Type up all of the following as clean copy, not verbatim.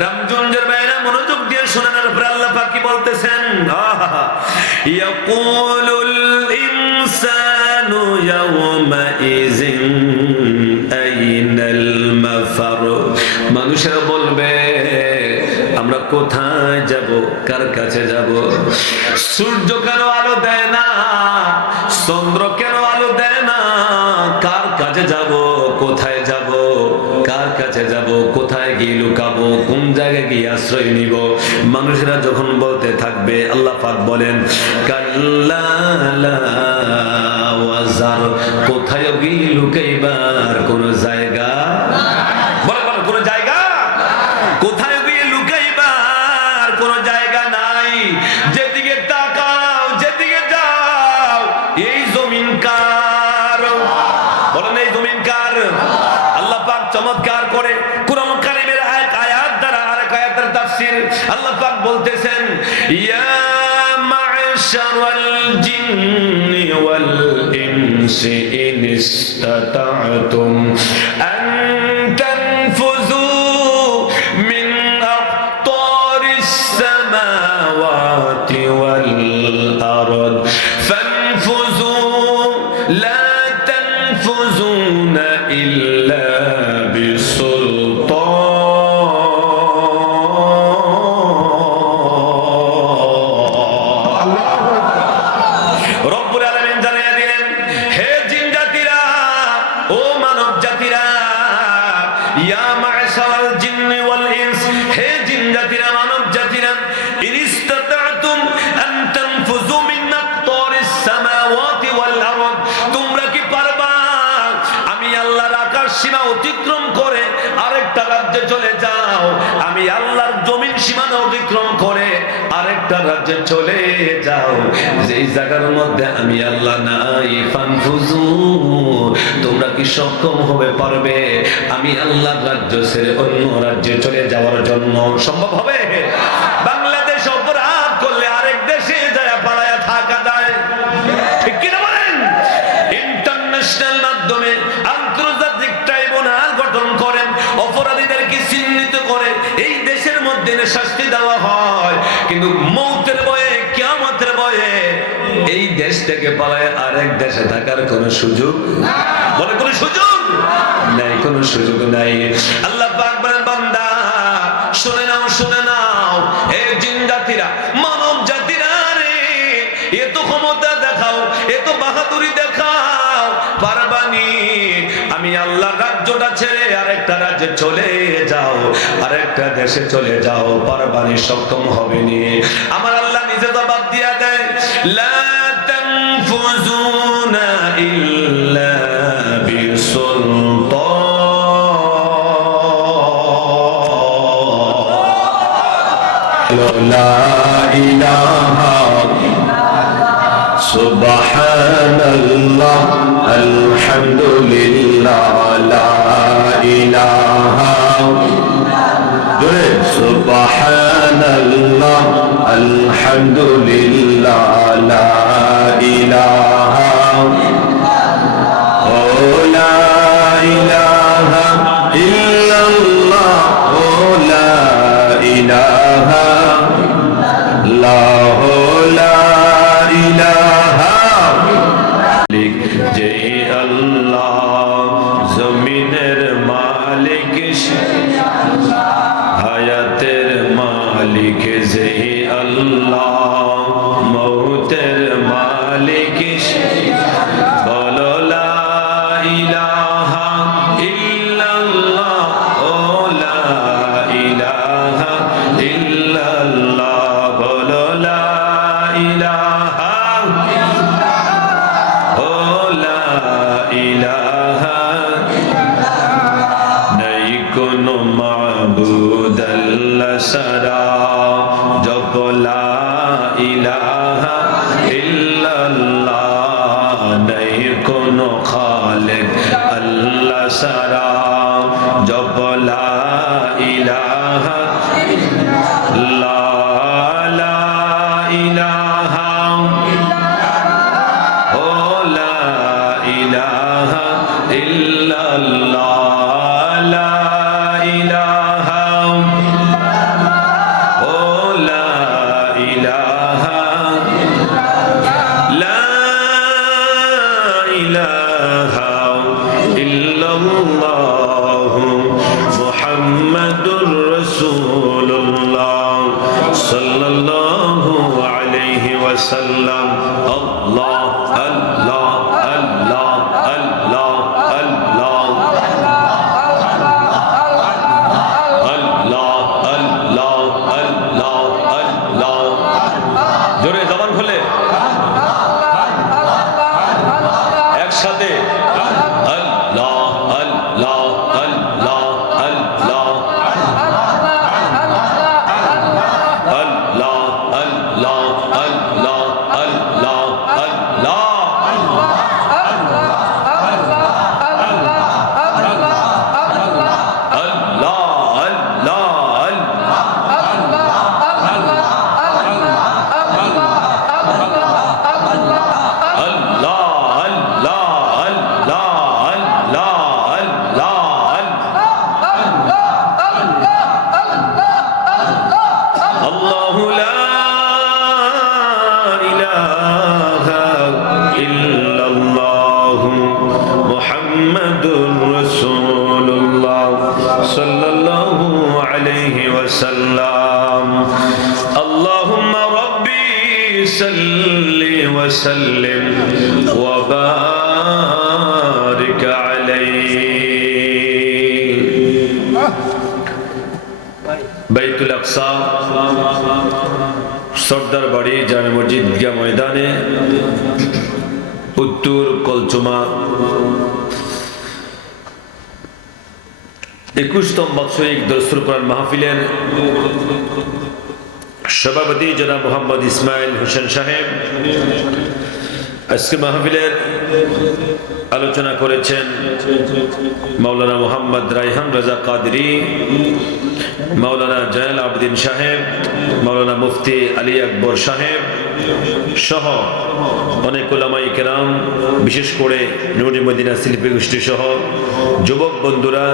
রামজনজের বাইরে মনোযোগ দিয়ে শুনেন, আর পরে আল্লাহ পাক কি বলতেছেন, ইয়াকুলুল ইনসানু ইয়াওমা ইযিন আইনাল মাফার। মানুষেরা বলবে আমরা কোথায় যাব, কার কাছে যাব? সূর্য কেন আলো দেয় না, চন্দ্র কেন আলো দেয় না, কার কাছে যাব, কোথায় যাব, কার কাছে যাব, কোথায় গিয়ে লুকাবো, কোন জায়গায় গিয়ে আশ্রয় নিব? মানুষেরা যখন বলতে থাকবে, আল্লাহ পাক বলেন কাল্লা লা ওয়াজার, কোথায় গিয়ে লুকাইবার কোন জায়গা, বলে বলে কোন জায়গা, কোথায় গিয়ে লুকাইবার কোন জায়গা নাই। যেদিকে তাকাও, যেদিকে যাও, এই জমিন কার? বলেন এই জমিন কার? আল্লাহ পাক চমৎকার করে কুরআন কারীমের আয়াত দ্বারা আরেক আয়াতের তাফসীর আল্লাহ পাক বলতেছেন, ইয়া মা'শারাল জিন্নি ওয়াল ইনসি ইন ইসতাতা'তুম আন তানফুযু মিন আকতারিস সামাওয়াতি ওয়াল আরদ ফানফুযু লা তানফুযুনা ইল্লা বিসুলতান। রব্বুল আলামিন জানিয়ে দিলেন, হে জিন জাতিরা, ও মানব জাতিরা, ইয়া মা'শারাল জিন্নি ওয়াল ইনস, হে জিন জাতিরা, মানব জাতিরা, ইনিস্তাতা'তুম আন তানফুযু মিন আকতারিস সামাওয়াতি ওয়াল আরদ, তোমরা কি পারবা আমি আল্লাহর আকাশ সীমা অতিক্রম করে আরেকটা রাজ্যে চলে যাও? আমি আল্লাহর জমিন সীমানা অতিক্রম করে আরেকটা রাজ্যে চলে যাও, যেই জায়গার মধ্যে আমি আল্লাহ নাই। ফানফুযু, তোমরা কি সক্ষম হবে, পারবে আমি আল্লাহর রাজ্য ছেড়ে অন্য রাজ্যে চলে যাওয়ার জন্য? সম্ভব হবে? বাংলাদেশ অপরাধ করলে আরেক দেশে যায় পালায়া থাকা যায়, ঠিক কি না বলেন? ইন্টারন্যাশনাল মাধ্যমে আন্তর্জাতিক ট্রাইব্যুনাল গঠন করেন, অপরাধীদেরকে চিহ্নিত করে এই দেশের মধ্যে শাস্তি দেওয়া হয়, কিন্তু মৌতের ভয়ে, কিয়ামতের ভয়ে এই দেশ থেকে পালায় আরেক দেশে থাকার কোন সুযোগ বলে কোন সুযোগ নাই, কোন সুযোগ নাই। আল্লাহ পাক বলেন, বান্দা শুনে নাও, শুনে নাও, হে জিন জাতিরা, মানব জাতিরা রে, এত ক্ষমতা দেখাও, এত বাহাদুরি দেখাও, পারবানি আমি আল্লাহর রাজ্যটা ছেড়ে আরেকটা রাজ্যে চলে যাও, আরেকটা দেশে চলে যাও, পারবানি? সক্ষম হবেনি। আমার আল্লাহ নিজে জবাব দিয়া দেয়, লা তানফুযুনা ইল্লা বিসুলতান। লা ইলাহা সুবহানাল্লাহ আলহামদুলিল্লাহ লা ইলাহা, জোরে সুবহানাল্লাহ আলহামদুলিল্লাহ লা ইলাহা, ও লা ইলাহা ইল্লাল্লাহ, ও লা ইলাহা ইল্লাল্লাহ, লা ইলাহা যে আল্লাহ জমিনের মালিক, হায়াতের মালিক যে আল্লাহ, মৌতের মালিক, বলো লা ইলাহা ইল্লাল্লাহ, ও লা ইলাহা ইল্লাল্লাহ, বলো লা ইলাহা, ও লা ইলাহা, নাই কোনো মাবুদ আল্লাহ ছাড়া, জপ লা ইলাহা ইল্লাল্লাহ, নাই কোনো খালিক আল্লাহ ছাড়া, জপ লা ইলাহা ইল্লাল্লাহ, লা ইলাহা, ও লা ইলাহা ইল্লাল্লাহ, লা ইলাহা الله عليه وسلم اللهم ربي صل وسلم وبارك عليه বাইতুল আকসা সর্দার বাড়ি জামে মসজিদ ঈদগাহ ময়দানে উত্তর কলচুমা 21তম বাৎসরিক দরসুল কোরআন মাহফিলের সভাপতি জনাব মোহাম্মদ ইসমাইল হোসেন সাহেব আজকে মাহফিলের আলোচনা করেছেন মাওলানা মোহাম্মদ রায়হান রাজা কাদরি, মাওলানা জয়নাল আবেদিন সাহেব, মাওলানা মুফতি আলী আকবর সাহেব সহ অনেক উলামায়ে কেরাম, বিশেষ করে নূরে মদিনা শিল্পী গোষ্ঠী সহ যুবক বন্ধুরা,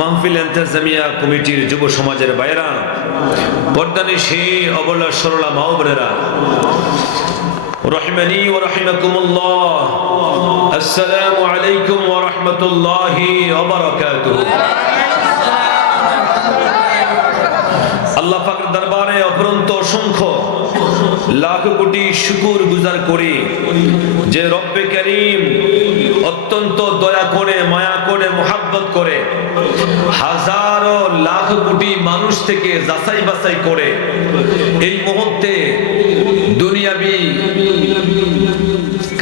মাহফিল ইন্তেজামিয়া কমিটির যুব সমাজের বাইরা, পর্দানিশী অবলা সরলা মা ও বোনেরা, রহিমানি ওয়া রাহিমাকুমুল্লাহ, আসসালামু আলাইকুম ওয়া রাহমাতুল্লাহি ওয়া বারাকাতুহু। আল্লাহ পাকের দরবারে অপরন্ত অসংখ্য লাখ কোটি শুকর গুজার করি যে রব্বে করিম অত্যন্ত দয়া করে, মায়া করে, মোহাব্বত করে হাজারো লাখ কোটি মানুষ থেকে যাচাই বাছাই করে এই মুহূর্তে দুনিয়াবি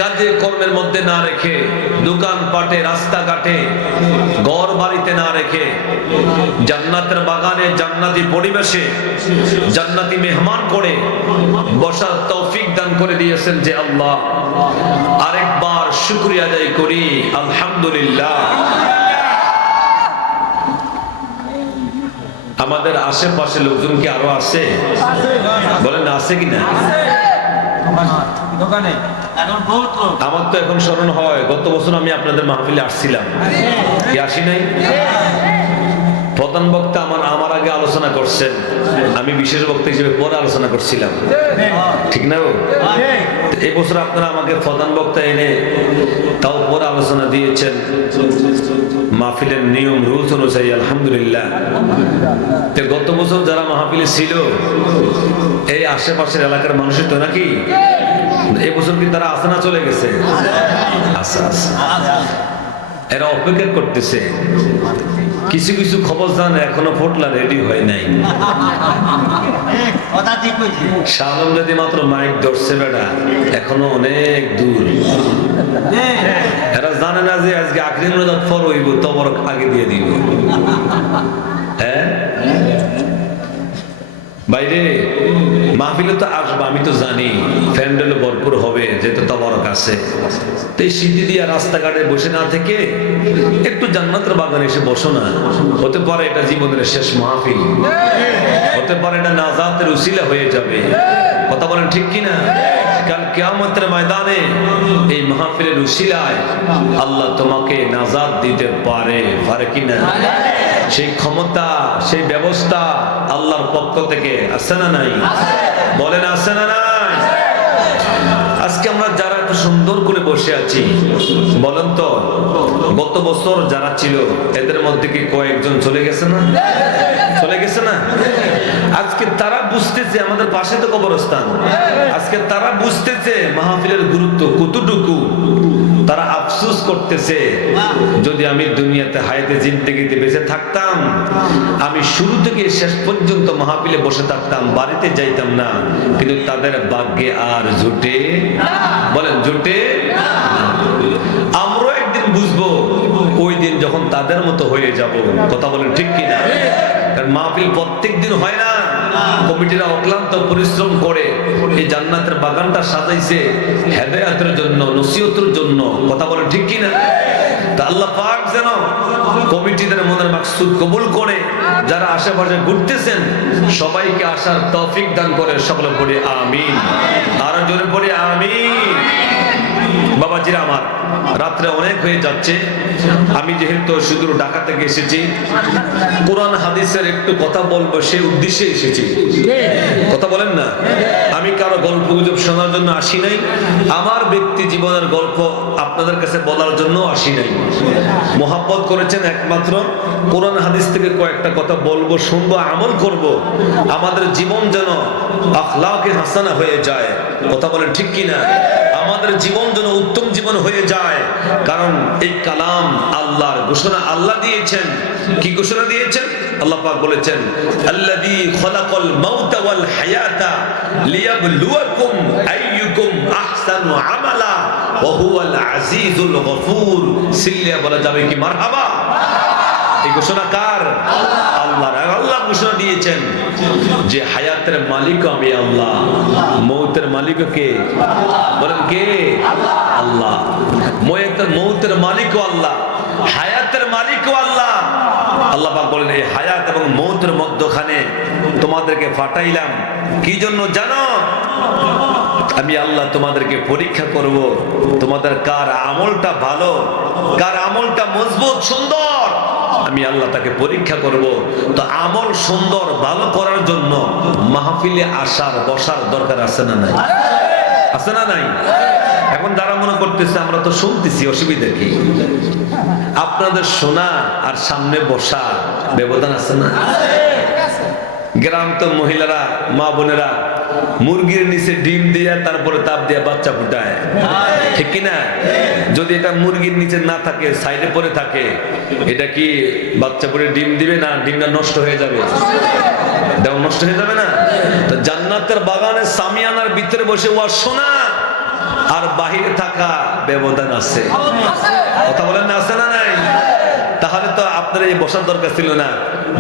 কাজে কর্মের মধ্যে না রেখে, দোকান পাটে, রাস্তাঘাটে, ঘর বাড়িতে না রেখে জান্নাতের বাগানে, জান্নাতি পরিবেশে, জান্নাতি মেহমান করে বসার তৌফিক দান করে দিয়েছেন যে আল্লাহ, আরেকবার শুকরিয়া আদায় করি আলহামদুলিল্লাহ। আমাদের আশেপাশে লোকজন কি আরো আছে? বলেন আছে কিনা? আমার তো এখন স্মরণ হয়, গত বছর আমি আপনাদের মাহফিলে আসছিলাম, কি আসি নাই? প্রধান বক্তা আমার আগে আলোচনা করছেন, আমি বিশেষ বক্তা হিসেবে পরে আলোচনা করছিলাম, ঠিক না? এই বছর আপনারা আমাকে প্রধান বক্তা এনে তাও পরে আলোচনা দিয়েছেন মাহফিলের নিয়ম রুলস অনুযায়ী, আলহামদুলিল্লাহ। গত বছর যারা মাহফিলে ছিল এই আশেপাশের এলাকার মানুষের তো নাকি, এই বছর কি তারা আসে না চলে গেছে? আচ্ছা আচ্ছা, এরা অপেক্ষা করতেছে। কিছু কিছু খবর জান এখনো ফোটলা রেডি হয় নাই। শালম যদি মাত্র মাইক ধরছে বেড়া, এখনো অনেক দূর। এরা জানে না যে আজকে আখরি মোনাজাত পর হইব, তবর আগে দিয়ে দিব। হ্যাঁ বাইরে মাহফিলে তো আসবা, আমি তো জানি প্যান্ডেল ভরপুর হবে, যেহেতু তবরক আছে। তো এই শীতে দিয়া রাস্তাঘাটে বসে না থেকে একটু জান্নাতের বাগানে এসে বসো না। হতে পারে এটা জীবনের শেষ মাহফিল, হতে পারে এটা নাজাতের উসিলা হয়ে যাবে। কথা বলেন ঠিক কিনা? কাল কিয়ামতের ময়দানে এই মাহফিলের উসিলায় আল্লাহ তোমাকে নাজাত দিতে পারে কিনা? সেই ক্ষমতা, সেই ব্যবস্থা আল্লাহর পক্ষ থেকে আছে না নাই? বলেন আছে না নাই? আজকে আমরা যারা এত সুন্দর করে বসে আছি, বলেন তো গত বছর যারা ছিল এদের মধ্যে কি কয়েকজন চলে গেছে না? চলে গেছে না? আজকে তারা বুঝতেছে আমাদের পাশে তো কবরস্থান, আজকে তারা বুঝতেছে মাহফিলের গুরুত্ব কতটুকু। তারা আফসোস করতেছে, যদি আমি দুনিয়াতে হায়াতে জিন্দেগিতে বেঁচে থাকতাম, আমি শুরু থেকে শেষ পর্যন্ত মাহফিলে বসে থাকতাম, বাড়িতে যাইতাম না। কিন্তু তাদের ভাগ্যে আর জুটে, বলেন জুটে। আমরাও একদিন বুঝবো, ওই দিন যখন তাদের মতো হয়ে যাব। কথা বলেন ঠিক কিনা? কারণ মাহফিল প্রত্যেক দিন হয় না। কমিটিরা অক্লান্ত পরিশ্রম করে এই জান্নাতের বাগানটা সাজাইছে হেদায়েতের জন্য, নসিহতের জন্য। কথা বলেন ঠিক কিনা? তা আল্লাহ পাক যেন কমিটিদের মনের মাকসুদ কবুল করে, যারা আশেপাশে ঘুরতেছেন সবাইকে আসার তৌফিক দান করে। সকলে পড়ি আমিন, আরো জোরে পড়ি আমিন। বাবাজিরা আমার, রাত্রে অনেক হয়ে যাচ্ছে। আমি যেহেতু সুদূর ঢাকা থেকে এসেছি, কোরআন হাদিসের একটু কথা বলবো সেই উদ্দেশ্যে এসেছি। কথা বলেন না, আমি কারো গল্প গুজব শোনার জন্য আসি নাই, আমার ব্যক্তি জীবনের গল্প আপনাদের কাছে বলার জন্য আসি নাই। মোহাব্বত করেছেন একমাত্র কোরআন হাদিস থেকে কয়েকটা কথা বলবো, শুনবো, আমল করব, আমাদের জীবন যেন আখলাকে হাসানা হয়ে যায়। কথা বলেন ঠিক কিনা? আমাদের জীবন যেন উত্তম জীবন হয়ে যায়। কারণ এই কালাম আল্লাহর ঘোষণা, আল্লাহ দিয়েছেন। কি ঘোষণা দিয়েছেন? আল্লাহ পাক বলেছেন, আল্লাযী খালাকাল মাউতা ওয়াল হায়াতা লিয়াবলুয়াকুম আইয়ুকুম আহসানু আমালা ওয়া হুয়াল আজিজুল গফুর। সিল্লিয়া বলা যাবে কি মারহাবা? এই ঘোষণা কার? আল্লাহর। আল্লাহ ঘোষণা দিয়েছেন যে হায়াতের মালিক আমি আল্লাহ, মৌতের মালিক কে? বলেন কে? আল্লাহ। মৌতের মালিকও আল্লাহ, হায়াতের মালিকও আল্লাহ। আল্লাহ পাক বলেন, এই হায়াত এবং মৌতের মধ্যখানে তোমাদেরকে পাঠাইলাম কি জন্য জানো? আমি আল্লাহ তোমাদেরকে পরীক্ষা করব, তোমাদের কার আমলটা ভালো, কার আমলটা মজবুত সুন্দর, আমি আল্লাহ তাকে পরীক্ষা করব। তো আমল সুন্দর ভালো করার জন্য মাহফিলে আসার বসার দরকার আছে না নাই? আছে না নাই? এখন যারা মনে করতেছে আমরা তো শুনতেছি, অসুবিধা কি? আপনাদের শোনা আর সামনে বসা ব্যবধান আছে না? গ্রাম তো মহিলারা, মা বোনেরা মুরগির নিচে ডিম দিয়ে তারপরে তাপ দিয়ে বাচ্চা ফুটায়, ঠিক কিনা? যদি এটা মুরগির নিচে না থাকে, সাইডে পরে থাকে, এটা কি বাচ্চা পরে ডিম দিবে না ডিমটা নষ্ট হয়ে যাবে? দেও নষ্ট হয়ে যাবে না? তো জান্নাতের বাগানে সামিয়ানার ভিতরে বসে ওয়াজ শোনা আর বাহিরে থাকা ব্যবধান আছে। কথা বলেন না, আছে না নাই? তাহলে তো আপনার এই বসার দরকার ছিল না,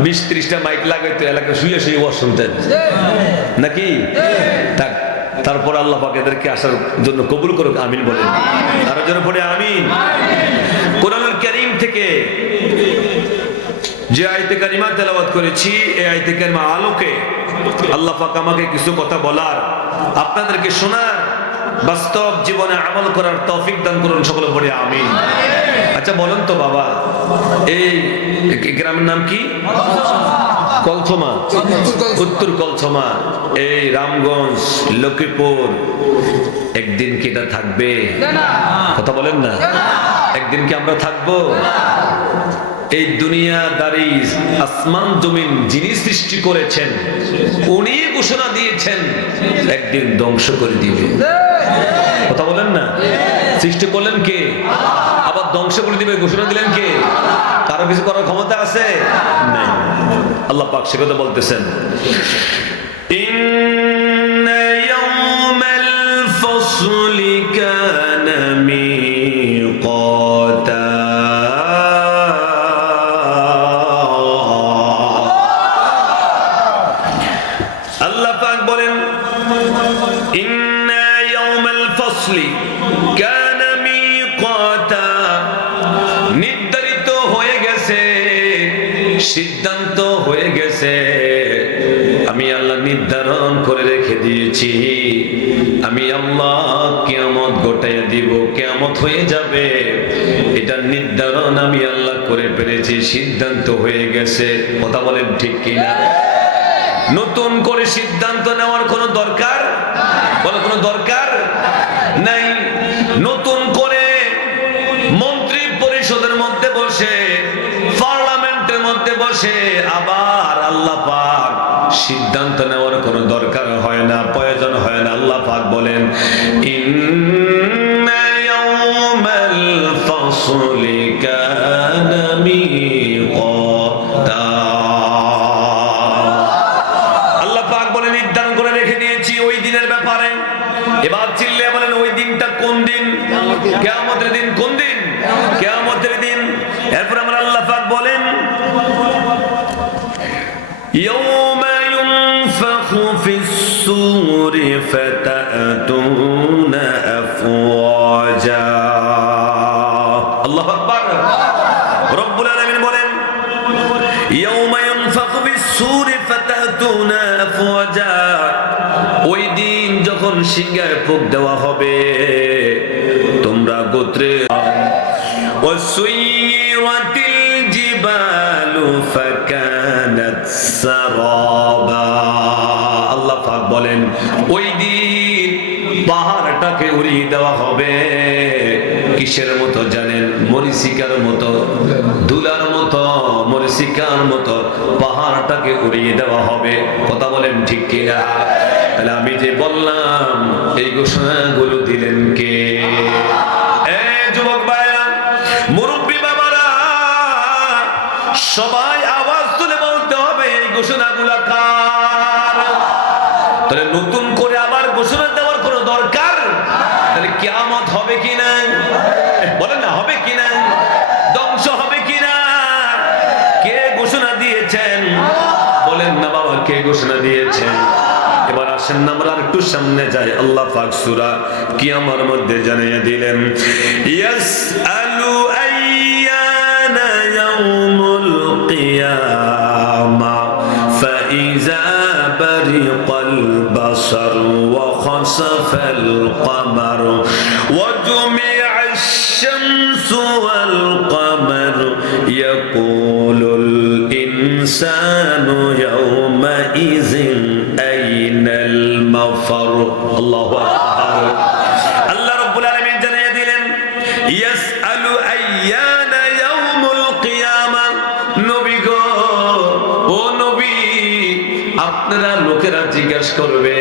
20-30টা মাইক লাগাইতো, এলাকায় শুয়ে শুয়ে ওয়াজ শুনতেন নাকি? তারপর আল্লাহ পাক এদেরকে আসার জন্য কবুল করুক, আমিন বলেন। তার জন্য পড়ে আমিন। কোরআনুল কারীম থেকে যে আয়াতে কারিমা তেলাওয়াত করেছি, এই আয়াতে কারিমা আলোকে আল্লাহ পাক আমাকে কিছু কথা বলার, আপনাদেরকে শোনার, বাস্তব জীবনে আমল করার তৌফিক দান করুন, সকলে পড়ে আমিন। আচ্ছা বলেন তো বাবা, এই গ্রামের নাম কি? কলছমা, উত্তর কলছমা, এই রামগঞ্জ, লক্ষ্মীপুর, একদিন কি এটা থাকবে? কথা বলেন না, একদিন কি আমরা থাকবো? এই দুনিয়াদারি আসমান জমিন যিনি সৃষ্টি করেছেন, উনি ঘোষণা দিয়েছেন একদিন ধ্বংস করে দিবে। কথা বলেন না, সৃষ্টি করলেন কে? আবার ধ্বংস করে দিবে ঘোষণা দিলেন কে? কারো কিছু করার ক্ষমতা আছে? নাই। আল্লাহ পাক সে কথা বলতেছেন, ইন্না ইয়াউমাল ফাসলি কানা মিকাতা। আল্লাহ পাক বলেন, ইন্না ইয়াউমাল ফাসলি কানা মিকাতা, নির্ধারিত হয়ে গেছে, সিদ্ধান্ত হয়ে গেছে, আমি আল্লাহ নির্ধারণ করে রেখে দিয়েছি। আমি আল্লাহ কিয়ামত ঘটাইয়া দিব, কিয়ামত হয়ে যাবে, এটা নির্ধারণ আমি আল্লাহ করে ফেলেছি, সিদ্ধান্ত হয়ে গেছে। কথা বলেন ঠিক কিনা? নতুন করে সিদ্ধান্ত নেওয়ার কোনো দরকার, বলে কোনো দরকার নাই। নতুন করে মন্ত্রী পরিষদের মধ্যে বসে, পার্লামেন্টের মধ্যে বসে আবার আল্লাহ পাক সিদ্ধান্ত নেওয়ার কোনো দরকার হয় না, প্রয়োজন হয় না। আল্লাহ পাক বলেন, ইন্না ইয়াউমাল ফাসলি কানা মিকাতা। আল্লাহ পাক বলেন, নির্ধারণ করে রেখে দিয়েছি ওই দিনের ব্যাপারে। এবার চিল্লে বলেন, ওই দিনটা কোন দিন? কিয়ামতের দিন। কোন দিন? কিয়ামতের দিন। এরপর আমরা আল্লাহ পাক বলেন, ইয়াউমা ইউনফাখু ফিস-সূরি ফাতা'তুনা আফওয়াজা। আল্লাহু আকবার। রব্বুল আলামিন বলেন, ইয়াউমা ইউনফাখু ফিস-সূরি ফাতা'তুনা আফওয়াজা। ওই দিন যখন সিংহায় ফুঁক দেওয়া হবে, মুররা গোত্রে ওয়াসুইরাতিল জিবালু ফাকানাত সারাবা। আল্লাহ পাক বলেন ওই দিন পাহাড়টাকে উড়িয়ে দেওয়া হবে কিসের মতো জানেন? মরিচিকার মতো, দুলার মতো, মরিচিকার মতো পাহাড়টাকে উড়িয়ে দেওয়া হবে। কথা বলেন ঠিক কিনা? তাহলে আমি যে বললাম এই ঘোষণাগুলো দিলেন কে? যুবক ভাইরা, মুরব্বী বাবারা, সবাই আওয়াজ তুলে বলতে হবে এই ঘোষণাগুলো কার? তাহলে নতুন করে আবার ঘোষণা দেওয়ার কোনো দরকার? তাহলে কিয়ামত হবে কিনা? বলেন না, হবে কিনা? ধ্বংস হবে কিনা? কে ঘোষণা দিয়েছেন? বলেন না বাবা, কে ঘোষণা দিয়েছেন? এবার আসেন না আমরা একটু সামনে যাই। আল্লাহ পাক সূরা কিয়ামার মধ্যে জানিয়ে দিলেন ইয়াসআলু আইয়ানা ইয়াউমুল কিয়ামা ফাইযা বারিকাল বাসার ওয়া খাসাফাল কমার ওয়া জুমিআশ শামসু ওয়াল কমার ইয়াকুলুল ইনসানু ইয়াওমা ইযিন আইনাল মাফার। আল্লাহু আকবার। আল্লাহ রাব্বুল আলামিন জানিয়ে দিলেন ইয়াসআলু আইয়ানা ইয়াউমুল কিয়ামা। নবী গো, ও নবী, আপনারা লোকেরা জিজ্ঞাসা করবে,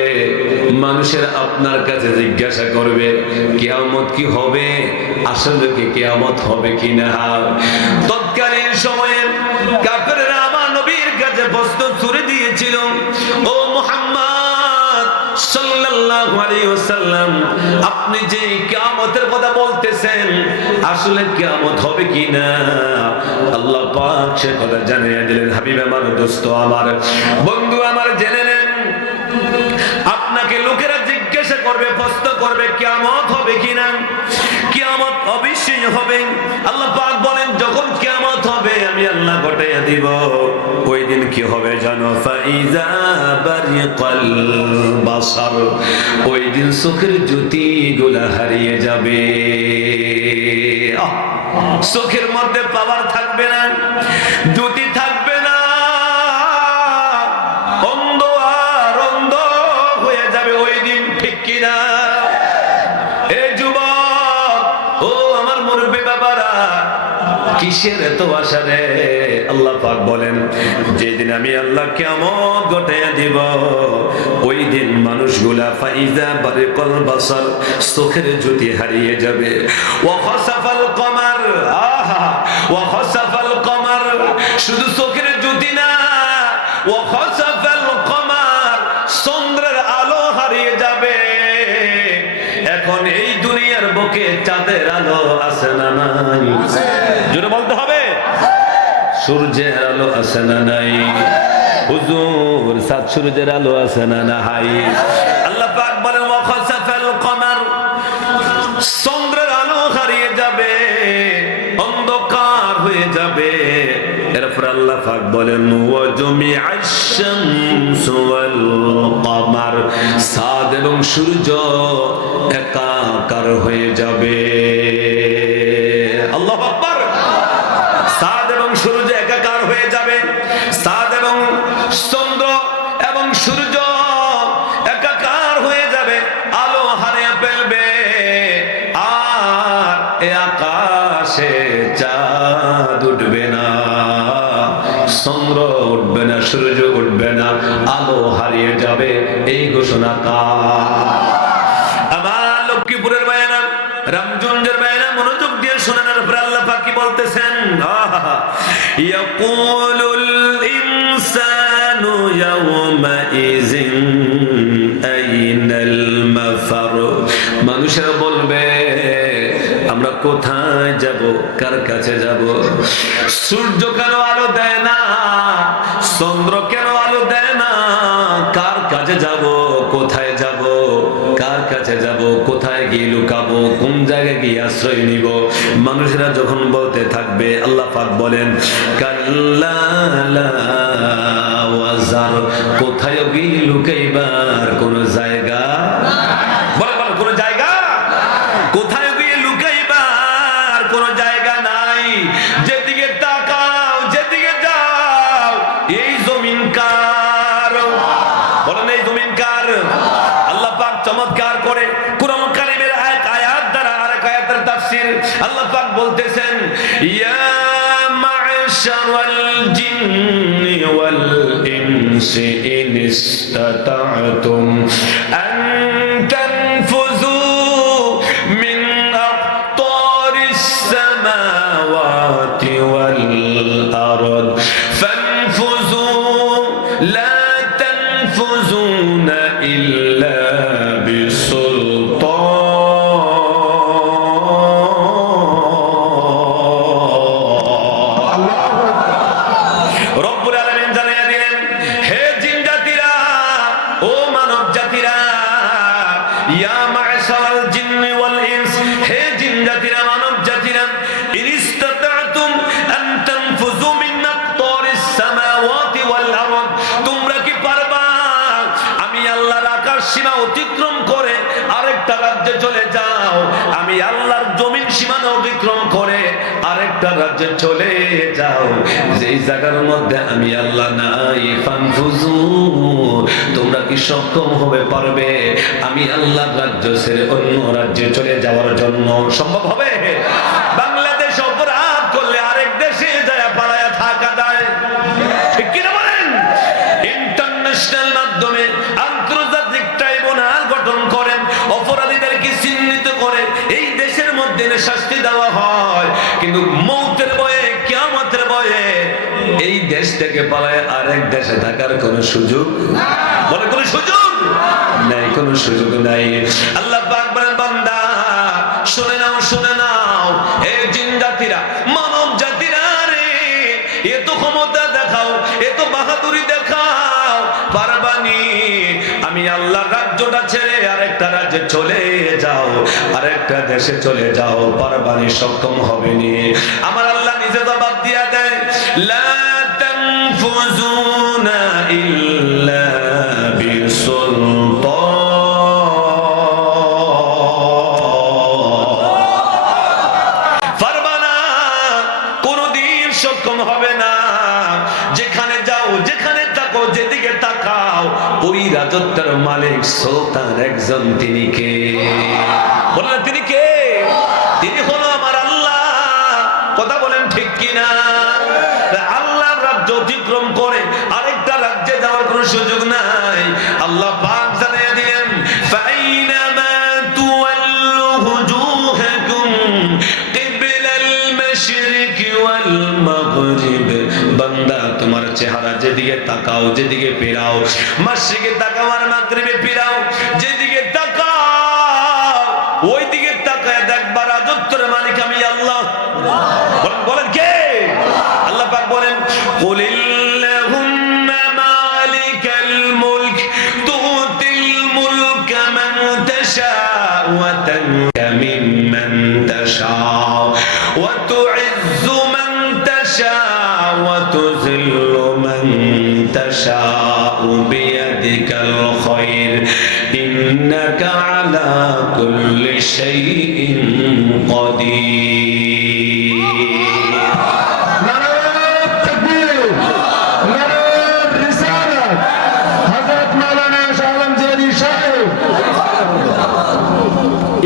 মানুষের আপনার কাছে জিজ্ঞাসা করবে কিয়ামত কি হবে, আসলে কি কিয়ামত হবে কিনা। তৎকালীন সময়ে কাফেররা আমার নবীর কাছে প্রশ্ন ছুড়ে দিয়েছিল, ও মুহাম্মদ সাল্লাল্লাহু আলাইহি ওয়াসাল্লাম, আপনি যে কিয়ামতের কথা বলতেছেন আসলে কিয়ামত হবে কিনা? আল্লাহ পাক সে কথা জানিয়ে দিলেন। হাবিব আমার, দোস্ত আমার, বন্ধু আমার, জেনে নেন আপনাকে লোকেরা জিজ্ঞাসা করবে, প্রশ্ন করবে কিয়ামত হবে কিনা। কিয়ামত অবশ্যই হবে। আল্লাহ পাক বলেন যখন কিয়ামত হবে আমি আল্লাহ ঘটাইয়া দিব। ওই দিন কি হবে জানো? ফাইযা বারিকাল বাসার। ওই দিন চোখের জ্যোতিগুলা হারিয়ে যাবে। চোখের মধ্যে পাওয়ার থাকবে না, জ্যোতি থাকবে না, অন্ধ আর অন্ধ হয়ে যাবে ওই দিন, ঠিক কিনা? এ যুবক, ও আমার মুরব্বী বাবারা, কিসের এত আশা রে? আল্লাহ পাক বলেন যেদিন আমি আল্লাহ কিয়ামত ঘটাইয়া দিব ওই দিন মানুষগুলা ফাইযা বারিকাল বাসার, চোখের জ্যোতি হারিয়ে যাবে। ওয়া খাসাফাল কমার, আহা, ওয়া খাসাফাল কমার, শুধু চোখের জ্যোতি না, ওয়া খাসাফাল কমার, চন্দ্রের আলো হারিয়ে যাবে। এখন এই দুনিয়ার বুকে চাঁদের আলো আছে না নাই? জোরে বলতে হবে। সূর্যের আলো আছে না নাই? হুজুর, সাত সূর্যের আলো আছে না নাই? আল্লাহ পাক বলেন ওয়া খাসাফাল কমার, চন্দ্রের আলো হারিয়ে যাবে, অন্ধকার হয়ে যাবে। এরপর আল্লাহ পাক বলেন ওয়া জুমিআশ শামসু ওয়াল কমার, চাঁদ এবং সূর্য একাকার হয়ে যাবে। আল্লাহু আকবার। চাঁদ এবং সূর্য একাকার হয়ে যাবে। চাঁদ এবং চন্দ্র এবং সূর্য একাকার হয়ে যাবে, আলো হারিয়ে ফেলবে। আর এ আকাশে চাঁদ উঠবে না, চন্দ্র উঠবে না, সূর্য উঠবে না, আলো হারিয়ে যাবে। এই ঘোষণা কার? আমার লক্ষ্মীপুরের বায়না, রামগঞ্জের বায়না, মনোযোগ দিয়ে শোনেন। আল্লাহ পাক কি বলতেছেন? ইয়াকুলুল ইনসানু ইয়াওমা ইযিন আইনাল মাফার। মানুষেরা বলবে আমরা কোথায় যাব, কার কাছে যাব? সূর্য কেন আলো দেয় না, চন্দ্র কেন আলো দেয় না? কার কাছে যাব, কোথায় যাব, কার কাছে যাব, কোথায় গিয়ে লুকাবো, কোন জায়গায় গিয়ে আশ্রয় নিব? মানুষেরা যখন বলতে থাকবে আল্লাহ পাক বলেন কাল্লা লা ওয়াজার, কোথায় গিয়ে লুকাইবার কোন জায়গা? বলে কোন জায়গা? কোথায় গিয়ে লুকাইবার এই জমিন কার? বলেন এই জমিন কার? আল্লাহ পাক চমৎকার করে কুরআন কারীমের আয়াত দ্বারা আরেক আয়াতের তাফসীর আল্লাহ পাক বলতেছেন, ইয়া মা'শারাল জিন্নি ওয়াল ইনসি ইন ইসতাতা'তুম আন তানফুযু মিন আকতারিস সামাওয়াতি ওয়াল আরদ ফানফুযু লা তানফুযুনা ইল্লা বিসুলতান। রব্বুল আলামিন জানিয়ে দিলেন, হে জিন জাতিরা, ও মানব জাতিরা, ইয়া মা'শারাল জিন্নি ওয়াল ইনস, হে জিন জাতিরা, মানব জাতিরা, ইনিস্তাতা'তুম আন তানফুযু মিন আকতারিস সামাওয়াতি ওয়াল আরদ, তোমরা কি পারবা আমি আল্লাহর আকাশ সীমা অতিক্রম করে আরেকটা রাজ্যে চলে যাও? আমি আল্লাহর জমিন সীমানা অতিক্রম করে আরেকটা রাজ্যে চলে যাও, যেই জায়গার মধ্যে আমি আল্লাহ নাই। ফানফুযু, তোমরা কি সক্ষম হবে, পারবে আমি আল্লাহর রাজ্য ছেড়ে অন্য রাজ্যে চলে যাওয়ার জন্য? সম্ভব হবে? বাংলাদেশ অপরাধ করলে আরেক দেশে যায় পালায়া থাকা যায়, ঠিক কি না বলেন? ইন্টারন্যাশনাল মাধ্যমে আন্তর্জাতিক ট্রাইব্যুনাল গঠন করেন, অপরাধীদেরকে চিহ্নিত করে এই দেশের মধ্যে শাস্তি দেওয়া হয়, কিন্তু মৌতের ভয়ে, কিয়ামতের ভয়ে এই দেশ থেকে পালায় আরেক দেশে থাকার কোন সুযোগ বলে কোন সুযোগ নাই, কোন সুযোগ নাই। আল্লাহ পাক বলেন, বান্দা শুনে নাও, শুনে নাও, হে জিন জাতিরা, মানব জাতিরা রে, এত ক্ষমতা দেখাও, এত বাহাদুরি দেখাও, পারবানি আমি আল্লাহর রাজ্যটা ছেড়ে আরেকটা রাজ্যে চলে যাও, আরেকটা দেশে চলে যাও, পারবানি? সক্ষম হবেনি। আমার আল্লাহ নিজে জবাব দিয়া দেয়, লা তানফুযুনা ইল্লা বিসুলতান। পারবানা, কোনদিন সক্ষম হবে না। যেখানে যাও, যেখানে তাকো, যেদিকে তাকাও, ওই রাজত্বের মালিক সুলতান একজন, তিনি কে? বললেন তিনি কে? তিনি হলো আমার আল্লাহ। কথা বলেন ঠিক কিনা? আল্লাহর রাজ্য অতিক্রম করে আরেকটা রাজ্যে যাওয়ার কোনো সুযোগ নাই। আল্লাহ পাক জানিয়ে দিলেন, ফাইনামা তুওয়াল্লু হুজুহাকুম কিবলাল মাশরিকি ওয়াল মাগরিব, বান্দা তোমার চেহারা যেদিকে তাকাও, যেদিকে ফেরাও, মাশরিকে তাকাও আর মাগরিবে ফেরাও, যেদিকে তাকাও ওই দিকে তাকায় দেখবা রাজত্বের মালিক আমি আল্লাহ। বলেন কে? আল্লাহ পাক বলেন, কুলিল্লাহুম্মা মালিকাল মুলক তুতিল মুলকা মান তাশাউ ওয়া তানজু মিম্মান তাশাউ ওয়া তুইজ্জু মান তাশাউ ওয়া তুযিল্লু মান তাশাউ বিয়াদিকাল খায়র ইন্নাকা আলা কুল্লি শাইইন কাদির।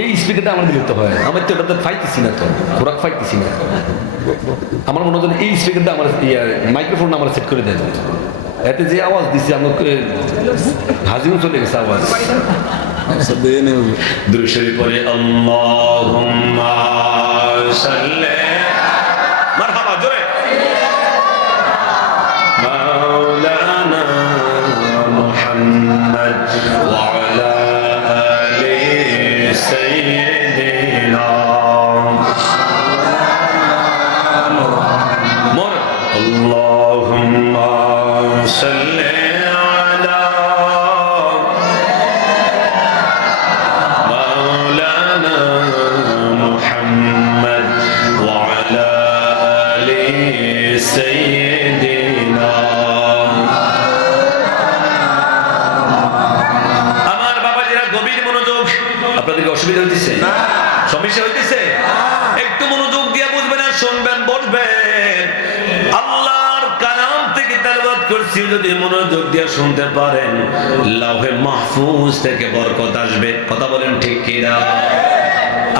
এই স্পিকারটা আমার দিতে হয়, আমার তো ওটাতে পাইতেছি না, তো খোরাক পাইতেছি না। আমার মনে হয় এই স্পিকারটা আমার মাইক্রোফোন আমার সেট করে দেয়, এতে যে আওয়াজ দিছি আমাকে হাজিও চলে গেছে আওয়াজ। দুরূদ শরীফ পড়ে, আল্লাহুম্মা সাল্লি মারহাবা জোরে মাওলানা মুহাম্মদ ওয়া আলা আলি সাইয়্যিদিনা আল্লাহুম্মা সাল্লি আলা মাওলানা মুহাম্মদ ওয়া আলা আলি সাইয়্যিদিনা। আমার বাবাজিরা গভীর মনোযোগ, আপনাদের অসুবিধা হইতেছে? সমস্যা হইতেছে? একটু মনোযোগ দিয়ে বুঝবেন আর শুনবেন, বলবেন। আল্লাহর কালাম থেকে তেলাওয়াত কুরসি যদি মনোযোগ দিয়ে শুনতে পারেন, লাউহে মাহফুজ থেকে বরকত আসবে। কথা বলেন ঠিক কি না?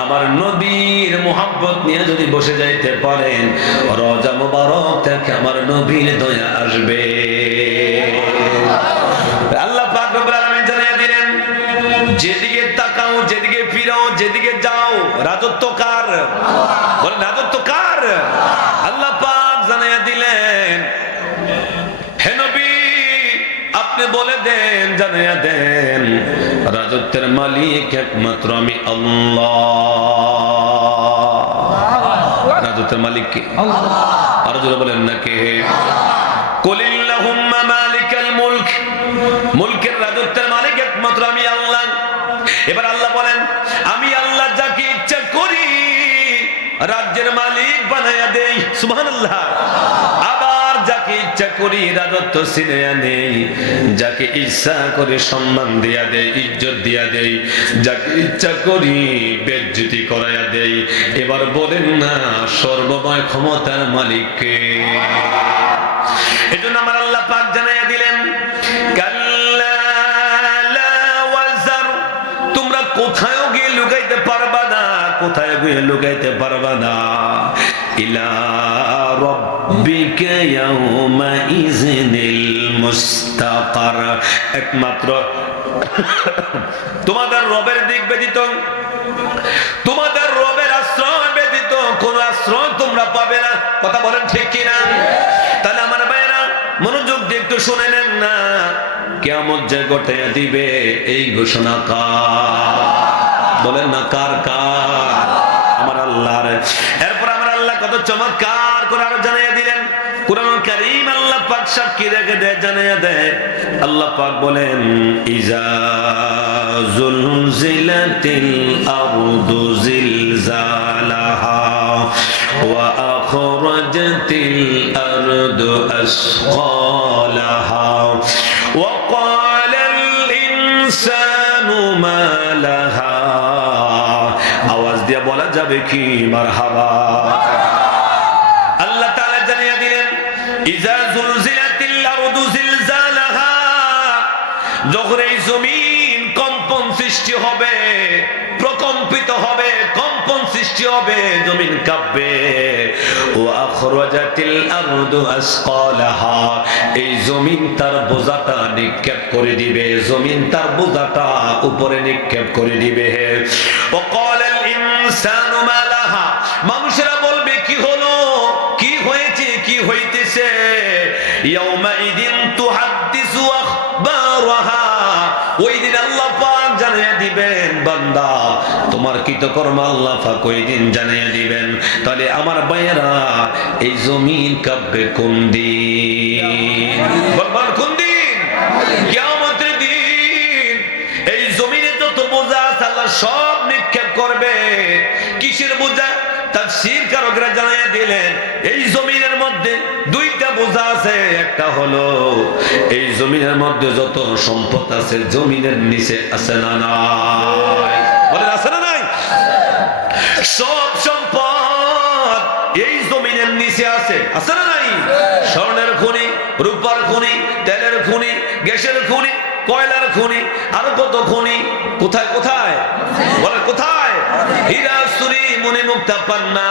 আমার নবীর মুহাব্বত নিয়ে যদি বসে যাইতে পারেন, রওজা মুবারক থেকে আমার নবীর দয়া আসবে। আল্লাহ পাক রব্বুল আলামিন জানিয়ে দিলেন, যেদিকে তাকাও, যেদিকে ফিরাও, যেদিকে যাও, রাজত্ব কার? বলেন রাজত্ব কার? আল্লাহ পাক জানিয়ে দিলেন, হে নবী আপনি বলে দেন, জানিয়ে দেন, রাজত্বের মালিক একমাত্র আমি আল্লাহ। রাজত্বের মালিক কে? আল্লাহ। আর জোরে বলেন না কে? কুলিল্লাহুম্মা মালিকাল মুলক, মুলকের রাজত্বের মালিক একমাত্র আমি আল্লাহ। এবার আল্লাহ বলেন, আমি আল্লাহ যাকে ইচ্ছা করি রাজ্যের মালিক বানায়া দেই। সুবহানাল্লাহ। আবার যাকে ইচ্ছা করি রাজত্ব ছিনিয়ে নেই, যাকে ইচ্ছা করে সম্মান দিয়া দেই, ইজ্জত দিয়া দেই, যাকে ইচ্ছা করি বেজ্জতি করায়া দেই। এবার বলেন না সর্বময় ক্ষমতার মালিক কে? এজন্য আমার আল্লাহ পাক জানাইয়া দিলেন, কাল্লা লা ওয়াজার, তোমরা কোথায় গিয়ে লুকাইতে পারবা না, কোথায় গিয়ে লুকাইতে পারবা না। ইলা রাব্বিকা ইয়াউমা ইযনিল মুস্তাকার, একমাত্র তোমাদের রবের দিক ব্যতীত, তোমাদের রবের আশ্রয় ব্যতীত কোন আশ্রয় তোমরা পাবে না। কথা বলেন ঠিক কিনা? তাহলে আমার ভাইরা মনোযোগ দিয়ে একটু শুনে নেন না, কিয়ামত যে ঘটাইয়া দিবে এই ঘোষণা কার? বলেন না কার? কার? আমার আল্লাহর। এরপর আমার আল্লাহ কত চমৎকার করে আরো জানিয়ে দিলেন, কুরআনুল কারীম আল্লাহ পাক সাক্ষী রেখে দেয়, জানিয়ে দেয়। আল্লাহ পাক বলেন, ইজা জুলজিলাতিল আরদু জিলজালাহা ওয়া আখরাজাতিল আরদু আসকালাহা ওয়া ক্বালাল ইনসানু মা লাহা। আওয়াজ দিয়ে বলা যাবে কি মারহাবা? আল্লাহ তাআলা জানিয়ে দিলেন, ইজা জুলজিলাতিল আরদু জিলজালাহা, যখন এই জমিন কম্পন সৃষ্টি হবে, প্রকম্পিত হবে, কম্পন সৃষ্টি হবে, জমিন কাঁপবে। ওয়া আখরাজাতিল আরদু আসকালাহা, এই জমিন তার বোঝাটা নিক্ষেপ করে দিবে, জমিন তার বোঝাটা উপরে নিক্ষেপ করে দিবে। ওয়া ক্বালাল ইনসানু মা লাহা, মানুষেরা বলবে কি হলো, কি হয়েছে, কি হইতেছে। ইয়াউমাইদিন তুহাদ্দিসু আখবারাহা, ওই দিন আল্লাহ পাক জানিয়ে দিবেন, বান্দা তোমার কৃতকর্ম আল্লাহ পাক ওই দিন জানিয়ে দিবেন। তাহলে আমার ভাইয়েরা এই জমিন কাঁপবে কোন দিন? বলবেন কোন দিন? কিয়ামতের দিন। এই জমিনে যত বোঝা আছে আল্লাহ সব নিক্ষেপ করবে। কিসের বোঝা? তাফসীর কারকরা জানিয়ে দিলেন, এই জমিনের মধ্যে দুইটা বোঝা আছে। একটা হলো এই জমিনের মধ্যে যত সম্পদ আছে জমিনের নিচে আছে না নাই? বলেন আছে না নাই? সব সম্পদ এই জমিনের নিচে আছে, আছে না নাই? স্বর্ণের খনি, রূপার খনি, তেলের খনি, গ্যাসের খনি, কয়লার খনি, আর কত খনি। কোথায় কোথায়? বলে কোথায়? হীরা, সুরি, মণি, মুক্তা, পান্না,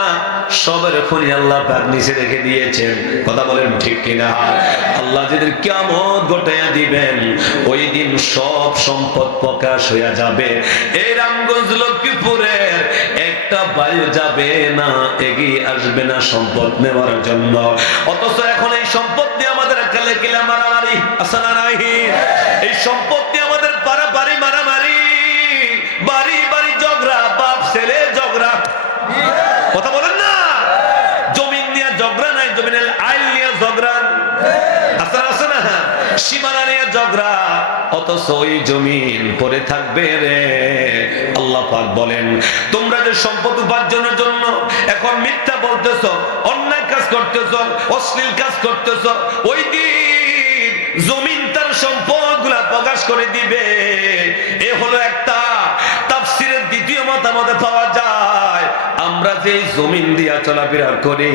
সবের খনি আল্লাহ পাক নিচে রেখে দিয়েছেন। কথা বলেন ঠিক কিনা? আল্লাহ যেদিন কিয়ামত ঘটাইয়া দিবেন ওই দিন সব সম্পদ প্রকাশ হইয়া যাবে। এই রামগঞ্জ লক্ষ্মীপুরের একটা বায়ু যাবে না, এগিয়ে আসবে না সম্পদ নেওয়ার জন্য। অথচ এখন এই সম্পদ নিয়ে আমাদের কালে কিলা মারামারি আছে না নাই? এই সম্পদ নিয়ে আমাদের পারাপারি মারামারি, বাড়ি বাড়ি ঝগড়া, বাপ ছেলে ঝগড়া। কথা বলেন না? জমিন নিয়ে ঝগড়া নাই, জমিনের আইল নিয়ে ঝগড়া আছে না? সীমানা নিয়ে ঝগড়া, অথচ ওই জমিন পড়ে থাকবে রে। আল্লাহ পাক বলেন, তোমরা যে সম্পদ উপার্জনের জন্য এখন মিথ্যা বলতেছো, অন্যায় কাজ করতেছো, অশ্লীল কাজ করতেছো, ওই দিন জমিন তার সম্পদ গুলা প্রকাশ করে দিবে। এ হলো একটা তাফসীরের দ্বিতীয় মতামতে পাওয়া যায় আমরা যে জমিন দিয়া চলাফেরা করি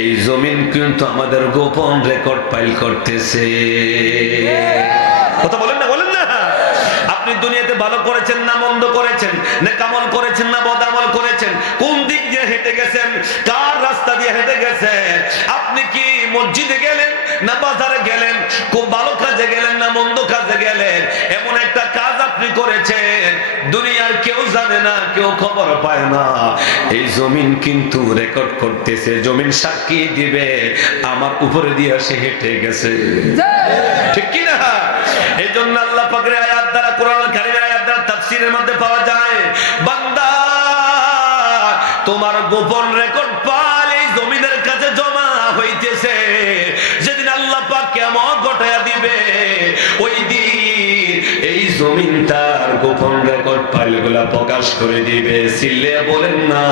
এই জমিন কিন্তু আমাদের গোপন রেকর্ড ফাইল করতেছে। কথা বলেন না, বলেন না। আপনি দুনিয়াতে ভালো করেছেন না মন্দ করেছেন, নেক আমল করেছেন না বদ আমল করেছেন, কোন দিক দিয়ে হেঁটে গেছেন, কার রাস্তা দিয়ে হেঁটে গেছেন, আপনি কি মসজিদে গেলেন না বাজারে গেলেন, খুব ভালো কাজে গেলেন না মন্দ কাজে গেলেন, এমন একটা কাজ আপনি করেছেন দুনিয়ার কেউ জানে না, কেউ খবর পায় না। এই জমিন কিন্তু রেকর্ড করতেছে, জমিন সাক্ষী দিবে আমার উপরে দিয়ে সে হেঁটে গেছে, ঠিক কি না? এই জন্য আল্লাহ পাকের আয়াত দ্বারা, কোরআনুল কারীমের আয়াত দ্বারা তাফসীরের মধ্যে পাওয়া যায়, বান্দা তোমার গোপন রেকর্ড ফাইল এই জমিনের কাছে জমা হইতেছে। যেদিন আল্লাহ পাক কিয়ামত ঘটায়া দিবে ওই দিন এই জমিন তার গোপন রেকর্ড ফাইলগুলো প্রকাশ করে দিবে। সিলে বলেন না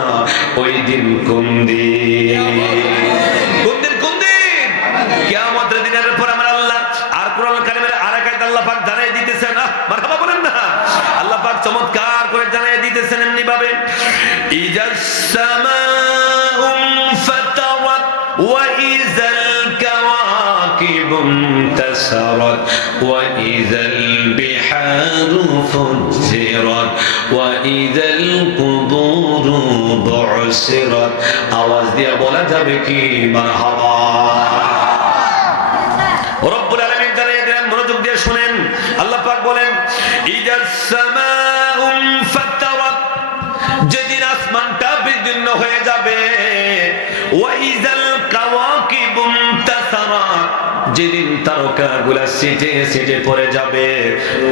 ওই দিন কোন দিন? কোন দিন? কোন দিন? কিয়ামতের দিনের পর আমরা আল্লাহ আর কোরআনুল কারীমের আরেক আয়াত আল্লাহ পাক জানিয়ে দিতেছেন, মারহাবা বলেন না। আল্লাহ পাক চমৎকার করে জানিয়ে দিতেছেন এমনি ভাবে, ইজাস সামাউ ফাতারাত ওয়া ইজাল কাওয়াকিবু ইনতাসারাত ওয়া ইজাল বিহারু ফুজিরাত ওয়া ইজাল কুবুরু বু'সিরাত। আওয়াজ দিয়ে বলা যাবে কি মারহাবা? রব্বুল আলামিন জানিয়ে দিলেন, মনোযোগ দিয়ে শুনেন। আল্লাহ পাক বলেন, ইজাস সামাউ ফাতারাত, যেদিন আসমানটা বিদীর্ণ হয়ে যাবে, ওয়া ইজাল কাওয়াকিবু ইনতাসারাত, যেদিন তারকাগুলা সিজে সিজে পড়ে যাবে,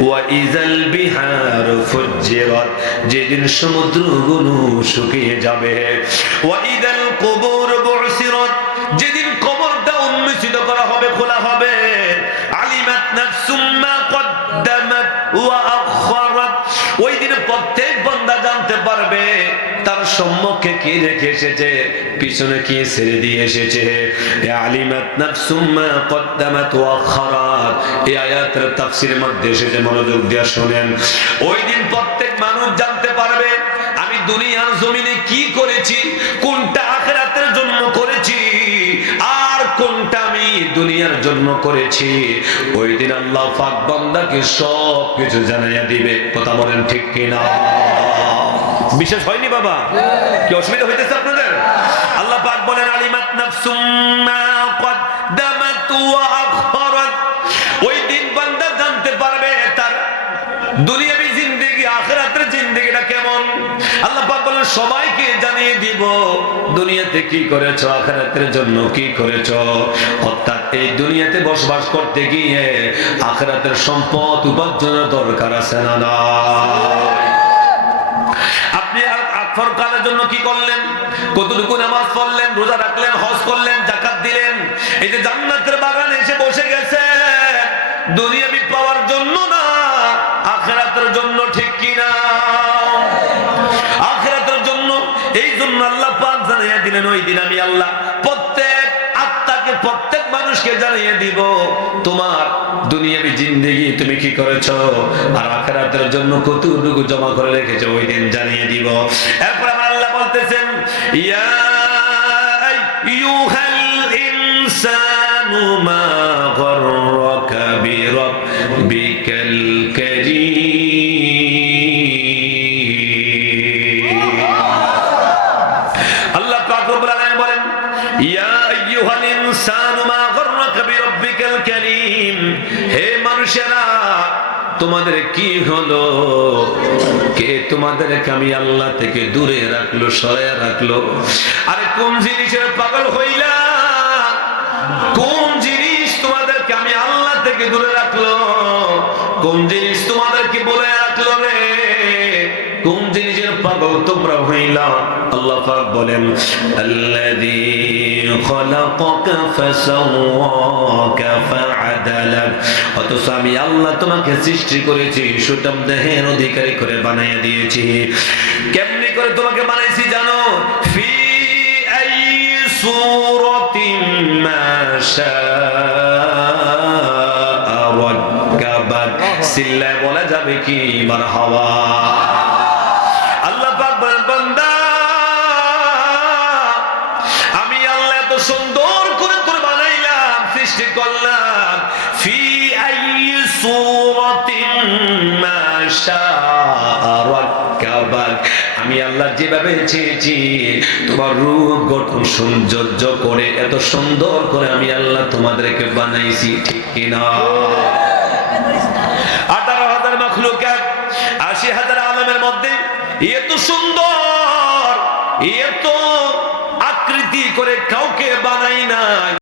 ওয়া ইজাল বিহারু ফুজিরাত, যেদিন সমুদ্রগুলো শুকিয়ে যাবে, ওয়া ইজাল কুবুরু বু'সিরাত, যেদিন কবরটা উন্মোচিত করা হবে, খোলা হবে, আলিমাত নাফসুম মা কদ্দামাত ওয়া আখখারাত, ওই দিন প্রত্যেক বান্দা জানতে পারবে তার সম্মুখে কি রেখে এসেছে, পিছনে কি ছেড়ে দিয়ে এসেছে। আলিমাত নাফসুম মা কদ্দামাত ওয়া আখখারাত, এই আয়াতের তাফসীরের মধ্যে এসেছে, মনোযোগ দিয়ে শুনেন। ওই দিন প্রত্যেক মানুষ জানতে পারবে আমি দুনিয়ার জমিনে কি করেছি, কোনটা আখিরাতের জন্য করেছি আর কোনটা আমি দুনিয়ার জন্য করেছি। ওই দিন আল্লাহ পাক বান্দাকে সব কিছু জানাইয়া দিবে। কথা বলেন ঠিক কিনা? বিশেষ হয়নি বাবা? কি অসুবিধা হইতেছে আপনাদের? আল্লাহ পাক বলেন, আলিমাত নাফসুম মা কদ্দামাত ওয়া আখখারাত, ওই দিন বান্দা জানতে পারবে তার দুনিয়াবি জিন্দেগি আখিরাতের জিন্দেগিটা কেমন। আল্লাহ পাক বলেন, সবাইকে জানিয়ে দিব দুনিয়াতে কি করেছো, আখিরাতের জন্য কি করেছো। অর্থাৎ এই দুনিয়াতে বসবাস করতে গিয়ে আখিরাতের সম্পদ উপার্জনের দরকার আছে না না? আপনি পরকালের জন্য কি করলেন, কতটুকু নামাজ পড়লেন, রোজা রাখলেন, হজ করলেন, যাকাত দিলেন, এই যে জান্নাতের বাগানে এসে বসে গেছে দুনিয়াবি পাওয়ার জন্য না, আখিরাতের জন্য, ঠিক কি না? আখিরাতের জন্য। এই জন্য আল্লাহ পাক জানিয়ে দিলেন ওই দিন আমি আল্লাহ প্রত্যেক আত্মাকে, প্রত্যেক মানুষকে জানিয়ে দিব তোমার দুনিয়াবি জিন্দেগি তুমি কি করেছো আর আখিরাতের জন্য কতটুকু জমা করে রেখেছো, ওই দিন জানিয়ে দিব। এরপর আমার আল্লাহ বলতেছেন, ইয়া আইয়ুহাল ইনসানু মা গররাকা বিরাব্বিকাল কারীম। আল্লাহ পাক রব্বুল আলামিন বলেন, ইয়া আইয়ুহাল ইনসানু মা গররাকা বিরাব্বিকাল কারীম, হে মানুষেরা তোমাদের কি হলো, কে তোমাদেরকে আমি আল্লাহ থেকে দূরে রাখলো, সরাইয়া রাখলো? আরে কোন জিনিসের পাগল হইলা, কোন জিনিস তোমাদেরকে আমি আল্লাহ থেকে দূরে রাখলো, কোন জিনিস তোমাদেরকে বলে রাখলো রে, কোন জিনিসের পাগল তোমরা হইলা? আল্লাহ পাক বলেন, আল্লাযী খালাকাকা ফাসাওয়াকা ফাআদালাক, অথচ আমি আল্লাহ তোমাকে সৃষ্টি করেছি, সুঠাম দেহের অধিকারী করে বানাইয়া দিয়েছি। কেমনি করে তোমাকে বানাইছি জানো? ফি আই সূরাতিন মা শাআ রাক্কাবাক। সিল্লায় বলা যাবে কি মারহাবা? সূরাতিন মা শাআ রাক্কাবাক, আমি আল্লাহ যেভাবে চেয়েছি তোমার রূপ গঠন সৌন্দর্য করে এত সুন্দর করে আমি আল্লাহ তোমাদেরকে বানাইছি, ঠিক কিনা? 18,000 মাখলুকাত, 80,000 আলমের মধ্যে এত সুন্দর এত আকৃতি করে কাউকে বানাই নাই।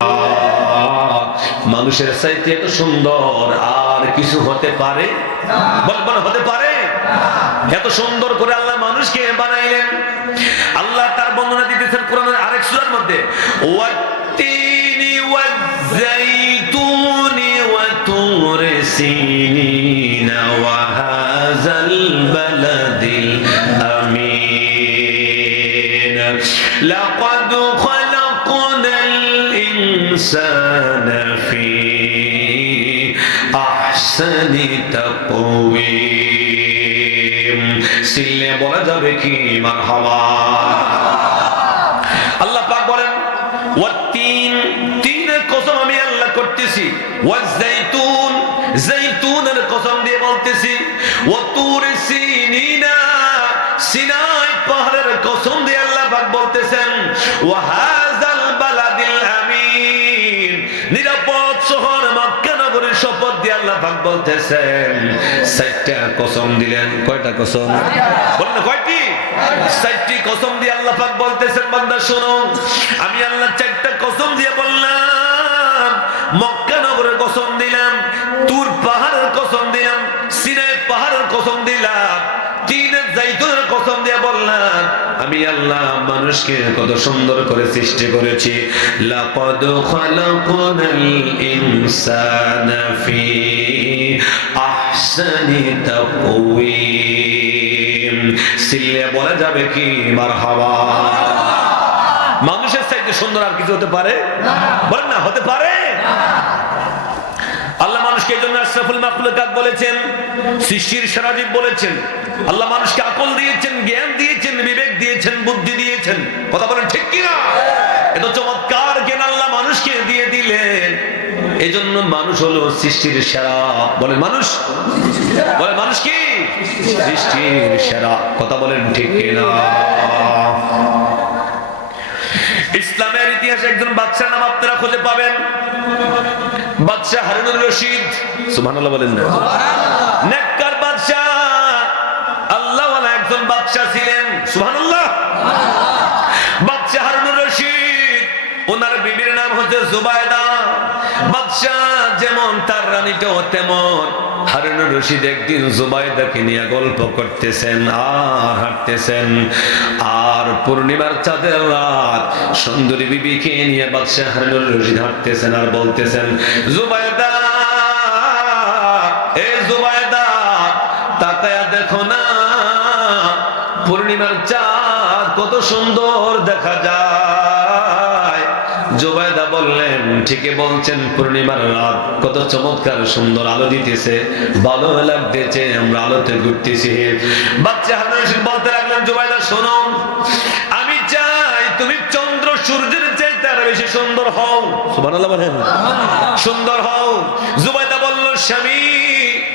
মানুষের চাইতে এত সুন্দর আর কিছু হতে পারে? বলবেন হতে পারে? এত সুন্দর করে আল্লাহ মানুষকে বানাইলেন। আল্লাহ তার বর্ণনা দিতেছেন কোরআনের আরেক সূরার মধ্যে, ওয়াত্তিনি ওয়াজ্জাইতুনি ওয়া তুরি সিনিনা ওয়া হাযাল বালাদিল আমিন লাকাদ খালাকনাল ইনসানা ফি আহসানি তাকওয়িম। সিলে বলা যাবে কি মারহাবা? আল্লাহ পাক বলেন ওয়াত্তিন, তিনের কসম আমি আল্লাহ করতেছি, ওয়াজ্জাইতুন, জাইতুনের কসম দিয়ে বলতেছি, ওয়া তুরি সিনিনা, সিনাই পাহাড়ের কসম দিয়ে আল্লাহ পাক বলতেছেন, ওয়া হাযাল বালাদিল আমিন, নিরাপদ শহর মক্কা নগরীর শপথ দিয়ে আল্লাহ পাক বলতেছেন। 4টা কসম দিলেন। কয়টা কসম? বলেন না কয়টি? 4টি কসম দিয়ে আল্লাহ পাক বলতেছেন, বান্দা শোনো, আমি আল্লাহ 4টা কসম দিয়ে বললাম, মক্কা নগরের কসম দিলাম, তুর পাহাড়ের কসম দিলাম, সিনাই পাহাড়ের কসম দিলাম, তিনের জাইতুনের কসম দিয়ে বললাম আমি আল্লাহ মানুষকে কত সুন্দর করে সৃষ্টি করেছি। লাকাদ খালাকনাল ইনসানা ফি আহসানি তাকওয়িম। সিলে বলা যাবে কি মারহাবা? মানুষের চাইতে সুন্দর আর কিছু হতে পারে? বলেন না, হতে পারে? আল্লাহ মানুষকে এই জন্য আশরাফুল মাখলুকাত বলেছেন, সৃষ্টির সেরা জীব বলেছেন। আল্লাহ মানুষকে আকল দিয়েছেন, জ্ঞান দিয়েছেন, বিবেক দিয়েছেন, বুদ্ধি দিয়েছেন। কথা বলেন ঠিক কিনা? এত চমৎকার জ্ঞান আল্লাহ মানুষকে দিয়ে দিলেন, এই জন্য মানুষ হলো সৃষ্টির সেরা। বলেন মানুষ, বলেন মানুষ কি সৃষ্টির সেরা? কথা বলেন ঠিক কিনা? ইসলামের ইতিহাসে একজন বাদশার নাম আপনারা খুঁজে পাবেন, বাদশা হারুনুর রশিদ। সুবহানাল্লাহ বলেন না? নেককার বাদশা, আল্লাহওয়ালা একজন বাদশা ছিলেন। সুবহানাল্লাহ। বাদশা হারুনুর রশিদ, ওনার বিবির নাম হচ্ছে জুবায়দা। বাদশা যেমন তার রানীটাও তেমন। হারুনুর রশিদ একদিন জুবায়দাকে নিয়ে গল্প করতেছেন আর হাঁটতেছেন, আর পূর্ণিমার চাঁদের রাত সুন্দরী বিবিকে নিয়ে বাদশা হারুনুর রশিদ হাঁটতেছেন আর বলতেছেন, জুবায়দা, এ জুবায়দা, তাকায়া দেখো না পূর্ণিমার চাঁদ কত সুন্দর দেখা যায়। জুবায়দা বললেন, ঠিকই বলছেন, পূর্ণিমার রাত কত চমৎকার সুন্দর আলো দিতেছে, ভালো লাগতেছে, আমরা আলোতে ঘুরতেছি। বাচ্চা হারুনুর রশিদ বলতে লাগলেন, জুবায়দা শোনো, আমি চাই তুমি চন্দ্র সূর্যের চাইতে আরো বেশি সুন্দর হও। সুবহানাল্লাহ বলেন, সুন্দর হও। জুবায়দা বলল, স্বামী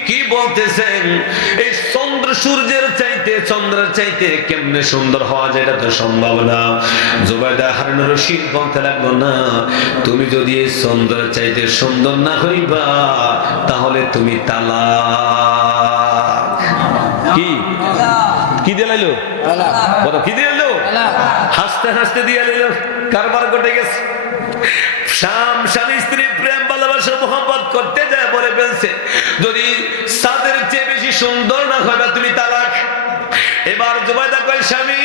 কি বলতেছেন? এই চন্দ্র সূর্যের চাইতে, চন্দ্রের চাইতে কেমনে সুন্দর হওয়া যায়? এটা তো সম্ভব না। জুবায়দা হারুনুর রশিদ বলতে লাগলো, না, তুমি যদি এই চন্দ্রের চাইতে সুন্দর না হইবা তাহলে তুমি তালাক। কি কি দিলাইলো? বলো কি দিলাইলো? হাসতে হাসতে দিয়ে লাইলো, কারবার ঘটে গেছে। স্বামী স্ত্রী প্রেম ভালোবাসা মোহাম্মত করতে যায় বলে ফেলছে, যদি সাদের চেয়ে বেশি সুন্দর না হয় তুমি তালাক। এবার জুবায়দা কয়, স্বামী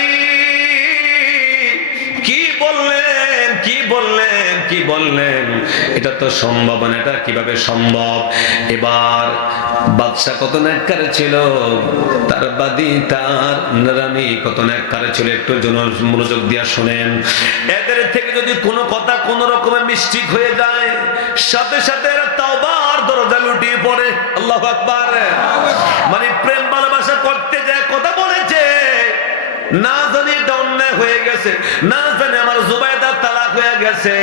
কি বললেন, কি বললেন, কি বললেন? এটা তো সম্ভব না, এটা কিভাবে সম্ভব? এবার বাদশা কত নেককার ছিল, তার বাদী তার রানী কত নেককার ছিল, একটু মনোযোগ দিয়া শুনেন। এদের থেকে যদি কোনো কথা কোনো রকমের মিস্টেক হয়ে যায়, সাথে সাথে এরা তাওবার দরজা লুটিয়ে পড়ে। আল্লাহু আকবার। মানে প্রেম ভালোবাসা করতে যায় কথা বলেছে, না জানি এটা অন্যায় হয়ে গেছে, না জানি আমার জুবায়দা তালাক হয়ে গেছে,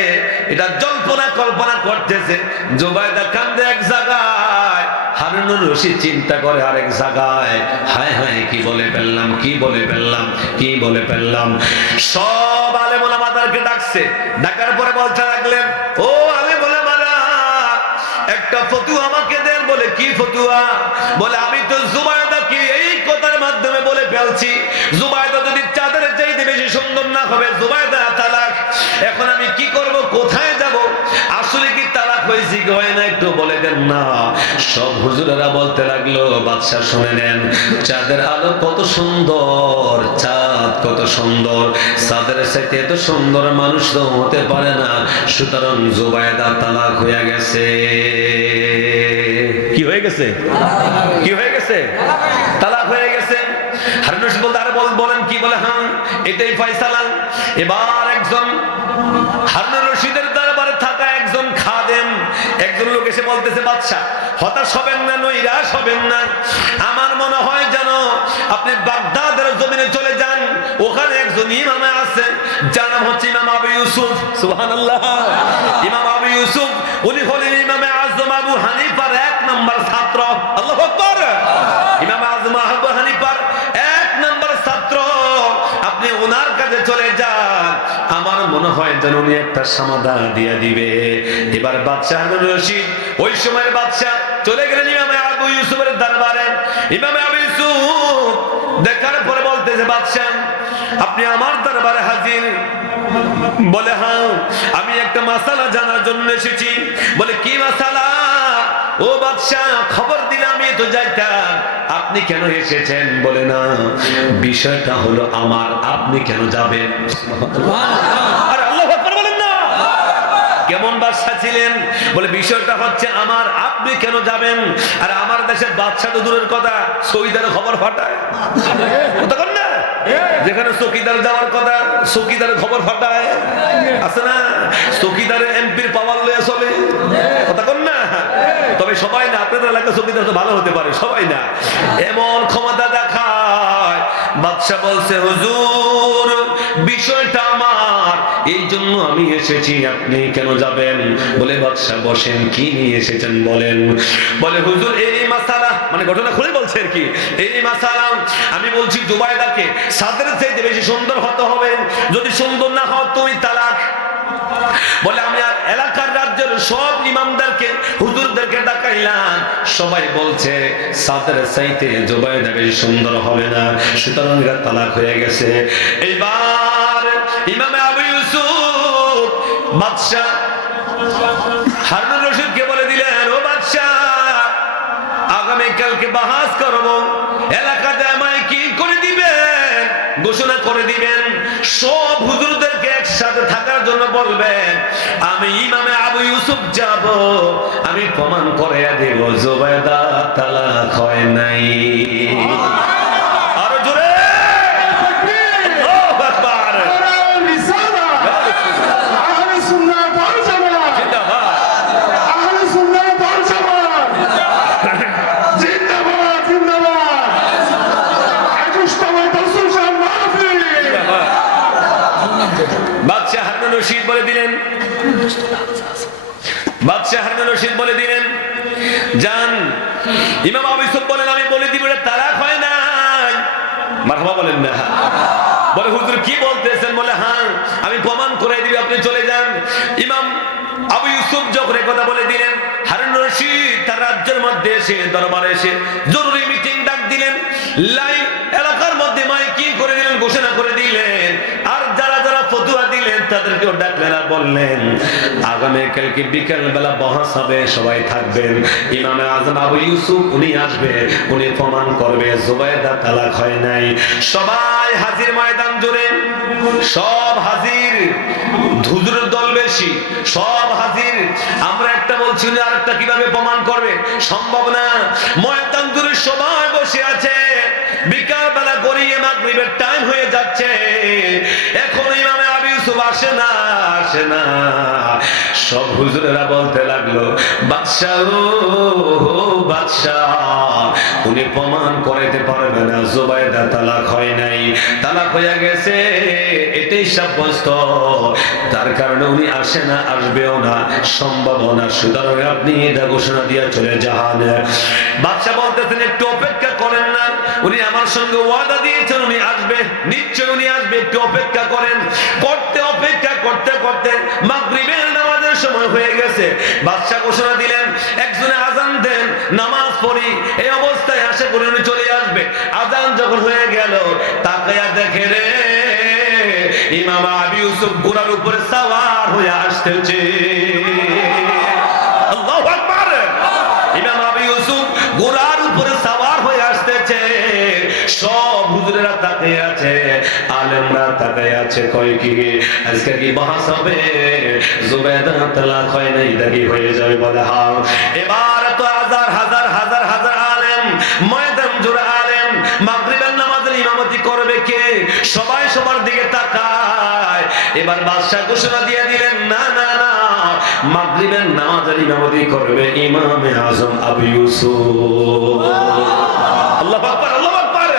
এটা জল্পনা কল্পনা করতেছে। জুবায়দা কান্দে এক জায়গায়, হারুনুর রশিদ চিন্তা করে আরেক জায়গায়, হায় হায় কি বলে ফেললাম, কি বলে ফেললাম, কি বলে ফেললাম। সব আলেম ওলামাদেরকে ডাকছে, ডাকার পরে বলতে লাগলেন, ও আলেম ওলামারা, একটা ফতুয়া আমাকে দেন। বলে কি ফতুয়া? বলে আমি তো জুবায়দাকে এই কথার মাধ্যমে বলে ফেলছি, জুবায়দা যদি চাঁদের চাইতে বেশি সুন্দর না হবে, জুবায়দা তালাক। এখন আমি কি করব, কোথায় যাব? আসলে কি তালাক হয়েছে কি হয় না একটু বলে দেন না। সব হুজুরেরা বলতে লাগলো, বাদশা শুনে নেন, চাঁদের আলো কত সুন্দর, চাঁদ কত সুন্দর, চাঁদের সাথে এত সুন্দর মানুষ তো হতে পারে না, সুতরাং জুবায়দা তালাক হয়ে গেছে। কি হয়ে গেছে? কি হয়ে গেছে? তালাক হয়ে গেছে। হারুন রশিদ বলতে আরে বলেন কি? বলে হ্যাঁ এটাই ফয়সালা। এবার একজন হারুন রশিদের দরবারে থাকা একজন খাদেম, একজন লোক এসে বলতেছে, বাদশা হতাশ হবেন না, নৈরাশ হবেন না, আমার মনে হয় যেন আপনি বাগদাদের জমিনে চলে যান, ওখানে একজন ইমাম আছে যার নাম হচ্ছে ইমাম আবু ইউসুফ। সুবহানাল্লাহ। ইমাম আবু ইউসুফ উনি হলেন ইমামে আজম আবু হানিফার 1 নম্বর ছাত্র। আল্লাহু আকবার। ইমাম আজম আবু হানিফার 1 নম্বর ছাত্র, আপনি ওনার কাছে চলে যান, আমার মনে হয় যেন উনি একটা সমাধান দিয়ে দিবে। এবার বাদশা হারুন রশিদ, ওই সময়ের বাদশা, চলে গেলেন ইমামে আবু ইউসুফের দরবারে। ইমামে আবু ইউসুফ দেখার পরে বলতেছে, বাদশা আপনি আমার দরবারে হাজির। বলে হ্যাঁ, আমি একটা মাসালা জানার জন্য এসেছি। বলে কি মাসালা? ও বাদশা খবর দিলে আমি তো যাইতাম, আপনি কেন এসেছেন? বলে না, বিষয়টা হলো আমার, আপনি কেন যাবেন? আর আল্লাহু আকবার বলেন না। কেমন বাদশা ছিলেন? বলে বিষয়টা হচ্ছে আমার, আপনি কেন যাবেন? আর আমার দেশের বাদশা তো দূরের কথা, চৌকিদারের খবর ফাটায়। কথা কন না? যেখানে চৌকিদার যাওয়ার কথা, চৌকিদারের খবর ফাটায়। আছে না? চৌকিদারের এমপির পাওয়ার লয়ে চলে। কথা কন না? তবে সবাই না, আপনাদের এলাকা চৌকিদার তো ভালো হতে পারে, সবাই না। এমন ক্ষমতা দেখায়। বাদশা বলছে, হুজুর বিষয়টা আমার, এই জন্য আমি এসেছি, আপনি কেন যাবেন? বলে বাদশা বসেন, কি নিয়ে এসেছেন বলেন? বলে হুজুর এই মাসালা, মানে ঘটনা খুলে বলছে আর কি, এই মাসালা আমি বলছি জুবায়দাকে সাদের চাইতে বেশি সুন্দর হতে হবে, যদি সুন্দর না হয় তুমি তালাক। বলে আমি আর এলাকার রাজ্যের সব ইমামদেরকে হুজুরদেরকে ডাকাইলাম, সবাই বলছে সাদের চাইতে জুবায়দা বেশি সুন্দর হবে না, সুতরাং এরা তালাক হয়ে গেছে। এবার ইমামে আবু ইউসুফ বাদশা হারুন রশিদকে বলে দিলেন, ও বাদশা আগামীকালকে বাহাস করব, এলাকাতে আমায় কি করে দিবেন, ঘোষণা করে দিবেন, সব হুজুরদেরকে একসাথে থাকার জন্য বলবেন, আমি ইমামে আবু ইউসুফ যাব, আমি প্রমাণ করে দেব জুবায়দা তালাক হয় নাই। আরো জোরে বাদশা হারুন রশিদ বলে দিলেন, বাদশা হারুন রশিদ বলে দিলেন, যান। ইমাম আবু ইউসুফ বলেন, আমি বলে দিব এটা তালাক হয় নাই। মারহাবা বলেন না। বলে হুজুর কি বলতেছেন? বলে হ্যাঁ আমি প্রমাণ করে দিব, আপনি চলে যান। ইমাম আবু ইউসুফ যখন কথা বলে দিলেন, হারুন রশিদ তার রাজ্যের মধ্যে এসে দরবারে এসে জরুরি মিটিং ডাক দিলেন, লাই এলাকার মধ্যে মাইকিং করে দিলেন, ঘোষণা করে দিলেন, আর যারা যারা ফতুয়া দিলেন তাদেরকেও ডাকলেন আর বললেন, আগামীকালকে বিকেল বেলা বহাস হবে, সবাই থাকবেন। ইমামে আজম আবু ইউসুফ উনি আসবে, উনি প্রমাণ করবে জুবায়দা তালাক হয় নাই। সবাই হাজির ময়দান জুড়ে, সব হাজির, হুজুরের দল বেশি, সব হাজির। আমরা একটা বলছি, উনি আরেকটা কিভাবে প্রমাণ করবে? সম্ভব না। ময়দান জুড়ে সবাই বসে আছে, বিকাল বেলা গড়িয়ে মাগরিবের টাইম হয়ে যাচ্ছে, এখন ইমামে আবু ইউসুফ আসে না, আসে না। সব হুজুরেরা বলতে লাগলো, বাদশা ও বাদশা, উনি প্রমাণ করতে পারবে না জুবায়দা তালাক হয় নাই, তালাক হয়ে গেছে, এটাই সাব্যস্ত, তার কারণে উনি আসে না, আসবেও না, সম্ভব না, সুতরাং আপনি এটা ঘোষণা দিয়ে চলে যান। বাদশা বলতেছেন একটু অপেক্ষা করেন না, উনি আমার সঙ্গে ওয়াদা দিয়েছেন উনি আসবে, নিশ্চয় উনি আসবে, একটু অপেক্ষা করেন। অপেক্ষা করতে করতে মাগরিবের নামাজের সময় হয়ে গেছে। বাদশা ঘোষণা দিলেন একজনে আজান দেন, নামাজ পড়ি, এই অবস্থায় আশা করি উনি চলে আসবে। আজান যখন হয়ে গেল তাকায়া দেখে রে ইমাম আবু ইউসুফ ঘোড়ার উপরে সওয়ার হয়ে আসতেছে। আল্লাহু আকবার। ইমাম আবু ইউসুফ ঘোড়ার উপরে সওয়ার হয়ে আসতেছে। সব হুজুরেরা তাকিয়ে আছে, আলেমরা তাকিয়ে আছে, কয় কি আজকে কি বাহাস হবে? জুবাইদা তালাক হয় নাই, দাবি হয়ে যাবে বলে হ্যাঁ। এবার তো হাজার হাজার হাজার হাজার আলেম, ময়দান জুড়ে আলেম, মাগরিবের নামাজের ইমামতি করবে কে? সবাই সবার দিকে তাকায়। এবার বাদশা ঘোষণা দিয়ে দিলেন না না না, মাগরিবের নামাজের ইমামতি করবে ইমামে আজম আবু ইউসুফ। আল্লাহু আকবার, আল্লাহু আকবার।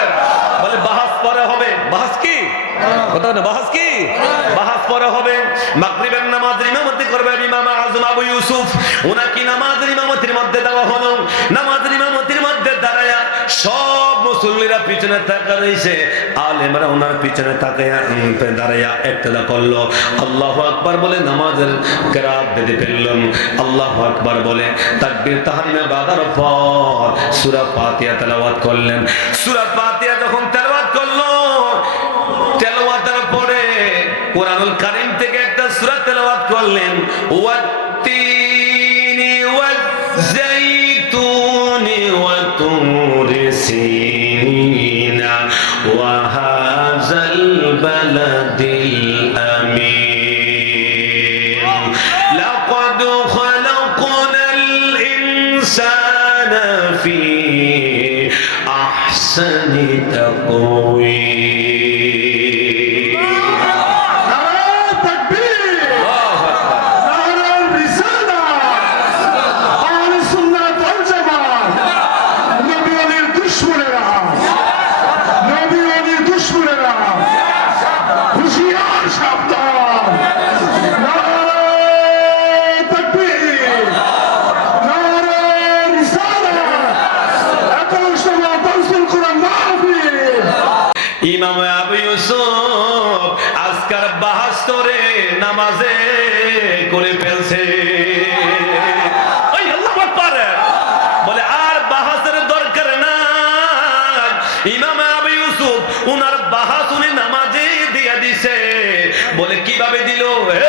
বলে বাহাস পরে হবে। বাহাস কি? কথা না, বাহাস কি? বাহাস পরে হবে। মাগরিবের নামাজের ইমামতি করবে ইমাম আজম আবু ইউসুফ। ওনাকে নামাজের ইমামতির মধ্যে দেওয়া হলো। নামাজের ইমামতির মধ্যে দাঁড়ায়া সব মুসল্লিরা পিছনে তাকিয়ে রইছে, আলেমরা ওনার পিছনে তাকিয়ে দাঁড়ায়া ইক্তেদা করলো। আল্লাহু আকবার বলে নামাজের কিরাত বেঁধে ফেললেন। আল্লাহু আকবার বলে তাকবীর তাহরিমে বাদার পর সূরা ফাতিহা তেলাওয়াত করলেন। সূরা ফাতিহা যখন তেলাওয়াত করলো, তেলাওয়াতের পরে কোরআনুল কারীম থেকে একটা সূরা তেলাওয়াত করলেন, ওয়াত্তিনি ওয়াজ-যাইতুনি ওয়া তুরি সিনিনা ওয়া হাযাল বালাদিল আমিন লাকাদ খালাকনাল ইনসানা ফি আহসানি তাকওয়িম। ইমাম আবু ইউসুফ আজকার বাহাস্তরে নামাজে করে ফেলছে। আল্লাহু আকবার বলে আর বাহাসের দরকার নাই। ইমাম আবু ইউসুফ উনার বাহাস উনি নামাজে দিয়ে দিছে। বলে কিভাবে দিল?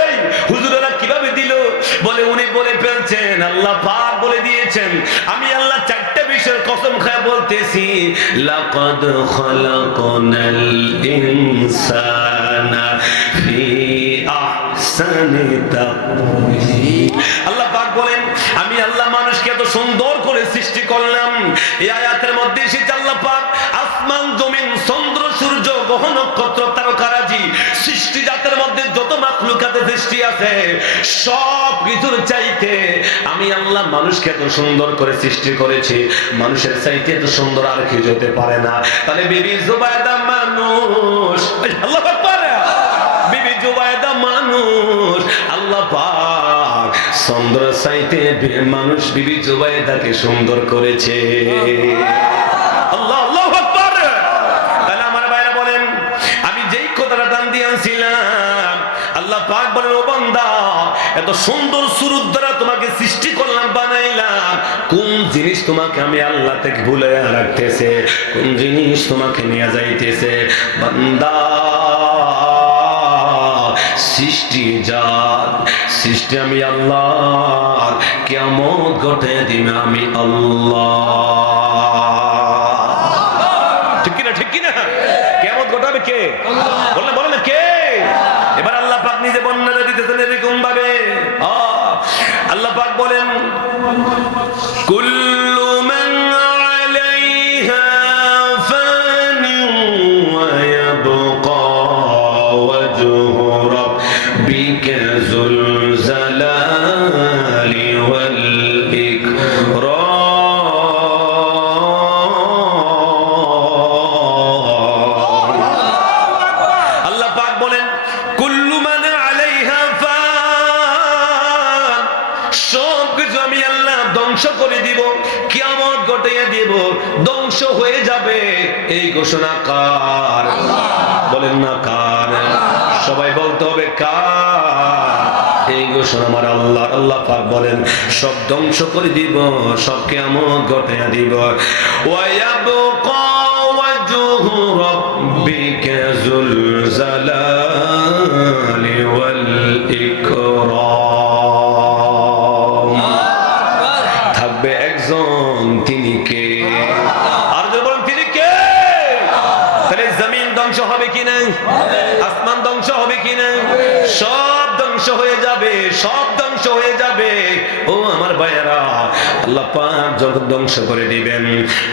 এই হুজুরেরা কিভাবে দিল? বলে উনি বলে ফেলছেন আল্লাহ পাক বলে দিয়েছেন, আমি আল্লাহ চারটা বিষয়ের কসম খায় বলতেছি, লাকাদ খালাকনাল ইনসানা ফি আহসানি তাকওয়িম। আল্লাহ পাক বলেন আমি আল্লাহ মানুষকে এত সুন্দর করে সৃষ্টি করলাম। এই আয়াতের মধ্যে এসেছে আল্লাহ পাক আসমান জমিন চন্দ্র সূর্য গ্রহ নক্ষত্র তারকারাজি সৃষ্টি জাতের মধ্যে যত মাখলুকাতে সৃষ্টি আছে সব কিছুর চাইতে আমি আল্লাহ মানুষকে এত সুন্দর করে সৃষ্টি করেছি। মানুষের চাইতে এত সুন্দর আর কিছু হতে পারে না। তাহলে বিবি জুবাইদা মানুষ, আল্লাহু আকবার, বিবি জুবাইদা মানুষ, আল্লাহ পাক চন্দ্র চাইতে মানুষ বিবি জুবাইদাকে সুন্দর করেছে। আল্লাহ, আল্লাহু আকবার। তাহলে আমার ভাইরা বলেন আমি যেই কথাটা টান দিয়ে আনছিলাম, আল্লাহ পাক বলেন ও বান্দা এত সুন্দর সুরত দ্বারা তোমাকে সৃষ্টি করলাম, বানাইলাম, কোন জিনিস তোমাকে আমি আল্লাহ থেকে ভুলে রাখতেছে? কোন জিনিস তোমাকে নিয়ে যাইতেছে? বান্দা সৃষ্টি জাত, সৃষ্টি আমি আল্লাহ, কিয়ামত ঘটে দিবে আমি আল্লাহ। ঠিক কিনা? ঠিক কিনা? কিয়ামত ঘটাবে কে? বললে বলে না কে? এবার আল্লাহ পাক নিজে বর্ণনা দিতেছেন এরকম ভাবে। আল্লাহ পাক বলেন কুল্লু মান আলাইহা ফানি ওয়া ইয়াবকা ওয়াজহু রাব্বিকা যুল জালালি ওয়াল ইকরাম। আল্লাহ পাক বলেন কুল্লু মান আলাইহা ফান, সব কিছু আমি আল্লাহ ধ্বংস করে দিব। ধ্বংস হয়ে যাবে, এই ঘোষণা কার? বলেন না কার? সবাই বলতে হবে কার? এই ঘোষণা আমার আল্লাহ। আল্লাহ পাক বলেন সব ধ্বংস করে দিব, সব কিয়ামত ঘটায়া দিব। ওয়ায়াবকা ওয়াজহু রাব্বিকা যুল জালালি ওয়াল ইকরাম। থাকবে একজন, তিনি কে? আর যদি বলেন তিনি কে, তাহলে জমিন ধ্বংস হবে কি না? আসমান ধ্বংস হবে কি না? সব ধ্বংস হয়ে যাবে, সব ধ্বংস হয়ে যাবে। ও আমার ভাইয়েরা, আল্লাহ পাক যখন ধ্বংস করে দিবেন,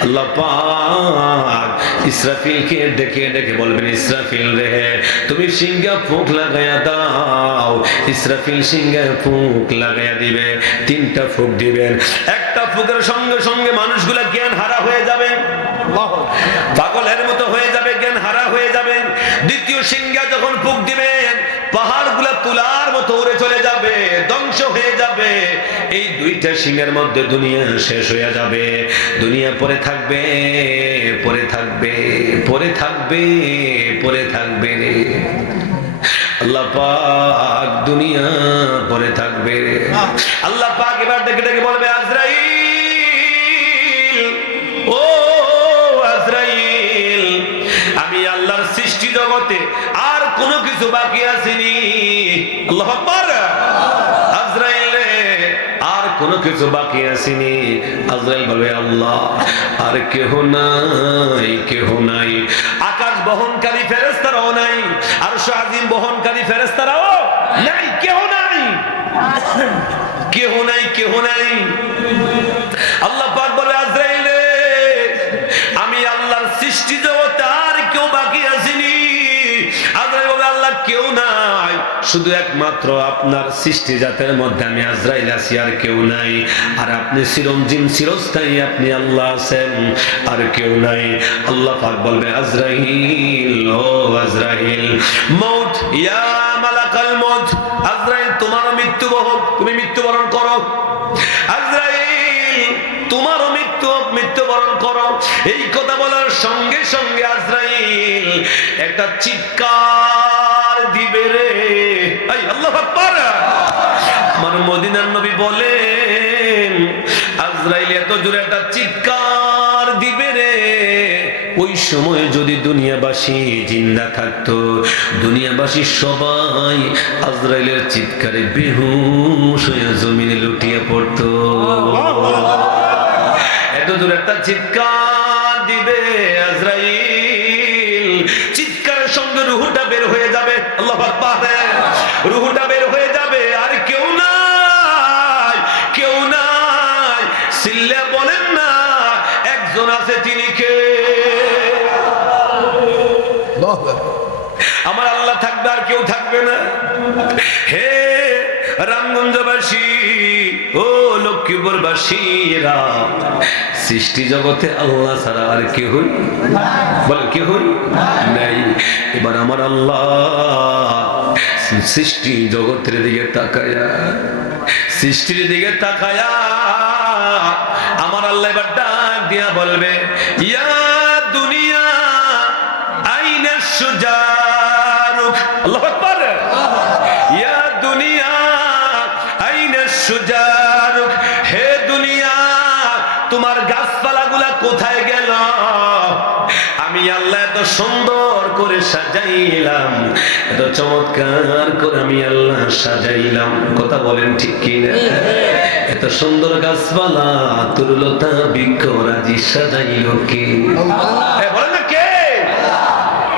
আল্লাহ পাক ইসরাফিলকে ডেকে ডেকে বলবেন, ইসরাফিল রে তুমি সিংহা ফুঁক লাগায়া দাও। ইসরাফিল সিংহা ফুঁক লাগায়া দিবে, 3টা ফুঁক দিবেন। একটা ফুঁকের সঙ্গে সঙ্গে মানুষগুলা জ্ঞান হারা হয়ে যাবে, পাগলের মতো হয়ে যাবে, জ্ঞান হারা হয়ে যাবে। দ্বিতীয় সিংহা যখন ফুঁক দিবেন, পাহাড়গুলা তুলার মতো উড়ে চলে যাবে, ধ্বংস হয়ে যাবে। এই 2টা সিংহের মধ্যে দুনিয়া শেষ হয়ে যাবে। দুনিয়া পরে থাকবে, পরে থাকবে, পরে থাকবে, পরে থাকবে রে। আল্লাহ পাক দুনিয়া পরে থাকবে। আল্লাহ পাক এবার ডেকে ডেকে বলবে, আজরাইল, ও আজরাইল, আমি আল্লাহর সৃষ্টি জগতে আর কোনো কিছু বাকি আসেনি। আল্লাহু আকবার। আজরাইল রে, আর কোনো কিছু বাকি আসেনি। আজরাইল বলবে, আল্লাহ আর কেহ নাই, কেহ নাই। আকাশ বহনকারী ফেরেশতারাও নাই, আরশ আজিম বহনকারী ফেরেশতারাও নাই, কেহ নাই, কেহ নাই, কেহ নাই। আল্লাহ পাক বলে, আজরাইল রে, আমি আল্লাহর সৃষ্টি জগতে আর কেউ বাকি আসেনি। আজরাইল বলে, আল্লাহ কেউ নাই, শুধু একমাত্র আপনার সৃষ্টি জাতের মধ্যে আমি আজরাইল আছি, আর কেউ নাই। আর আপনি চিরঞ্জীব চিরস্থায়ী, আপনি আল্লাহ আছেন, আর কেউ নাই। আল্লাহ পাক বলবে, আজরাইল, ও আজরাইল, মউত, ইয়া মালাকাল মউত, আজরাইল তোমার মৃত্যুবরণ, তুমি মৃত্যুবরণ করো। আজরাইল তোমারও মৃত্যুবরণ করো। এই কথা বলার সঙ্গে সঙ্গে আজরাইল একটা চিৎকার দিবে রে। আল্লাহু আকবার। আমার মদিনার নবী বলেন, আজরাইল এত জোরে একটা চিৎকার দিবে রে, ওই সময় যদি দুনিয়াবাসী জিন্দা থাকতো, দুনিয়াবাসী সবাই আজরাইলের চিৎকারে বেহুশ হয়ে জমিনে লুটিয়ে পড়তো। এত জোরে একটা চিৎকার দিবে আজরাইল, চিৎকারের সঙ্গে রুহুটা বের হয়ে যাবে। আল্লাহু আকবার। রুহুটা বের হয়ে যাবে, আর কেউ নাই, কেউ নাই। সিল্লা বলেন না, একজন আছে, তিনি কে? আমার আল্লাহ থাকবে, আর কেউ থাকবে না। হে রামগঞ্জবাসী, ও লক্ষ্মীপুরবাসীরা, সৃষ্টি জগতে আল্লাহ ছাড়া আর কেউ বলে, কেউ নাই। এবার আমার আল্লাহ সৃষ্টি জগতের দিকে তাকায়া, সৃষ্টির দিকে তাকায়া আমার আল্লাহ এবার ডাক দিয়া বলবে, ইয়া দুনিয়া আইনা সুজারুক। আল্লাহু আকবার। ইয়া দুনিয়া আইনা সুজারুক, হে দুনিয়া তোমার গাছপালাগুলা কোথায় গেল? আমি আল্লাহ এত সুন্দর করে সাজাইলাম, এত চমৎকার করে আমি আল্লাহ সাজাইলাম। কথা বলেন ঠিক কিনা? এত সুন্দর গাছপালা, তরুলতা, বৃক্ষরাজি সাজাইল কে? বলেন না কে?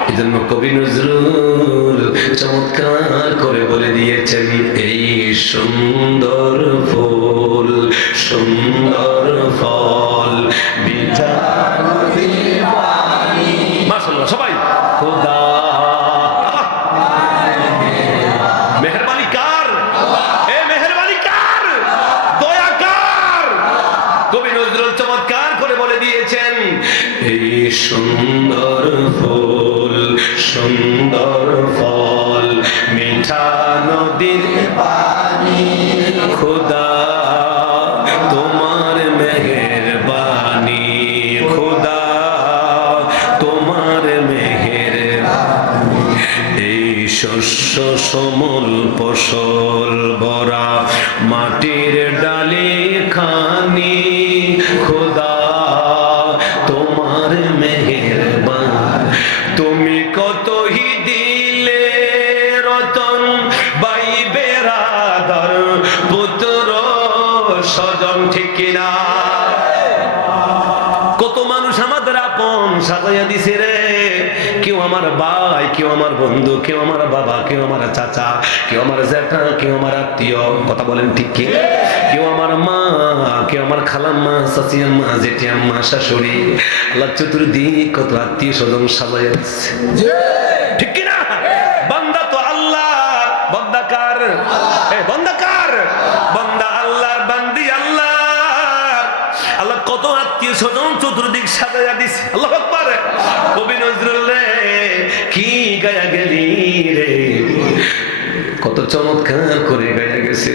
এই জন্য কবি নজরুল চমৎকার করে বলে দিয়েছেন, এই সুন্দর ফুল, সুন্দর ফল, মিঠা মাশাআল্লাহ। সবাই খোদা মেহেরবানি কার? এ মেহেরবানি কার? দয়া কার? কবি নজরুল চমৎকার করে বলে দিয়েছেন, এই সুন্দর ফুল, সুন্দর ফল, মিঠা নদীর পানি, খোদা তোমার মেহেরবানি, খোদা ফসল ভরা মাটির ডালে খানি খোদা তোমার মেহেরবান তুমি কতই দিলে রতন ভাই বেরাদর পুত্র স্বজন ঠিক কিনা কত মানুষ আমাদের আপন সাজাইয়া দিছে রে কেউ আমার ভাই কেউ আমার বন্ধু কেউ আমার বাবা কেউ আমার চাচা কেউ আমার জ্যাঠা কেউ আমার আত্মীয় কথা বলেন ঠিক কি কেউ আমার মা কেউ আমার খালাম্মা চাচিয়াম্মা জেঠিয়াম্মা শাশুড়ি আল্লাহ চতুর্দিক কত আত্মীয় স্বজন সাজাইয়া দিচ্ছে ঠিক কিনা বান্দা তো আল্লাহ বান্দা কার বান্দা কার বান্দা আল্লাহর বান্দি আল্লাহ আল্লাহ কত আত্মীয় স্বজন চতুর্দিক সাজাইয়া দিছে আল্লাহু আকবার কবি নজরুল রে কি গায়া গেলি রে কত চমৎকার করে গায়া গেছে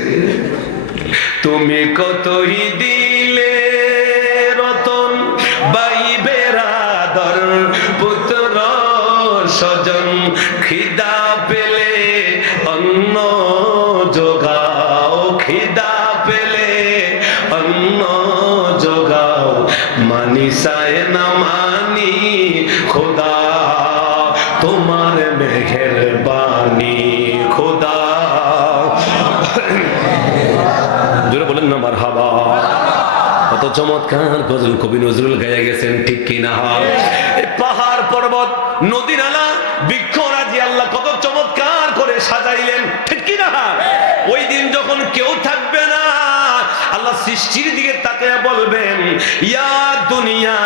তুমি কতই দিলে রতন ভাই বেরাদর পুত্র স্বজন খিদা পেলে অন্ন যোগাও খিদা পেলে অন্ন যোগাও মানি সায় না মানি খোদা তোমার মেহেরবানি খোদা জোরে বলেন না মারহাবা কত চমৎকার গজল কবি নজরুল গায়ে গেছেন ঠিক কিনা এই পাহাড় পর্বত নদী নালা বৃক্ষরাজি আল্লাহ কত চমৎকার করে সাজাইলেন ঠিক কিনা ওই দিন যখন কেউ থাকবে না আল্লাহ সৃষ্টির দিকে তাকিয়ে বলবেন ইয়া দুনিয়া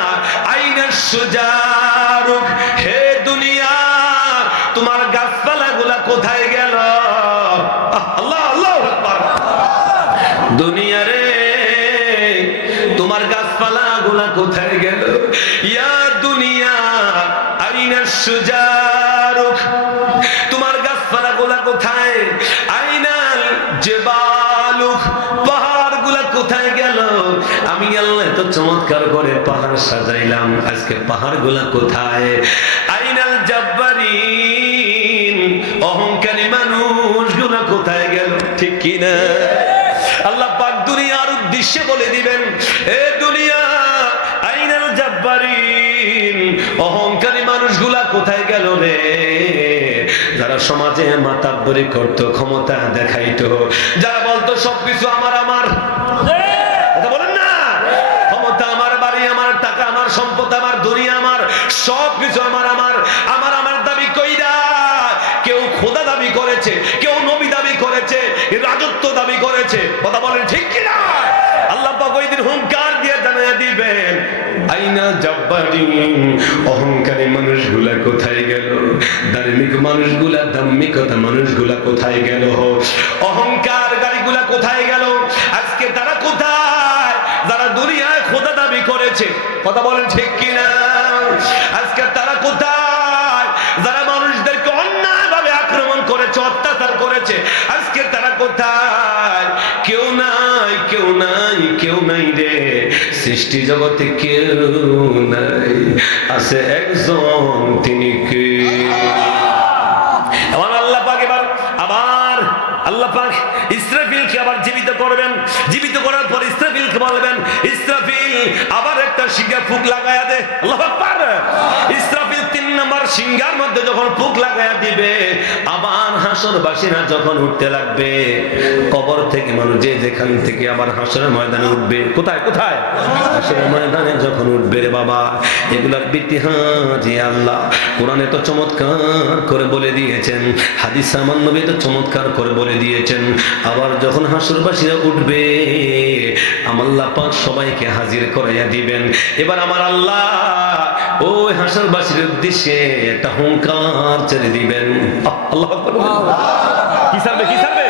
আইনা সুজারুক হে দুনিয়া তোমার গাছপালাগুলা কোথায় গেল আল্লাহ আল্লাহু আকবার দুনিয়া রে তোমার গাছপালাগুলা কোথায় গেল ইয়া দুনিয়া আইনা সুজারুক তোমার গাছপালাগুলা কোথায় আইনাল জিবালুক পাহাড়গুলা কোথায় গেল আমি আল্লাহ এত চমৎকার করে পাহাড় সাজাইলাম আজকে পাহাড়গুলা কোথায় আইনাল জাব্বারিন অহংকারী মানুষগুলা কোথায় গেল ঠিক কিনা আল্লাহ পাক দুনিয়ার উদ্দেশ্যে বলে দিবেন এ দুনিয়া আইনাল জাব্বারিন অহংকারী মানুষগুলা কোথায় গেল রে যারা সমাজে মাতাব্বরি করত ক্ষমতা দেখাইতো যারা বলতো সবকিছু আমার আমার কথা বলেন না ক্ষমতা আমার বাড়ি আমার টাকা আমার সম্পদ আমার দুনিয়া আমার সবকিছু আমার আমার আমার আমার দাবি কইরা কেউ খোদা দাবি করেছে কেউ নবী দাবি করেছে রাজত্ব দাবি করেছে কথা বলেন ঠিক কিনা আল্লাহ পাক ওই দিন হুঙ্কার দিয়ে জানিয়ে দিবেন আইনা জাব্বারিন অহংকারী মানুষগুলা কোথায় গেল ধার্মিক মানুষগুলা ধার্মিকতা মানুষগুলা কোথায় গেল অহংকার গাড়িগুলা কোথায় গেল আজকে তারা কোথায় যারা দুনিয়ায় খোদা দাবি করেছে কথা বলেন ঠিক কিনা আজকে তারা কোথায় যারা মানুষদেরকে অন্যায়ভাবে আক্রমণ করেছে অত্যাচার করেছে আজকে তারা কোথায় কেউ নাই কেউ নাই কেউ নাই রে সৃষ্টি জগতে কেউ নাই আছে একজন তিনি কে এমন আল্লাহ পাক এবার আবার আল্লাহ পাক ইসরাফিলকে আবার জীবিত করবেন জীবিত করার পর ইসরাফিলকে বলবেন ইসরাফিল আবার একটা শিঙ্গা ফুক লাগায়া দে আল্লাহু আকবার ইসরাফিল 3 নাম্বার শিঙ্গার মধ্যে যখন ফুক লাগায়া দিবে আবার হাসরবাসীরা যখন উঠতে লাগবে কবর থেকে মানুষ যে যেখান থেকে আবার হাসরের ময়দানে উঠবে কোথায় কোথায় হাসরের ময়দানে যখন উঠবে রে বাবা এগুলার ইতিহাস যে আল্লাহ কোরআনে তো চমৎকার করে বলে দিয়েছেন হাদিস আমার নবী তো চমৎকার করে বলে দিয়েছেন আবার যখন হাসরবাসীরা উঠবে আমার আল্লাহ পাক সবাইকে হাজির করাইয়া দিবেন এবার আমার আল্লাহ ওই হাসরবাসীর উদ্দেশ্যে একটা হুঙ্কার ছেড়ে দিবেন আল্লাহু আকবার কি ছাড়বে কি ছাড়বে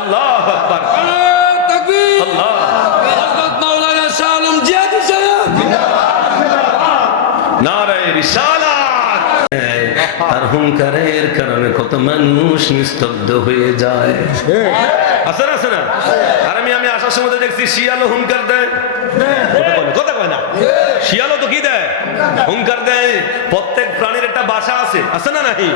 আল্লাহু আকবার তাকবীর আল্লাহ হযরত মাওলানা শাহ আলম জিয়াদি সাহেব নারে রিসালাত আর হুঙ্কারের কারণে কত মানুষ নিস্তব্ধ হয়ে যায় আছে না আছে না আর আমি আসার সময় দেখছি শিয়ালও হুঙ্কার দেয় কথা কয় না শিয়ালও তো কি দেয় হুঙ্কার দেয় প্রত্যেক প্রাণীর একটা বাসা আছে, আছে না নাই?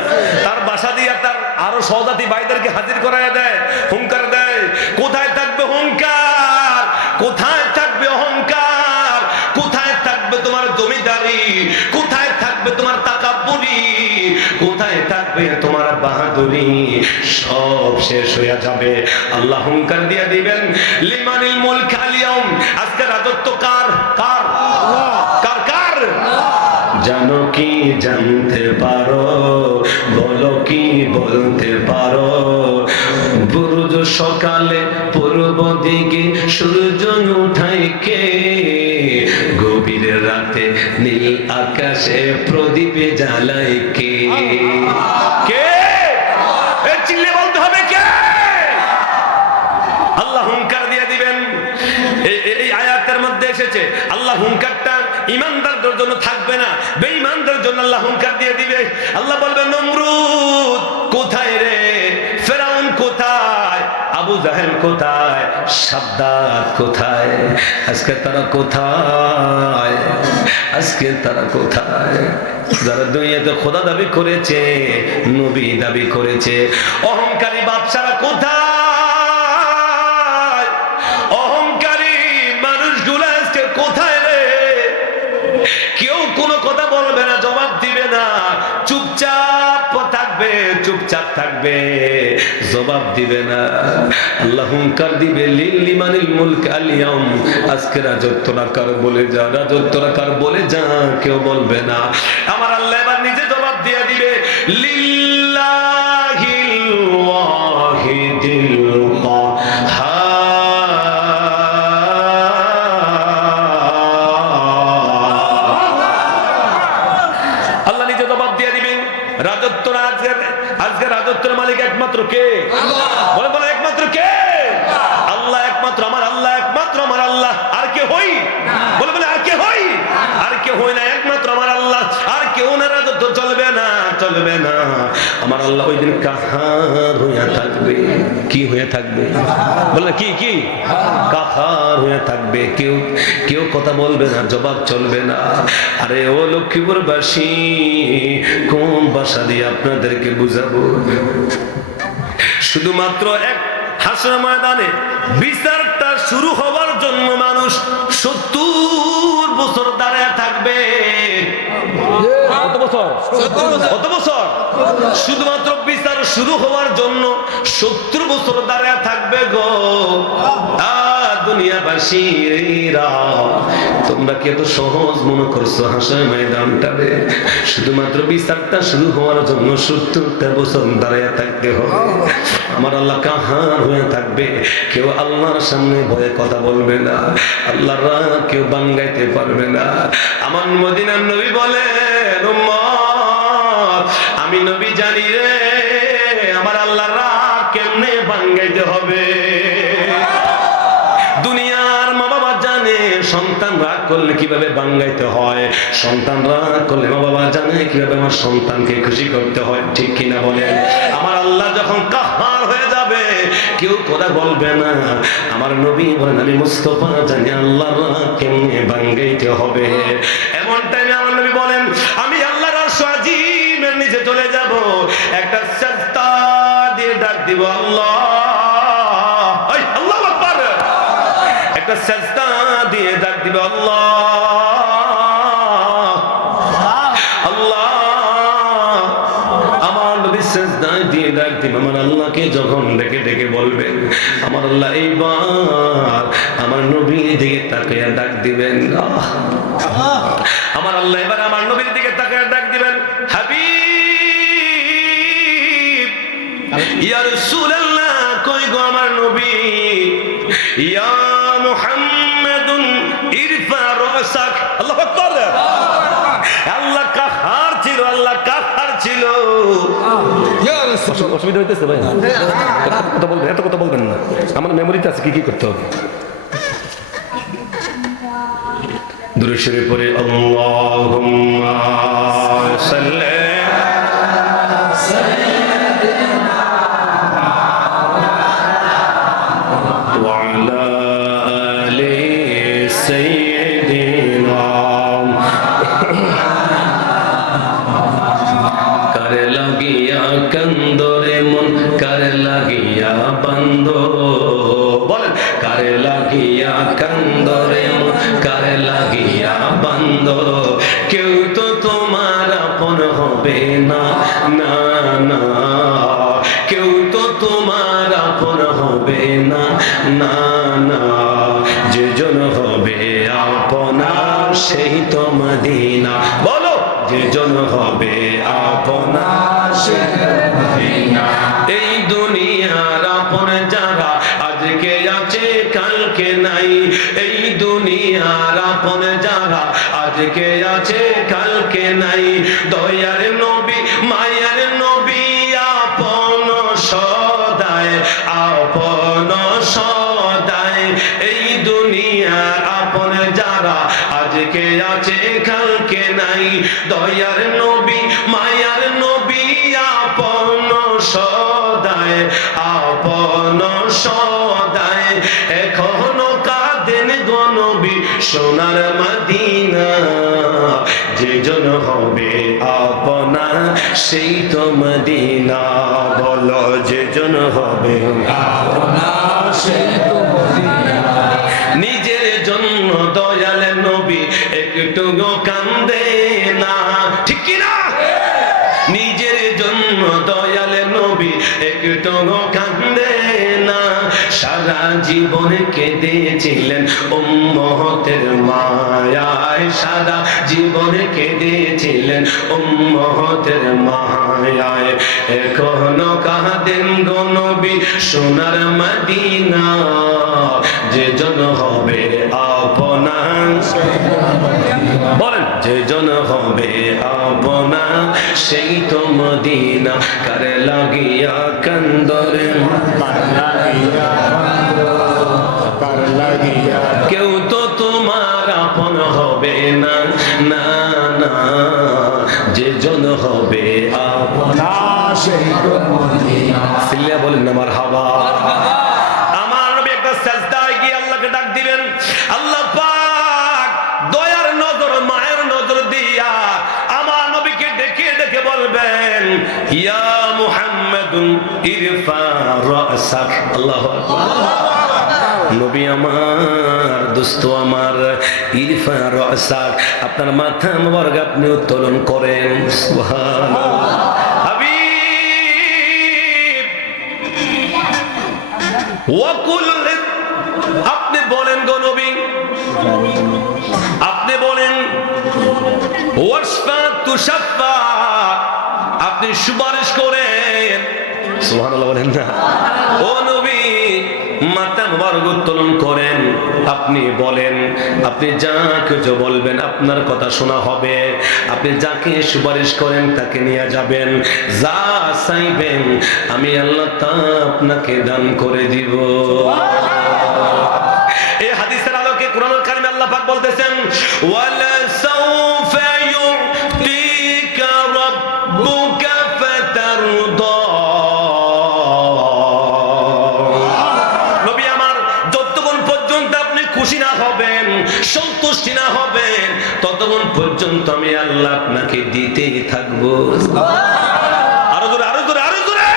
তার বাসা দিয়ে তার আরো সহজাতি ভাইদেরকে হাজির করায় দেয়, হুঙ্কার দেয়। কোথায় থাকবে হুঙ্কার? কোথায় থাকবে অহংকার? কোথায় থাকবে তোমার জমিদারি? কোথায় থাকবে তোমার তাকাব্বুরি? কোথায় থাকবে তোমার বাহাদুরি? সব শেষ হয়ে যাবে। আল্লাহ হুঙ্কার দিয়ে দিবেন, লিমানিল মুলক আল ইয়াউম, আজকে রাজত্ব কার? কার? কার? কার? জানো কি জানতে পারো, বলো কি বলতে পারো, বুরুজ সকালে পূর্ব দিকে সূর্য উঠায় কে, গভীর রাতে নীল আকাশে প্রদীপে জ্বালায় কে? কে? এ চিল্লে বলতে হবে কে? আল্লাহ হুঙ্কার দিয়ে দিবেন। এই আয়াতের মধ্যে এসেছে আল্লাহ হুঙ্কারটা ঈমানদারদের জন্য থাকবে না, বেঈমানদের জন্য আল্লাহ হুঙ্কার দিয়ে দিবে। আল্লাহ বলবে, নমরুদ কোথায় রে? ফেরাউন কোথায়? আবু জাহেল কোথায়? সাদ্দাত কোথায়? আজকে তারা কোথায়? আজকে তারা কোথায়? যারা দুনিয়াতে খোদা দাবি করেছে, নবী দাবি করেছে, অহংকারী বাদশারা কোথায়? অহংকারী মানুষগুলো আজকে কোথায় রে? কেউ কোনো কথা বলবে না, জবাব দিবে না, চুপচাপ থাকবে, চুপচাপ থাকবে, জবাব দিবে না। আল্লাহ হুঙ্কার দিবে, লিমানিল মুলক আল ইয়াউম, আজকে রাজত্বটা কার বলে যা, রাজত্বটা কার বলে যা, কেউ বলবে না। আমার আল্লাহ এবার নিজে জবাব দিয়ে দিবে, লিল্লাহিল ওয়াহিদিল কাহ্হার। আল্লাহ নিজে জবাব দিয়ে দিবেন, রাজত্ব আজকে রাজত্বের মালিক একমাত্র কে? বলে বলে একমাত্র কে? আল্লাহ একমাত্র, আমার আল্লাহ একমাত্র, আমার আল্লাহ। আর কে হই? বলে বলে আর কে হই? আর কে হই না, একমাত্র আমার আল্লাহ। আর কেউ না, রাজত্ব চলবে না, চলবে না। আমার আল্লাহ ওই দিন কাহার হইয়া থাকবে। কি হয়ে থাকবে? বলে কি? কি? কাহার হয়ে থাকবে। কেউ কেউ কথা বলবে না, জবাব চলবে না। আরে ও লক্ষ্মীপুরবাসী, কোন ভাষা দিয়ে আপনাদেরকে বুঝাবো? শুধুমাত্র এক হাসর ময়দানে বিচারটা শুরু হওয়ার জন্য মানুষ 70 বছর দাঁড়িয়ে থাকবে। কত বছর? কত বছর? শুধুমাত্র বিচার শুরু হওয়ার জন্য 70 বছর দাঁড়িয়ে থাকবে গো। দুনিয়াবাসীরা, তোমরা কি এত সহজ মনে করছো হাসরের ময়দানটারে? শুধুমাত্র বিচারটা শুরু হওয়ার জন্য 70টা বছর দাঁড়িয়ে থাকতে হবে। আমার আল্লাহ কাহার হয়ে থাকবে। কেউ আল্লাহর সামনে ভয়ে কথা বলবে না, আল্লাহর রাগ কেউ বাঙ্গাইতে পারবে না। আমার মদিনার নবী বলেন, উম্মত আমি নবী জানি রে, আমার আল্লাহর রাগ কেমনে বাঙ্গাইতে হবে। দুনিয়ার মা বাবা জানে সন্তান রাগ করলে কিভাবে বাঙ্গাইতে হয়, সন্তান রাগ করলে মা বাবা জানে কিভাবে আমার সন্তানকে খুশি করতে হয়, ঠিক কিনা বলেন? আমার আল্লাহ যখন কাহার হয়ে যাবে, কেউ কথা বলবে না। আমার নবী বলেন, আমি মুস্তাফা জানি আল্লাহর রাগ কেমনে বাঙ্গাইতে হবে। এমন টাইমে আমার নবী বলেন, আমি আল্লাহর আরশ আজিমের নিচে চলে যাব, একটা সাজদা দিয়ে ডাক দিব, আল্লাহ, আল্লাহু আকবার, একটা সাজদা দিয়ে ডাক দিবে, আল্লাহ, আল্লাহ। আমার নবী সাজদা দিয়ে ডাক দিবে, আমার আল্লাহকে যখন ডেকে ডেকে বলবেন, আমার আল্লাহ এইবার আমার নবীর দিকে তাকিয়ে ডাক দিবেন, আমার আল্লাহ এবার আমার নবীর দিকে তাকিয়ে ডাক দিবেন, হাবিব ইয়া রাসূলুল্লাহ, কই গো আমার নবী, ইয়া মুহাম্মাদুন ইরফা রাসাক। আল্লাহু আকবার। আল্লাহ কাহার ছিল, আল্লাহ কাহার ছিল। অসুবিধা হইতেছে ভাই? কথা বলবেন, এত কথা বলবেন না, আমার মেমোরিতে আছে কি কি করতে হবে। দুরূদ শরীফ পড়ে, আল্লাহুম্মা সাল্লি ওয়া আলা আলি সাইয়্যিদিনা বান্দো, কেউ তো তোমার আপন হবে না, না না, কেউ তো তোমার আপন হবে না, না না, যেজন হবে আপনার সেই তো মদিনা। বলো, যেজন হবে আপনার সেই মদিনা। এই দুনিয়ার আপন যারা আজকে আছে কালকে নাই, এই দুনিয়ার আপন যারা আজকে আছে কালকে নাই, দয়ার নবী মায়ার নবী আপন সদায়, আপন সদায়। এই দুনিয়ার আপন যারা আজকে আছে কালকে নাই, দয়ার নবী মায়ার নবী আপন সদায়, আপন সদায়। এখনো কাঁদেন গো নবী সোনার মদিনা, যেজন হবে আপনা সেই তো মদিনা। বলো, যেজন হবে আপনা সেই তো মদিনা। নিজের জন্য দয়াল নবী একটু কান্দে না, ঠিক কি না? নিজের জন্য দয়াল নবী একটু কান্দে না, সারা জীবন কেঁদেছিলেন উম্মতের মায়ায়, সারা জীবন কেঁদেছিলেন উম্মতের মায়ায়। এখনো কাঁদেন গো নবী সোনার মদিনা, যেজন হবে আপনা, বলেন, যেজন হবে আপনা সেই তো মদিনা। কার লাগিয়া কান্দরে, কেউ তো তোমার আপন হবে না, না না, যেজন হবে আপনা সেই তো মদিনা। সিল্লা বলেন না মারহাবা। আমার নবী একটা সাজদায় গিয়ে আল্লাহকে ডাক দিবেন, আল্লাহ পাক দয়ার নজর মায়ের নজর দিয়া আমার নবীকে ডেকে ডেকে বলবেন, ইয়া মুহাম্মাদুন ইরফা রাসাক। আল্লাহু আকবার। নবী আমার, দোস্ত আমার, ইরফা রাসাক, আপনার মাথা মোবারক আপনি উত্তোলন করেন। সুবহানাল্লাহ। হাবিব ওয়াকুল, আপনি বলেন গো নবী, আপনি বলেন ওয়াসফা তুশাফা, আপনি সুপারিশ করেন। সুবহানাল্লাহ বলেন না। ও নবী, মাথা মোবারক উত্তোলন করেন, আপনি বলেন, আপনি যা কিছু বলবেন আপনার কথা শোনা হবে, আপনি যাকে সুপারিশ করেন তাকে নিয়ে যাবেন, যা চাইবেন আমি আল্লাহ তা আপনাকে দান করে দিব। এই হাদিসের আলোকে কুরআনুল কারীমে আল্লাহ পাক বলতেছেন, ওয়ালা সাউফা ইউতিকা রাব্বুকা ফাতারদা। নবী আমার, যতক্ষণ পর্যন্ত আপনি খুশি না হবেন, সন্তুষ্টি না হবেন, ততক্ষণ পর্যন্ত আমি আল্লাহ আপনাকে দিতেই থাকবো। আরো জোরে, আরো জোরে, আরো জোরে।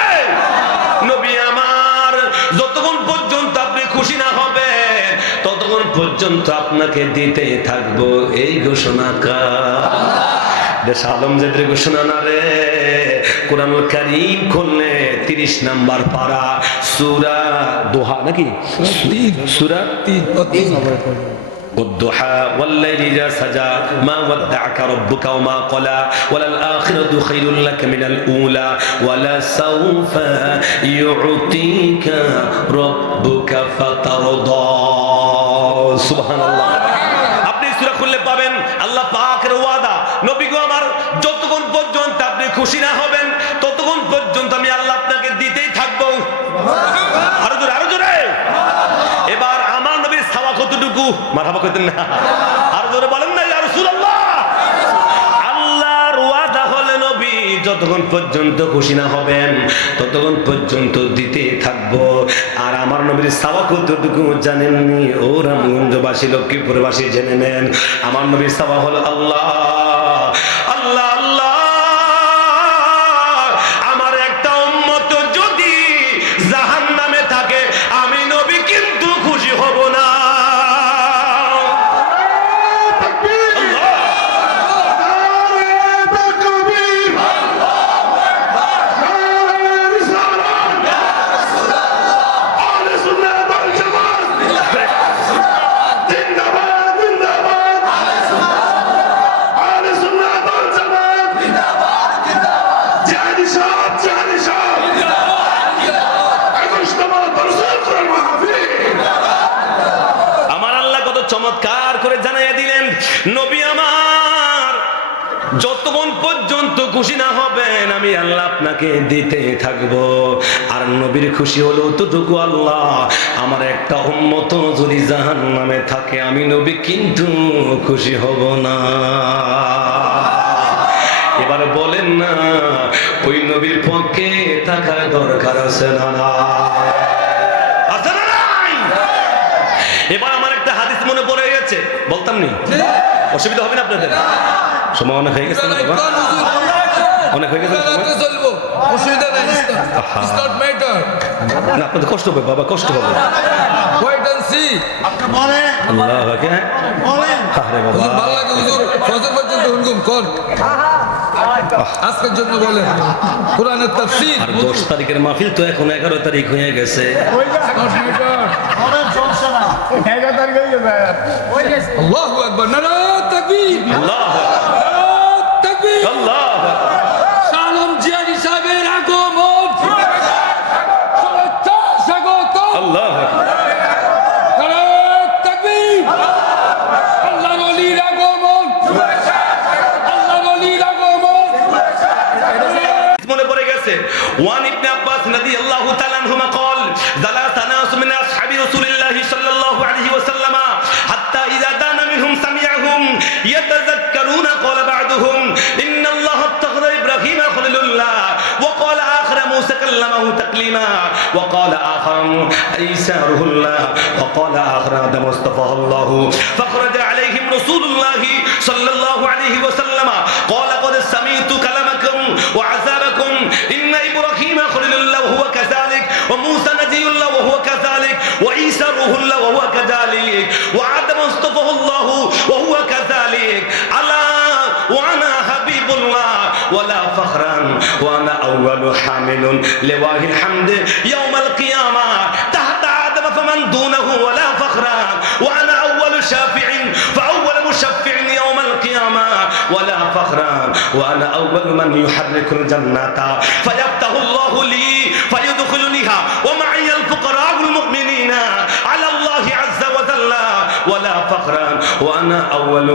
নবী আমার, যতক্ষণ পর্যন্ত আপনি খুশি না হবেন, ততক্ষণ পর্যন্ত আপনাকে দিতে থাকবো। এই ঘোষণা কার? দেশ আলমজাদের ঘোষণা না রে। কুরআনুল কারীম খুললে 30 নাম্বার পারা, সূরা দোহা নাকি সূরা 3 والضحى والليل إذا سجى ما ودعك ربك وما قلى وللآخرة خير لك من الأولى ولسوف يعطيك ربك فترضى سبحان الله। আপনি সূরা খুললে পাবেন আল্লাহ পাকের ওয়াদা, নবী গো আমার, যতক্ষণ পর্যন্ত আপনি খুশি না হবেন ততক্ষণ পর্যন্ত আমি আল্লাহ আপনাকে দিতেই থাকবো। আরো জোরে, আরো জোরে। এবার আমার নবীর সাওয়া কতটুকু? মারহাবা কইতেন না? আরো জোরে বলেন না ইয়া রাসূলুল্লাহ। আল্লাহর ওয়াদা হলে নবী যতক্ষণ পর্যন্ত খুশি না হবেন ততক্ষণ পর্যন্ত দিতে থাকবো। আর আমার নবীর সাওয়া কতটুকু জানেননি? ও রামগঞ্জবাসী, লক্ষ্মীপুরবাসী জেনে নেন, আমার নবীর সাওয়া হলো আল্লাহ আল্লাহ আল্লাহ। আমার একটা উম্মত যদি জাহান্নামে থাকে আমি নবী কিন্তু খুশি হব না। আল্লাহু যতক্ষণ পর্যন্ত খুশি না হবেন আমি আল্লাহ আপনাকে দিতে থাকবো। আর নবীর খুশি হলো ততটুকু, আল্লাহ আমার একটা উম্মত যদি জাহান্নামে থাকে আমি নবী কিন্তু খুশি হব না। এবার বলেন না ওই নবীর পক্ষে থাকার দরকার আছে না? আছে না নাই? এবার আমার একটা হাদিস মনে পড়ে গেছে, বলতাম নি? অসুবিধা হবে না আপনাদের? সময় অনেক হয়ে গেছে না বাবা? অনেক হয়ে গেছে চলবো, অসুবিধা নাই। It's not matter. না আপনাদের কষ্ট হবে বাবা, কষ্ট হবে। Wait and see. আপনি বলেন, আল্লাহ কে বলেন। আরে বাবা, হুজুর ভালো লাগে হুজুর, ফজর পর্যন্ত হুনগুম কোন আজকের জন্য বলেন কোরআনের তাফসীর। আর 10 তারিখের মাহফিল তো এখন 11 তারিখ হয়ে গেছে। বলেন, সমস্যা নাই। 11 তারিখ হয়ে গেছে। আল্লাহু আকবার, নারায়ে তাকবীর, আল্লাহ নারায়ে তাকবীর। আল্লাহ সালাম জিয়াদি সাহেবের আগমন, শুভেচ্ছা স্বাগত। আল্লাহ নারায়ে তাকবীর। আল্লাহর ওলির আগমন, আল্লাহর ওলির আগমন। মনে পড়ে গেছে ওয়ান ইবনে আব্বাস রাদিয়াল্লাহু তাআলা আনহুমা قال ثلاث ناس من اصحاب رسول الله صلى الله عليه وسلم حتى اذا دان منهم سمعهم يتذكرون قال بعضهم ان الله اتخذ ابراهيم خليل الله وقال اخر موسى كلمه تكليما وقال اخر عيسى روح الله وقال اخر ادم اصطفاه الله فخرج عليهم رسول الله صلى الله عليه وسلم قال قد سمعت كلامكم وعذابكم إن إبراهيم خليل الله وهو كذلك وموسى نبي الله وهو كذلك وعيسى روح الله وهو كذلك وآدم اصطفاه الله وهو كذلك ألا وأنا حبيب الله ولا فخرا وأنا أول حامل لواء الحمد يوم القيامة تحت آدم فمن دونه ولا فخرا وأنا أول شافع فأول مشفع يوم القيامة ولا فخرا وأنا أول من يحرك الجنة فيفتح الله لي فيدخلنيها ومعي الفقراء المؤمنين على الله عز وجل ولا فخرا وأنا أول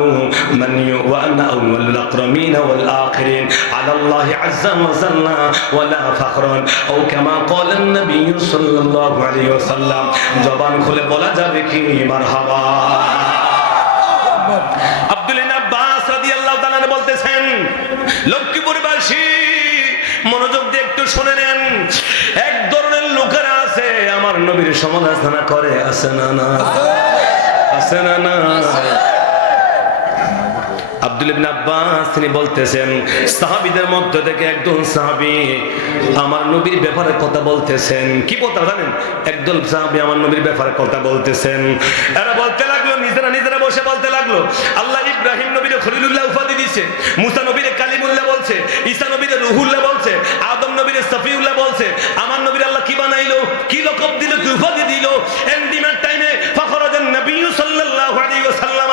وأنا أول الأكرمين والآخرين على الله عز وجل ولا فخرا أو كما قال النبي صلى الله عليه وسلم জবান খুলে বলা যাবে কি মারহাবা। আব্দুল্লাহ ইবনে আব্বাস রাদিয়াল্লাহু তাআলা বলতেছেন লক্ষ্মীপুরবাসী মনোযোগ দিয়ে একটু শুনে নেন, এক ধরনের লোকেরা আছে আমার নবীর সমালোচনা করে, আছে না না? আছে না না? আব্দুল্লাহ ইবনে আব্বাস তিনি বলতেছেন সাহাবীদের মধ্যে থেকে একজন সাহাবী আমার নবীর ব্যাপারে কথা বলতেছেন। কি কথা জানেন? একদল সাহাবী আমার নবীর ব্যাপারে কথা বলতেছেন। এরা বলতে লাগলো, নিজেরা বসে বলতে লাগলো আল্লাহ ইব্রাহিম নবীর খলিলুল্লাহ উপাধি দিয়েছে, মুসা নবীর কালিমুল্লাহ বলছে, ঈসা নবীর রুহুল্লাহ বলছে, আদম নবীর সফিউল্লাহ বলছে, আমার নবীর আল্লাহ কি বানাইলো, কি লকব দিল, কি উপাধি দিল। এন্ডিমের টাইমে ফখরাজান নবী সাল্লাল্লাহু আলাইহি ওয়াসাল্লাম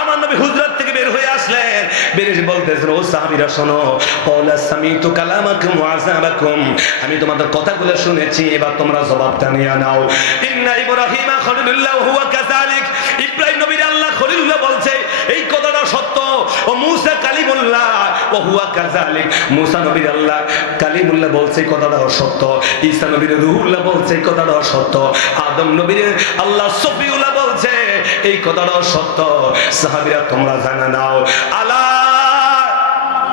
আমার নবী হুজরাত থেকে বের হয়ে আসলেন, বের এসে বলতেছেন ও সাহাবীরা শোনো, ক্বালা সামিতু কালামাকুম ওয়া আযাবাকুম, আমি তোমাদের কথাগুলো শুনেছি, এবার তোমরা জবাবটা নিয়ে নাও। ইন্না ইব্রাহিমা খলিলুল্লাহ হুয়া কাযালিক, ইব্রাহিম নবীর আল্লাহ খলিলুল্লাহ বলছে এই কথাটা সত্য। ও মুসা কালিমুল্লাহ ওয়া হুয়া কাযালিক, মুসা নবীর আল্লাহ কালিমুল্লাহ বলছে কথাটা সত্য, ঈসা নবীর রূহুল্লাহ বলছে কথাটা সত্য, আদম নবীর আল্লাহ সফিউল্লাহ বলছে এই কথাটা সত্য। সাহাবীরা তোমরা জানা নাও, আলা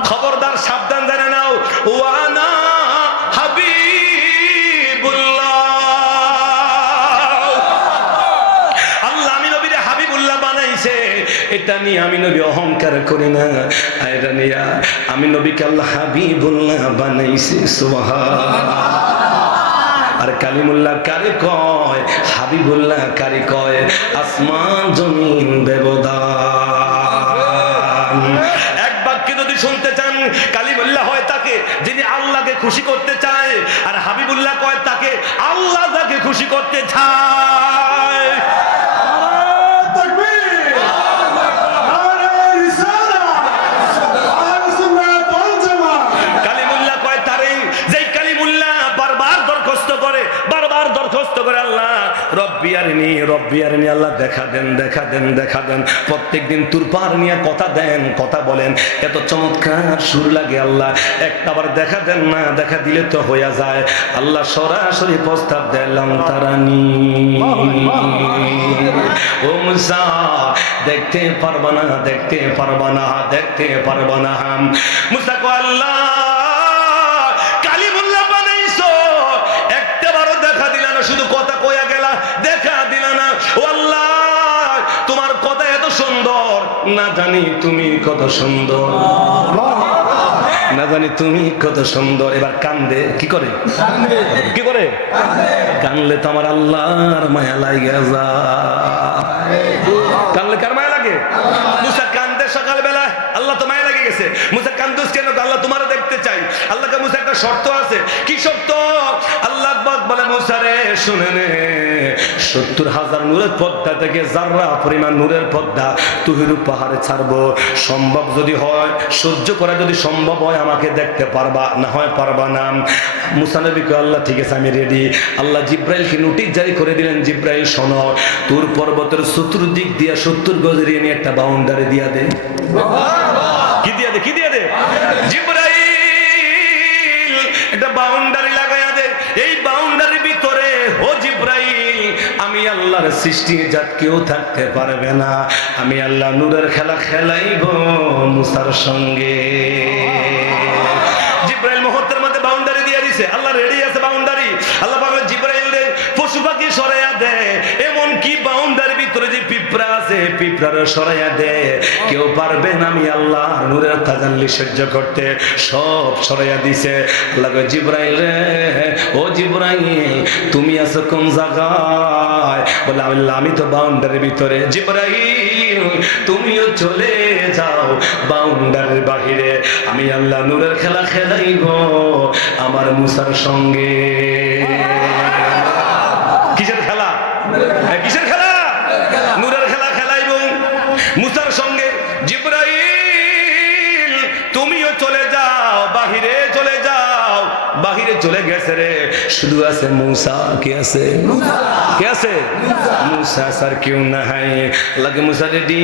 খবরদার সাবধান জানা নাও, ওয়ানা হাবিবুল্লাহ, আল্লাহ আমি নবীর হাবিবুল্লাহ বানাইছে, এটা নিয়ে আমি নবী অহংকার করি না, এটা নিয়ে আমি নবীকে আল্লাহ হাবিবুল্লাহ বানাইছে। সুবহানাল্লাহ। আর কালিমুল্লাহ কারে কয়, হাবিবুল্লাহ কারে কয়, আসমান জমিন ব্যবধান। এক বাক্যে যদি শুনতে চান, কালিমুল্লাহ হয় তাকে যিনি আল্লাহকে খুশি করতে চায়, আর হাবিবুল্লাহ কয় তাকে আল্লাহ যাকে খুশি করতে চায়। রব্বি আরিনি আল্লাহ দেখা দেন প্রত্যেকদিন তুরপার নিয়ে কথা দেন, কথা বলেন, এত চমৎকার সুর লাগে আল্লাহ, একটাবার দেখা দেন না, দেখা দিলে তো হইয়া যায়। আল্লাহ সরাসরি প্রস্তাব দিলাম তারানি, ও মুসা দেখতে পারবা না। মুসা কো আল্লাহ কালিমুল্লাহ বানাইছো, একটাবারও দেখা দিলা না, শুধু কথা কইয়া গেলা, দেখা দিলা না। ও আল্লাহ তোমার কথা এত সুন্দর, না জানি তুমি কত সুন্দর, এবার কান্দে, কি করে কানলে তো আমার আল্লাহর মায়া লাগিয়া যায়। কানলে কার মায়া লাগে? মুসা কান্দে সকালবেলা, আল্লাহ তো মায়া লাগে গেছে। মুসা কান্দুস কেন? আল্লাহ তোমার দেখতে চাই। আল্লাহকে মুসা একটা শর্ত আছে। কি শর্ত? আল্লাহ বলে মুসা রে শুনে নে, 70,000 নূরের পর্দা থেকে জাররা পরিমাণ নূরের পর্দা তুহিরু পাহাড়ে ছাড়বো। সম্ভব যদি হয়, সহ্য করা যদি সম্ভব হয়, আমাকে দেখতে পারবা, না হয় পারবা না। মুসা নবী কয় আল্লাহ ঠিক আছে, আমি রেডি। আল্লাহ জিব্রাইলকে নোটিশ জারি করে দিলেন, জিব্রাইল শোনো, তুর পর্বতের চতুর্দিক দিয়া 70 গজ নিয়ে একটা বাউন্ডারি দিয়া দে। কি দিয়া দে? জিব্রাইল একটা বাউন্ডারি লাগাইয়া দে। এই বাউন্ডারির ভিতরে ও জিব্রাইল, আমি আল্লাহর সৃষ্টি জাত কেউ থাকতে পারবে না। আমি আল্লাহ নূরের খেলা খেলাইব মুসার সঙ্গে। জিব্রাইল মুহূর্তের মধ্যে বাউন্ডারি দিয়ে দিছে। আল্লাহ রেডি আছে বাউন্ডারি। আল্লাহ বলে জিব্রাইল রে পশু পাখি সরাইয়া দে, এমন কি বাউন্ডারির ভিতরে যে পিঁপড়া আছে পিঁপড়ারে সরাইয়া দে, কেউ পারবে না আমি আল্লাহ নূরের তাজাল্লি সহ্য করতে। সব সরাইয়া দিছে। আল্লাহ কয় জিব্রাইল রে, ও জিব্রাইল তুমি আছো কোন জায়গায়? বলে আল্লাহ আমি তো বাউন্ডারির ভিতরে। জিব্রাইল তুমিও চলে যাও বাউন্ডারির বাহিরে, আমি আল্লাহ নূরের খেলা খেলাইব আমার মুসার সঙ্গে। কিসের খেলা? নূরের খেলা খেলাইব মুসার সঙ্গে। জিব্রাইল তুমিও চলে যাও বাহিরে, বাহিরে চলে গেছে রে, শুধু আছে মুসা। কে আছে? মুসা স্যার কেউ নাই। লাগে মুসা রেডি,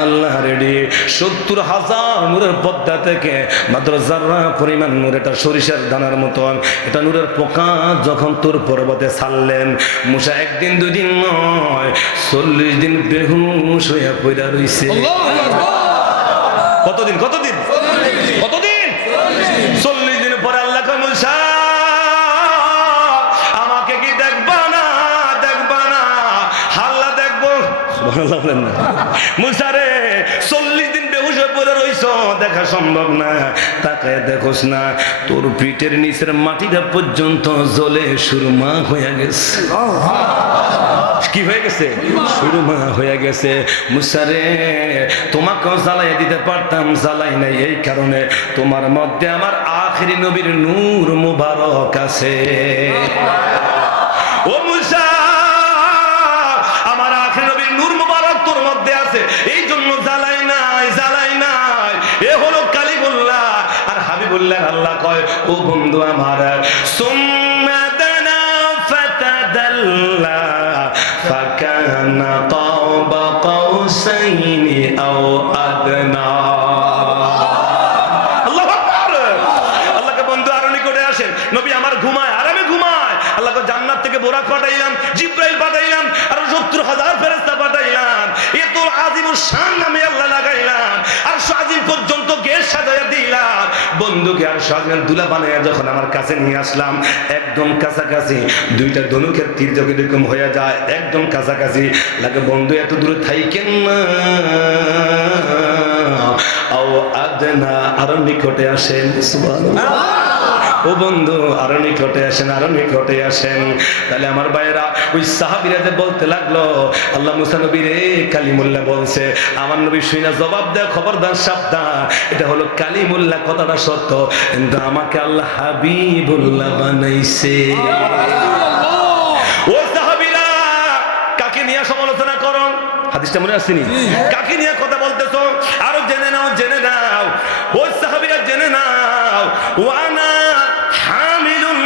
আল্লাহ রেডি। 70,000 নূরের পর্দা থেকে মাত্র জাররা পরিমাণ নূর, এটা সরিষার দানার মতন, এটা নূরের পোকা যখন তোর পর্বতে ছাড়লেন, মুসা একদিন দুদিন নয় 40 দিন বেহুশ হইয়া পইড়া রইছে। কতদিন? 40 দিন পরে আল্লাহ কয় মুসা আমাকে কি দেখবা না? আল্লাহ দেখবো। সুবহানাল্লাহ বলেন না। মুসা রে 40 দিন বেহুশ হয়ে পড়ে রইছো, দেখা সম্ভব না, তাকায় দেখোস না, তোর পিঠের নিচের মাটিটা পর্যন্ত জ্বলে সুরমা হয়ে গেছে। কি হয়ে গেছে? সুরমা হয়ে গেছে। মুসা রে তোমাকেও জ্বালাই দিতে পারতাম, জ্বালাই নাই, এই কারণে তোমার মধ্যে আমার আখিরি নবীর নূর মুবারক আছে। ও মুসা আমার আখিরি নবীর নূর মুবারক তোর মধ্যে আছে, এই জন্য জ্বালাই নাই। এ হলো কালিমুল্লাহ আর হাবিবুল্লাহ। আল্লাহ কয় ও বন্ধু আমার, সুম্মা দানা ফাতাদাল্লা ফাকানা কাবা কাউসাইনি আও আদনা। আল্লাহু আকবার। আল্লাহকে বন্ধু আরো নিকটে আসেন। নবী আমার ঘুমায়, আরামে ঘুমায়। আল্লাহকে জান্নাত থেকে বোরাক পাঠাইলাম, জিব্রাইল পাঠাইলাম, আর 70,000 ফেরেশতা পাঠাইলাম। এত আজিমুল শান নামে আল্লাহ লাগাইলাম, আর আজিম পর্যন্ত গেট সাজাইয়া দিলাম। বন্ধুকে আর সাজনের দুলা বানাইয়া যখন আমার কাছে নিয়ে আসলাম, একদম কাছাকাছি, দুইটা ধনুকের তীর যখন এরকম হয়ে যায়, একদম কাছাকাছি লাগে। বন্ধু এত দূরে থাইকেন না, আও আদনা আরো নিকটে আসেন। সুবহানাল্লাহ। ও বন্ধু আরো নিকটে আসেন। তাহলে আমার ভাইরা ওই সাহাবীরা যে বলতে লাগলো আল্লাহ মুসা নবী রে কালিমুল্লাহ বলছে, আমার নবী শুইনা জবাব দেয় খবরদার সাবধান, এটা হলো কালিমুল্লাহ, কথাটা সত্য, কিন্তু আমাকে আল্লাহ হাবিবুল্লাহ বানাইছে। ও সাহাবীরা কাকে নিয়ে সমালোচনা করো? হাদিসটা মনে আসেনি? কাকে নিয়ে কথা বলতেছো? আরো জেনে নাও। ওই সাহাবীরা জেনে নাও, ওয়ানা হামিলুন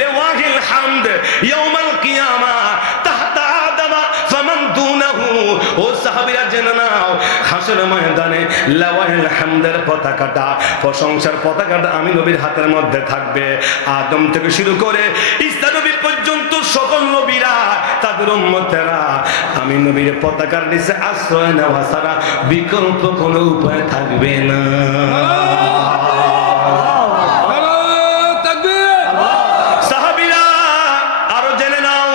লিওয়াহিল হামদ ইয়াউমাল কিয়ামা, হাসরের ময়দানে লাওয়াহিল হামদের পতাকাটা, প্রশংসার পতাকাটা আমি নবীর হাতের মধ্যে থাকবে। আদম থেকে শুরু করে ঈসা নবী পর্যন্ত সকল নবীরা তাদের উম্মতেরা আমি নবীর পতাকার নিচে আশ্রয় নেওয়া ছাড়া বিকল্প কোনো উপায় থাকবে না। সাহাবীরা আরো জেনে নাও,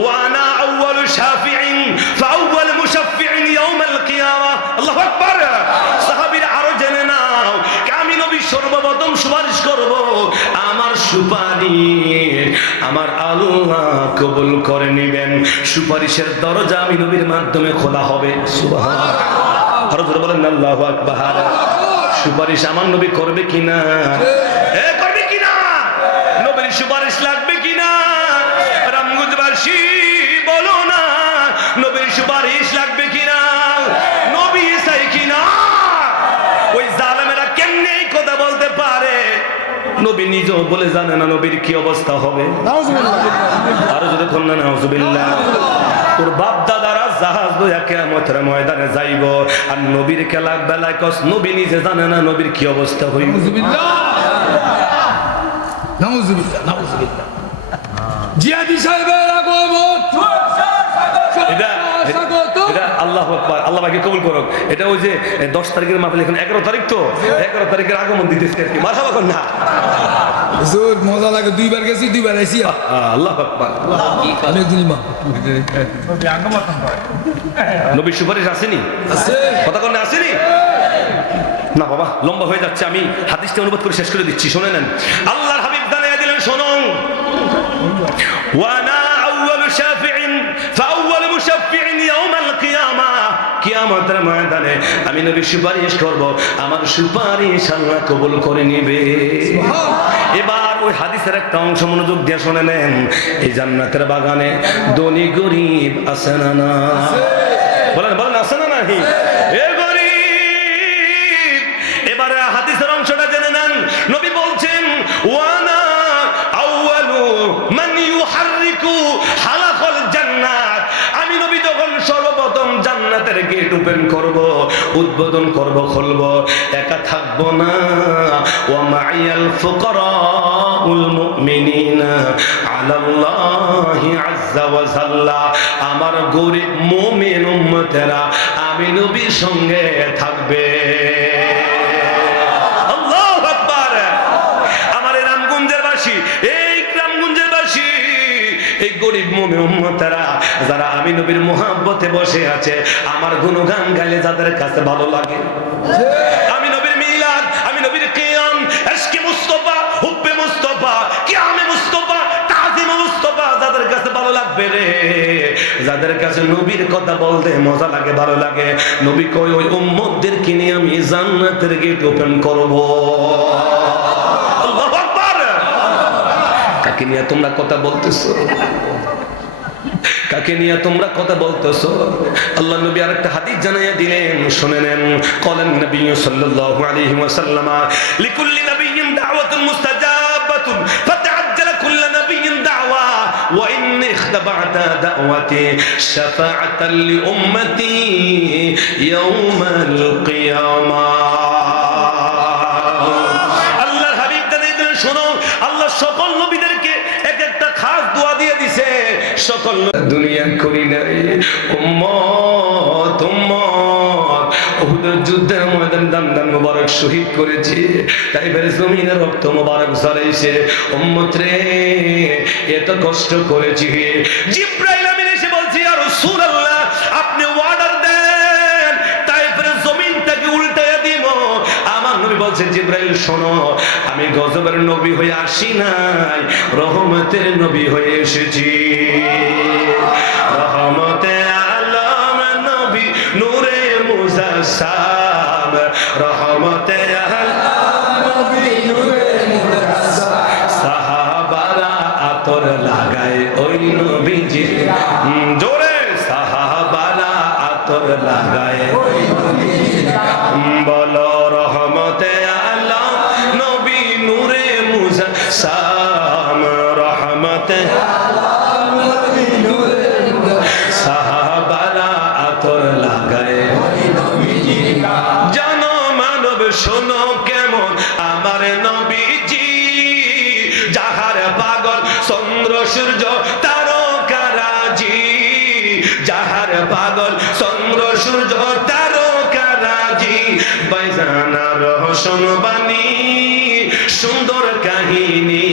ওয়ানা আউয়ালু শাফিঈন ফাআউয়াল মুশাফফিঈন ইয়াউমাল কিয়ামা। আল্লাহু আকবার। সাহাবীরা আরো জেনে নাও, আমি নবী সর্বপ্রথম সুপারিশ করব, আমার সুপারিশ আমার আল্লাহ কবুল করে নেবেন। সুপারিশের দরজা আমি নবীর মাধ্যমে খোলা হবে। সুবহানাল্লাহ। আরো জোরে বলেন আল্লাহু আকবার। সুপারিশ আমার নবী করবে কিনা? করবে কিনা? নবীর সুপারিশ লাগবে কিনা? রামগঞ্জবাসী বলো না, নবীর সুপারিশ লাগবে কিনা? নবী চাই কিনা? ওই জালেমেরা কেমনে এই কথা বলতে পারে? নবী নিজেও বলে জানে না নবীর কি অবস্থা হবে। আরো যদি কন্যা নাউজুবিল্লাহ। তোর বাপ দাদারা জাহাজ লইয়া কিয়ামতের ময়দানে যাইব, আর নবীর খেলা বেলায় কস নবী নিজে জানে না নবীর কি অবস্থা হইব। নাউজুবিল্লাহ, নাউজুবিল্লাহ। জিয়াদি সাহেবের আগমন। এটা আল্লাহু আকবার, আল্লাহ পাক কবুল করুক। এটা ওই যে 10 তারিখের মাহফিল, এখন 11 তারিখ, তো 11 তারিখের আগমন দিতেছে আর কি। মারহাবা কর না। হুজুর মজা লাগে, দুইবার গেছি, দুইবার আইছি। আল্লাহু আকবার। অনেক দিন মা নবীর সুপারিশ আসেনি? আছে। কথা কর না, আসেনি? না বাবা, লম্বা হয়ে যাচ্ছে, আমি হাদিসটা অনুবাদ করে শেষ করে দিচ্ছি, শুনে নেন। আল্লাহর হাবিব জানিয়ে দিলেন, শোনো, ওয়ানা আউয়ালু শাফিঈন ফাআউয়ালু মুশাফফিঈন ইয়াউমাল কিয়ামা। কিয়ামতের ময়দানে আমি নবী সুপারিশ করব, আমার সুপারিশ আল্লাহ কবুল করে নেবে। এবার ওই হাদিসের একটা অংশ মনোযোগ দিয়ে শুনে নেন। এই জান্নাতের বাগানে ধনী গরিব আছে না? না বলেন, বলেন আছে না? নাহি এ গরিব। এবারে হাদিসের অংশটা জেনে নেন। নবী বলছেন, ওয়ানা আউয়ালু মান ইউহাররিকু হালাকাল জান্নাত। আমি নবী যখন সর্বপ্রথম জান্নাতের গেট ওপেন করব, উদ্বোধন করব, খুলব, একা থাকবো না। ওয়া মাইয়াল ফুকারাউল মুমিনিনা আলাল্লাহি আযজা ওয়া জাল্লা। আমার গরিব মুমিন উম্মতেরা আমি নবীর সঙ্গে থাকবে। আল্লাহু আকবার। আমার এই রামগঞ্জের বাসী, এই রামগঞ্জের বাসী, এই গরিব মুমিন উম্মতেরা যারা আমি নবীর মুহাব্বতে বসে আছে, আমার গুণগান গাইলে যাদের কাছে ভালো লাগে, আমি নবীর মিলাদ, আমি নবীর কিয়াম, ইশকে মুস্তাফা, হুব্বে মুস্তাফা, কিয়ামে মুস্তাফা, তাজিমে মুস্তাফা, যাদের কাছে ভালো লাগবে রে, যাদের কাছে নবীর কথা বলতে মজা লাগে, ভালো লাগে, নবী কই ওই উম্মতদেরকে নিয়ে আমি জান্নাতের গেট ওপেন করব। আল্লাহু আকবার। কাকে নিয়ে তোমরা কথা বলতেছো? কাকে নিয়ে তোমরা কথা বলতেছো? আল্লাহ নবী আরেকটা হাদিস জানাইয়া দিলেন, শুনে নেন। ক্বালান নবী সাল্লাল্লাহু আলাইহি ওয়াসাল্লাম, লিকুল্লি নাবিয়্যিন দাওয়াতুন মুস্তাজাবাতুন ফাতাআজ্জালা কুল্লু নাবিয়্যিন দাওয়া ওয়া ইন্নী ইখতাবা'তা দাওয়াতি শাফা'আতান লি উম্মতি ইয়াওমাল কিয়ামাহ। আল্লাহর হাবিব জানিয়ে দিলেন, শোনো, আল্লাহ সকল নবীদেরকে এক একটা খাস দোয়া দিয়ে দিয়েছে। সকল দুনিয়া করি নাই উম্মত, উম্মত উহুদের যুদ্ধের ময়দান দান মুবারক শহীদ করেছি, তাইফের জমিনে রক্ত মুবারক ঝরাইছে। উম্মত রে, এত কষ্ট করেছি। জিবরাইল আমিন এসে বলছি, ইয়া রাসূলুল্লাহ, আপনি অর্ডার দেন, তাইফের জমিনটাকে উল্টাইয়া দিব। আমার নবী বলছে, জিবরাইল শোনো, আমি গজবের নবী হয়ে আসি নাই, রহমতের নবী হয়ে এসেছি। রহমতে আলম নবী, নূরে মুজাসসাম, রহমতে আলম নবী, নূরে মুজাসসাম, সাহাবারা আতর লাগায় ওই নবীজি, জোরে সাহাবারা আতর লাগায় ওই নবীজি, বলো রহমতে আলম নবী, নূরে মুজাসসাম, রহমতে আলম নবী, নূরে মুজাসসাম, সাহাবারা আতর লাগায় ওই নবীজি, শোনো কেমন আমার নবীজি, যাহার পাগল চন্দ্র সূর্য তারকারাজি, যাহার পাগল চন্দ্র সূর্য তারকারাজি। বাইজানার শোনবানি সুন্দর কাহিনী,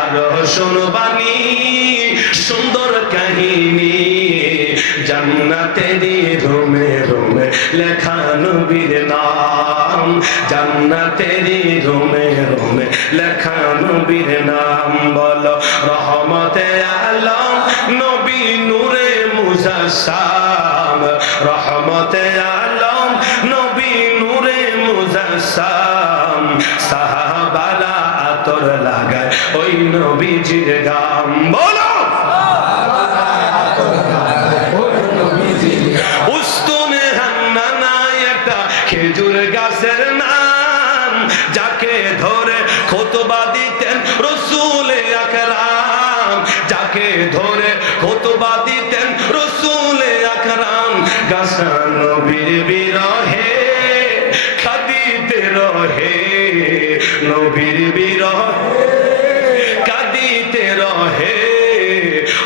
আর শোনবানি সুন্দর কাহিনী, জান্নাতেরই রোমে রোমে লেখা নবীর নাম, জান্নাতেরই রোমে রোমে লেখা নবীর নাম। বলো রহমতে আলম নবী নূরে মুজাসসাম, রহমতে আলম নবী নূরে মুজাসসাম। সাহাবারা আতর লাগায় ওই নবীজির গাম। বলো উস্তুনে হান্নানা একটা খেজুর গাছের নাম, যাকে ধরে খুতবা দিতেন রাসূল আকরাম, যাকে ধরে খুতবা দিতেন রাসূল আকরাম। গাছটা নবীর বিরহে কাঁদিতে রহে, নবীর বিরহে কাঁদিতে রহে।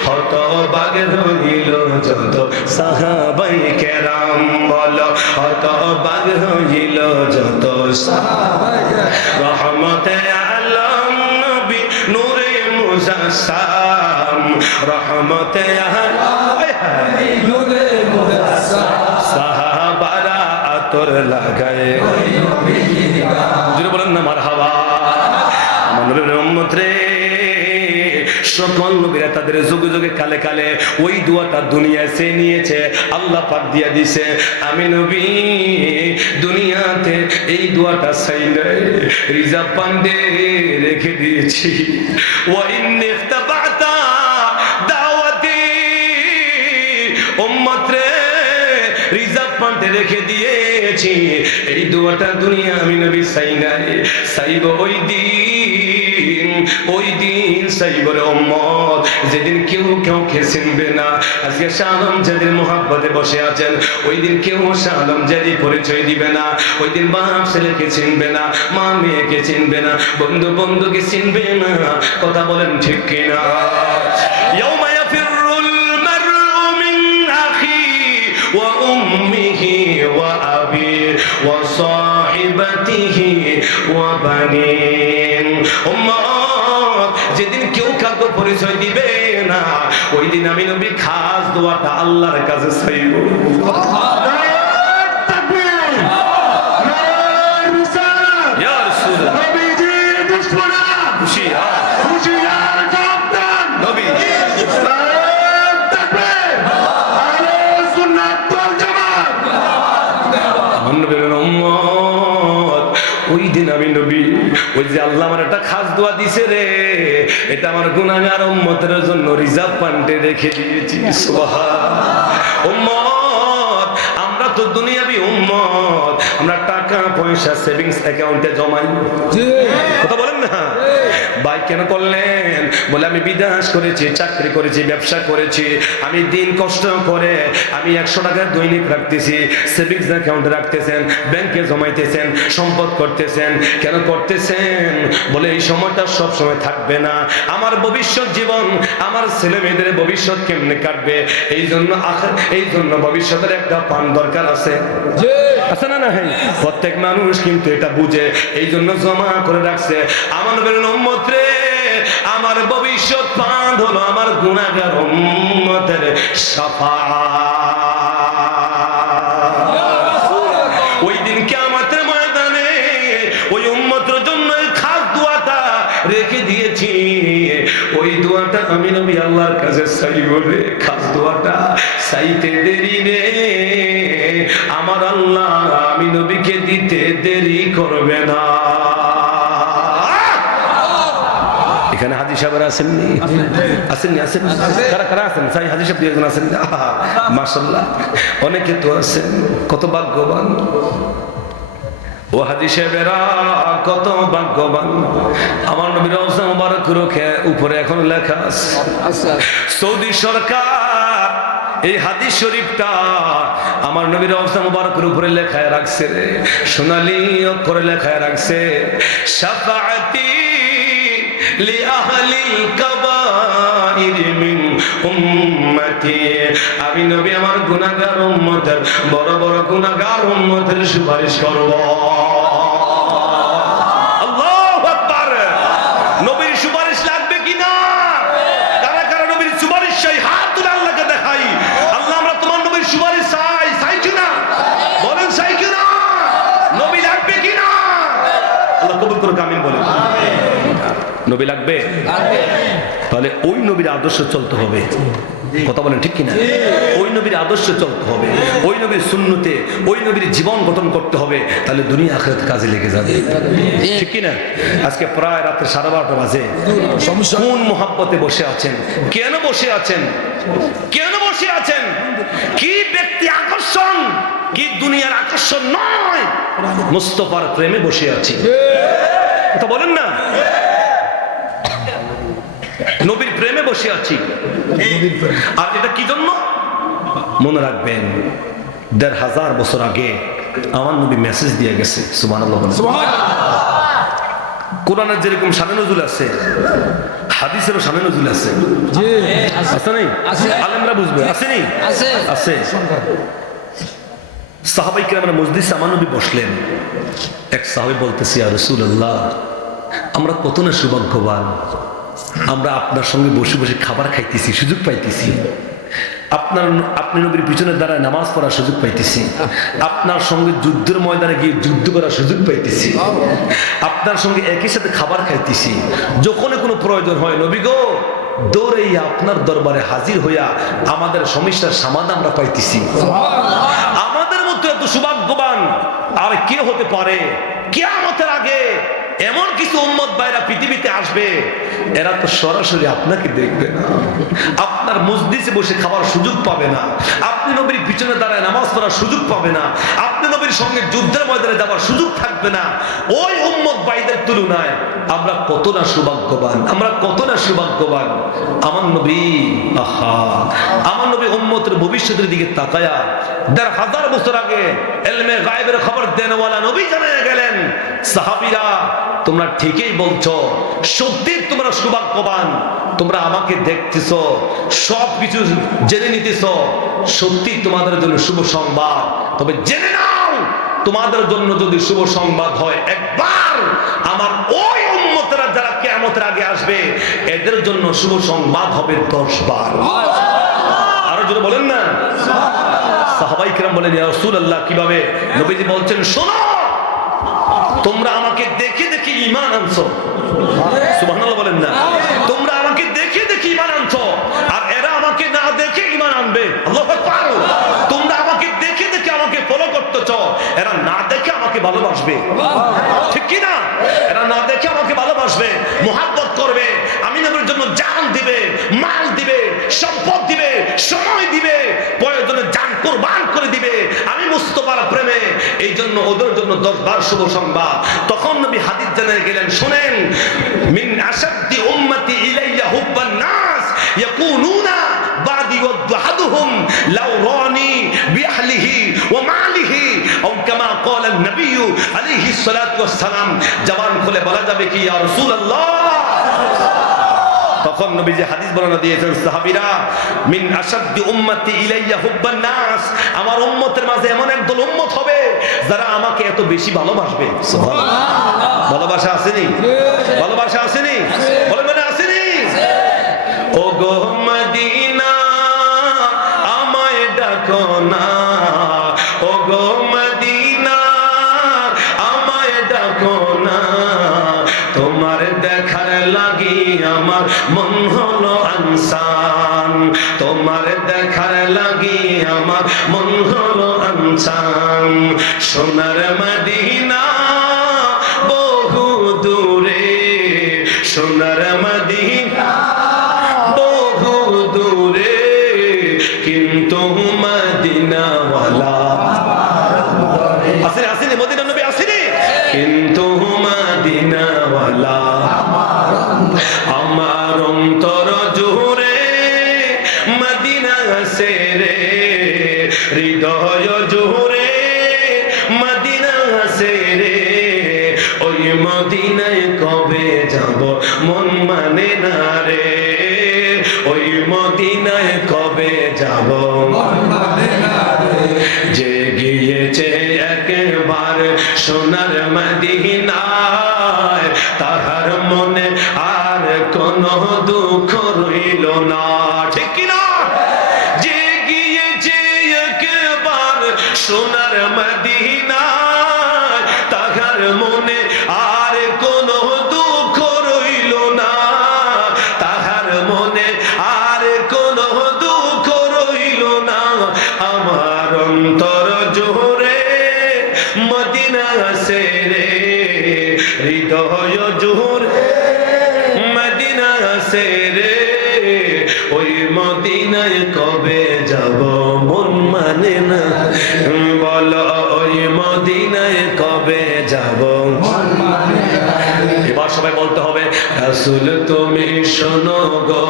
হতবাগ রহিল যত সাহাবাই কেরাম, বলো হতবাগ রহিল যত সাহাবাই। রহমতে আলম নবী নূরে মুজাসসাম, রহমতে আলম নূরে মুজাসসাম। সাহাবারা আতর লাগায়, জোরে বলেন না মারহাবা। আমার নবীর উম্মত রে, সকল নবীরা তাদের যুগে যুগে কালে কালে ওই দোয়াটা দুনিয়ায় সে নিয়েছে, আল্লাহ পাক দিয়া দিছে। আমি নবী দুনিয়াতে এই দোয়াটা চাই নাই, রিজার্ভ পান্ডে রেখে দিয়েছি। ওয়া ইন্নী ইখতাবাতা দাওয়াতি, উম্মত রে রিজার্ভ পান্ডে রেখে দিয়েছি। এই দোয়াটা দুনিয়া আমি নবী চাই নাই, চাইব ওই দিন, ওই দিন চাইব রে উম্মত যেদিন কেউ কেউকে চিনবে না। আজকে শাহ আলম যাদের মোহাব্বতে বসে আছেন, ওই দিন কেউ শাহ আলম যাদি পরিচয় দিবে না। ওই দিন বাপ ছেলেকে চিনবে না, মা মেয়েকে চিনবে না, বন্ধু বন্ধুকে চিনবে না। কথা বলেন ঠিক কিনা? ইয়াউমা ইয়াফিরুল মারউ মিন আখি ওয়া উম্মিহি ওয়া আবি ওয়া সাহিবাতিহি ওয়া বানিন। উম্মত যেদিন কেউ কাউকে পরিচয় দিবে না, ওই দিন আমি নবী খাস দোয়াটা আল্লাহর কাছে চাইব। ইয়া রাসূলুল্লাহ নবীজির দুশমনা হুশিয়ার, হুশিয়ার সাবধান নবীজি তাকবীর, আহলে সুন্নাত ওয়াল জামাত। আমার নবীর উম্মত ওই দিন আমি নবী, ওই যে আল্লাহ আমার একটা খাস দোয়া দিছে রে, এটা আমার গুনাহগার উম্মতের জন্য রিজার্ভ পান্ডে রেখে দিয়েছি। সুবহান। উম্মত আমরা তো দুনিয়াবি উম্মত, আমরা টাকা পয়সা সেভিংস অ্যাকাউন্টে জমাই। কথা বলেন না ভাই, কেন করলেন? বলে আমি বিদেশ করেছি, চাকরি করেছি, ব্যবসা করেছি, আমি দিন কষ্ট করে আমি 100 টাকা দৈনিক রাখতেছি, সেভিংস অ্যাকাউন্টে রাখতেছেন, ব্যাংকে জমাইতেছেন, সম্পদ করতেছেন। কেন করতেছেন? বলে এই সময়টা সব সময় থাকবে না, আমার ভবিষ্যৎ জীবন, আমার ছেলে মেয়েদের ভবিষ্যৎ কেমনে কাটবে, এই জন্য ভবিষ্যতের একটা পান দরকার আছে, আছে না? না, প্রত্যেক মানুষ কিন্তু এটা বুঝে, এই জন্য জমা করে রাখছে। আমার নবীর উম্মত রে, আমার ভবিষ্যৎ ফান্ড হলো আমার গুনাহগার উম্মতের শাফাআত। ওই দিন কিয়ামতের ময়দানে ওই উম্মতের জন্য খাস দোয়াটা রেখে দিয়েছি। ওই দোয়াটা আমি নবী আল্লাহর কাছে চাইব রে, খাস দোয়াটা চাইতে দেরি রে আমার আল্লাহ আমি নবীকে দিতে দেরি করবে না। এখানে হাজী সাহেবরা আসেননি? আসেননি? আসেন কারা কারা আছেন? সাই হাজী সাহেব দুজন আছেন, মাশাআল্লাহ অনেকে তো আছেন, কত ভাগ্যবান ও হাজী সাহেবেরা, কত ভাগ্যবান। আমার নবীর রওজা মুবারকের উপরে এখন লেখা আছে, সৌদি সরকার এই হাদিস শরীফটা আমার নবীর রওজা মুবারকের উপরে লেখায় রাখছে রে, সোনালী অক্ষরে লেখায় রাখছে, শাফাআতি লি আহলিল কাবাইর মিন উম্মতি। আমি নবী আমার গুনাহগার উম্মতের, বড় বড় গুনাহগার উম্মতের সুপারিশ করব। আল্লাহু আকবার। নবীর সুপারিশ লাগবে কিনা? কারা কারা নবীর সুপারিশ চাই? হাত তুলে আল্লাহকে দেখাই। আল্লাহ আমরা তোমার নবীর সুপারিশ চাই, চাই কিনা? বলেন চাই কিনা? নবী লাগবে কিনা? আল্লাহ কবুল করুক, আমিন বলেন। নবী লাগবে? তাহলে ওই নবীর আদর্শ চলতে হবে। কথা বলেন ঠিক কিনা? ওই নবীর আদর্শ চলতে হবে, ওই নবীর সুন্নতে ওই নবীর জীবন গঠন করতে হবে, তাহলে দুনিয়া আখিরাত কাজে লেগে যাবে। ঠিক কিনা? আজকে প্রায় রাতে 12:30 বাজে। কোন মোহাব্বতে বসে আছেন? কেন বসে আছেন? কেন বসে আছেন? কি ব্যক্তি আকর্ষণ, কি দুনিয়ার আকর্ষণ নয়, মুস্তাফার প্রেমে বসে আছি। কথা বলেন না? নবীর প্রেমে বসে আছি। আর এটা কি জন্য? মনে রাখবেন, 1500 বছর আগে আমার নবী মেসেজ দিয়ে গেছে। সুবহানাল্লাহ বলেন। কোরআনের যেরকম শানে নজুল আছে, হাদিসেরও শানে নজুল আছে। আছে নাই? আলেমরা বুঝবে। আছে নি? আছে। সাহাবায়ে কেরামের মজলিসে আমার নবী বসলেন। এক সাহাবী বলতেছে, ইয়া রাসূলুল্লাহ, আমরা কত না সৌভাগ্যবান, আমরা আপনার সঙ্গে বসে বসে খাবার খাইতেছি, সুযোগ পাইতেছি। আপনি নবীর পিছনে দাঁড়ায় নামাজ পড়ার সুযোগ পাইতেছি। আপনার সঙ্গে যুদ্ধের ময়দানে গিয়ে যুদ্ধ করার সুযোগ পাইতেছি। আপনার সঙ্গে একই সাথে খাবার খাইতেছি। যখন কোনো প্রয়োজন হয় নবী গো, দৌড়ে আপনার দরবারে হাজির হইয়া আমাদের সমস্যার সমাধান আমরা পাইতেছি। আমাদের মতো এত সৌভাগ্যবান আর কে হতে পারে? কিয়ামতের আগে এমন কিছু উম্মত ভাইরা পৃথিবীতে আসবে, এরা তো সরাসরি আপনাকে দেখবে না, আপনার মসজিদে বসে খাওয়ার সুযোগ পাবে না, আপনি নবীর পিছনে দাঁড়ায় নামাজ পড়ার সুযোগ পাবে না, আপনি নবীর সঙ্গে যুদ্ধের ময়দানে যাওয়ার সুযোগ থাকবে না। ওই উম্মত ভাইদের তুলনায় আমরা কত না সৌভাগ্যবান, আমরা কত না সৌভাগ্যবান। আমার নবী, আহা, আমার নবী উম্মতের ভবিষ্যতের দিকে তাকায়া 1500 বছর আগে ইলমে গায়েবের খবর দেনওয়ালা নবী জানিয়ে গেলেন, সাহাবীরা তোমরা ঠিকই বলছো, সত্যি তোমরা সৌভাগ্যবান, তোমরা আমাকে দেখতেছো, সবকিছু জেনে নিতেছো, সত্যি তোমাদের জন্য শুভ সংবাদ। তবে জেনে নাও, তোমাদের জন্য যদি শুভ সংবাদ হয় একবার, আমার ওই উম্মতরা যারা কিয়ামতের আগে আসবে, এদের জন্য শুভ সংবাদ হবে 10 বার। আরো জোরে বলেন না? সাহাবায়ে কেরাম বলেন, ইয়া রাসূলুল্লাহ, কিভাবে? নবীজি বলছেন, শোনো, তোমরা আমাকে দেখে দেখে ঈমান আনছো। সুবহানাল্লাহ বলেন না? তোমরা আমাকে দেখে দেখে ঈমান আনছো, আর এরা আমাকে না দেখে ঈমান আনবে। আল্লাহু আকবার। তোমরা আমাকে দেখে দেখে আমাকে ফলো করতেছো, এরা না দেখে আমাকে ভালোবাসবে। ঠিক কি না? এরা না দেখে আমাকে ভালোবাসবে, মুহাব্বত করবে, আমি নবীর জন্য জান দিবে, মাল দিবে, সম্পদ দিবে, সময় দিবে, প্রয়োজনে জান কুরবান করে দিবে আমি মুস্তাফার প্রেমে। এই জন্য ওদের জন্য 10 বার শুভ সংবাদ। তখন নবী হাদিস জানিয়ে গেলেন, শুনেন, মিন আশাদ্দি উম্মতি ইলাইয়া হুব্বান নাস ইয়াকুনুনা বাদি ওয়াদহাদুহুম লাউ রানি বিআহলিহি ওয়া মালিহি আও কামা ক্বালা নবী আলাইহিস সালাতু ওয়াস সালাম। জবান খুলে বলা যাবে কি, ইয়া রাসূলুল্লাহ? তখন নবীজি হাদিস বর্ণনা দিয়েছেন, সাহাবীরা, মিন আশাদ্দি উম্মতি ইলাইয়া হুব্বান নাস, আমার উম্মতের মাঝে এমন একদল উম্মত হবে যারা আমাকে এত বেশি ভালোবাসবে। সুবহানাল্লাহ। ভালোবাসা আসেনি? ভালোবাসা আসেনি? বলেন মানে আসেনি? ও গো মদিনা আমায় ডাকো না, ও গো মদিনা আমায় ডাকো না, তোমার দেখার লাগি আমার মন হলো আনসান, তোমার দেখার লাগি আমার মন হলো আনসান। সোনার মদিনা বহু দূরে, সোনার মদিনা বহু দূরে, কিন্তু মদিনাওয়ালা আসেনি? আসেনি? মদিনা নবী আসেনি? কিন্তু মদিনাওয়ালা আমার অন্তর জুড়ে মদিনা সে রে, হৃদয় মদিনায় কবে যাব মন মানে না রে, ওই মদিনায় কবে যাব মন মানে না রে। যে গিয়েছে একবার সোনার মদিনায়, তাহার মনে আর কোনো দুঃখ রইল না, ঠিক কি না? যে গিয়েছে একবার সোনার মদিনায়, তাহার মনে আর কোনো দুঃখ রইল না, তাহার মনে আর কোনো দুঃখ রইল না। আমার অন্তর জোরে মদিনা সেরে, হৃদয় জোরে মদিনা সেরে, ওই মদিনায় কবে যাব মন মানে না, বলো ওই মদিনায় কবে যাব মন মানে না। এবার সবাই বলতে হবে, রাসূল তুমি শোনো গো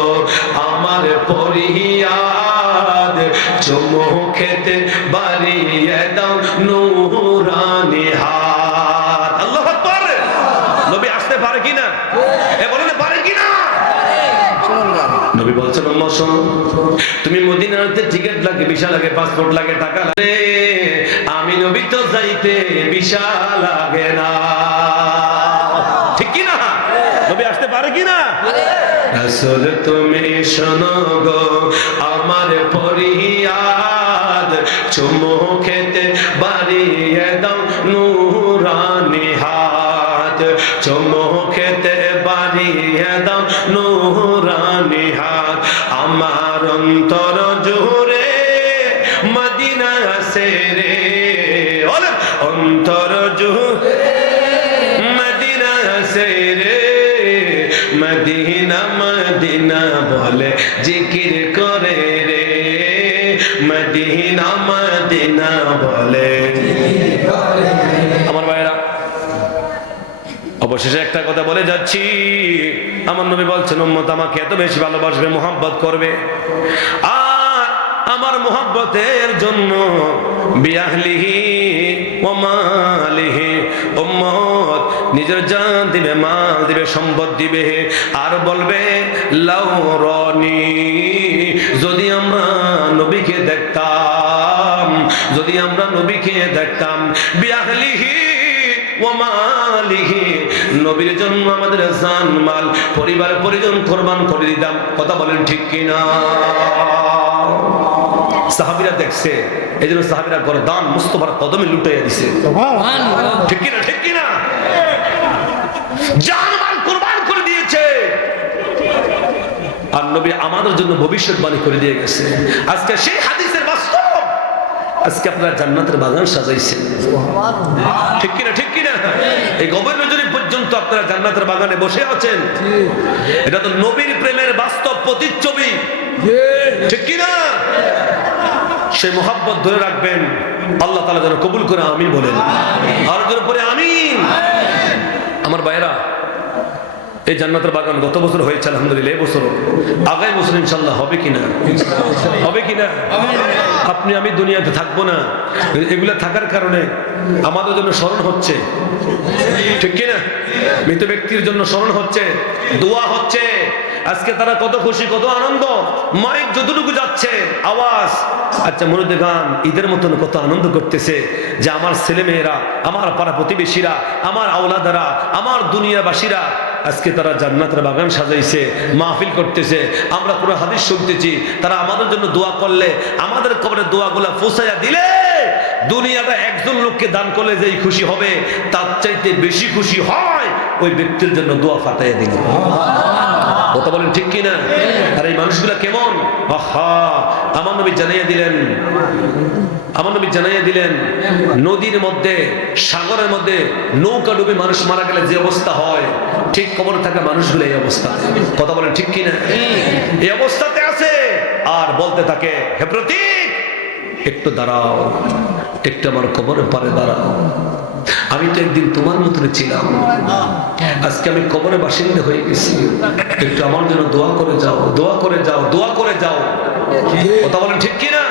আমার ফরিয়াদ, চুমু খেতে বাড়িয়ে দাও নূরানি হাত। আল্লাহু আকবার। নবী আসতে পারে কিনা? এ বলেন পারে কিনা? নবী বলছেন আম্মা শোনো, তুমি মদিনাতে টিকিট লাগে, ভিসা লাগে, পাসপোর্ট লাগে, টাকা লাগে, আমি নবী তো যাইতে ভিসা লাগে না, ঠিক কি না? নবী আসতে পারে কিনা? রাসূল তুমি শোনো গো আমার ফরিয়াদ, চুমু খেতে বাড়িয়ে দাও নূরানি হাত, চুমু খেতে বাড়িয়ে দাও নূরানি হাত। আমার অন্তর জোরে মদিনা সেরে, অন্তর জোরে মদিনা সেরে, মদিনা মদিনা বলে জিকির করে রে, মদিনা মদিনা বলে। আমার ভাইরা, অবশেষে একটা কথা বলে যাচ্ছি, আমার নবী বলছেন উম্মত আমাকে এত বেশি ভালোবাসবে, মোহাব্বত করবে, আর আমার মোহাব্বতের জন্য বিআহলিহি ওয়া মালিহি, উম্মত নিজের জান দিবে, মাল দিবে, সম্পদ দিবে, আর বলবে লাউরানি, যদি আমরা নবীকে দেখতাম, যদি আমরা নবীকে দেখতাম, বিআহলিহি ওয়া মালিহি, নবীর জন্য আমাদের জান মাল পরিবার পরিজন কুরবান করে দিতাম। কথা বলেন ঠিক কিনা? সাহাবীরা দেখছে, এজন্য সাহাবীরা গরদান মুস্তাফার কদমে লুটাইয়া দিছে, ঠিক কিনা? ঠিক কিনা? জান মাল কুরবান করে দিয়েছে, আর নবী আমাদের জন্য ভবিষ্যৎবাণী করে দিয়ে গেছে। আজকে সেই হাদিসের বাস্তব, আজকে আপনারা জান্নাতের বাগান সাজাইছেন, ঠিক কিনা? ঠিক কিনা? এই গভীর রজনী পর্যন্ত আপনারা জান্নাতের বাগানে বসে আছেন, এটা তো নবীর প্রেমের বাস্তব প্রতিচ্ছবি, ঠিক কিনা? সেই মোহাব্বত ধরে রাখবেন, আল্লাহ তাআলা যেন কবুল করে আমিন বলেন, আর জোরে পরে আমিন। আমার ভাইরা, এই জান্নাতের বাগান গত বছর হয়েছে আলহামদুলিল্লাহ, এই বছর আগামী বছর ইনশাআল্লাহ হবে কিনা? হবে কিনা? আপনি আমি দুনিয়াতে থাকবো না, এগুলা থাকার কারণে আমাদের জন্য স্মরণ হচ্ছে, ঠিক কিনা? মৃত ব্যক্তির জন্য স্মরণ হচ্ছে, দোয়া হচ্ছে। আজকে তারা কত খুশি, কত আনন্দ, মাইক যতটুকু যাচ্ছে আওয়াজ, আচ্ছা মনে গান ঈদের মতন কত আনন্দ করতেছে যে আমার ছেলে মেয়েরা, আমার পাড়া প্রতিবেশীরা, আমার আওলাদারা, আমার দুনিয়াবাসীরা আজকে তারা জান্নাতের বাগান সাজাইছে, মাহফিল করতেছে, আমরা পুরো হাদিস শুনতেছি, তারা আমাদের জন্য দোয়া করলে, আমাদের কবরে দোয়াগুলা পৌঁছাইয়া দিলে, দুনিয়াটা একজন লোককে দান করলে যেই খুশি হবে, তার চাইতে বেশি খুশি হয় ওই ব্যক্তির জন্য দোয়া ফাটাইয়া দিল। কথা বলেন ঠিক কিনা? আর এই মানুষগুলা কেমন? আহা, আমার নবী জানাইয়া দিলেন, আমার নবী জানাইয়া দিলেন, নদীর মধ্যে, সাগরের মধ্যে নৌকা ডুবে মানুষ মারা গেলে যে অবস্থা হয়, ঠিক কবরে থাকা মানুষগুলো এই অবস্থা। কথা বলেন ঠিক কিনা? এই অবস্থাতে আছে, আর বলতে থাকে, হে প্রতীক একটু দাঁড়াও, একটু আমার কবরের পারে দাঁড়াও, আমি তো একদিন তোমার মতন ছিলাম, আজকে আমি কবরে বাসিন্দা হয়ে গেছি, একটু আমার জন্য দোয়া করে যাও, দোয়া করে যাও, দোয়া করে যাও। কথা বলেন ঠিক কিনা?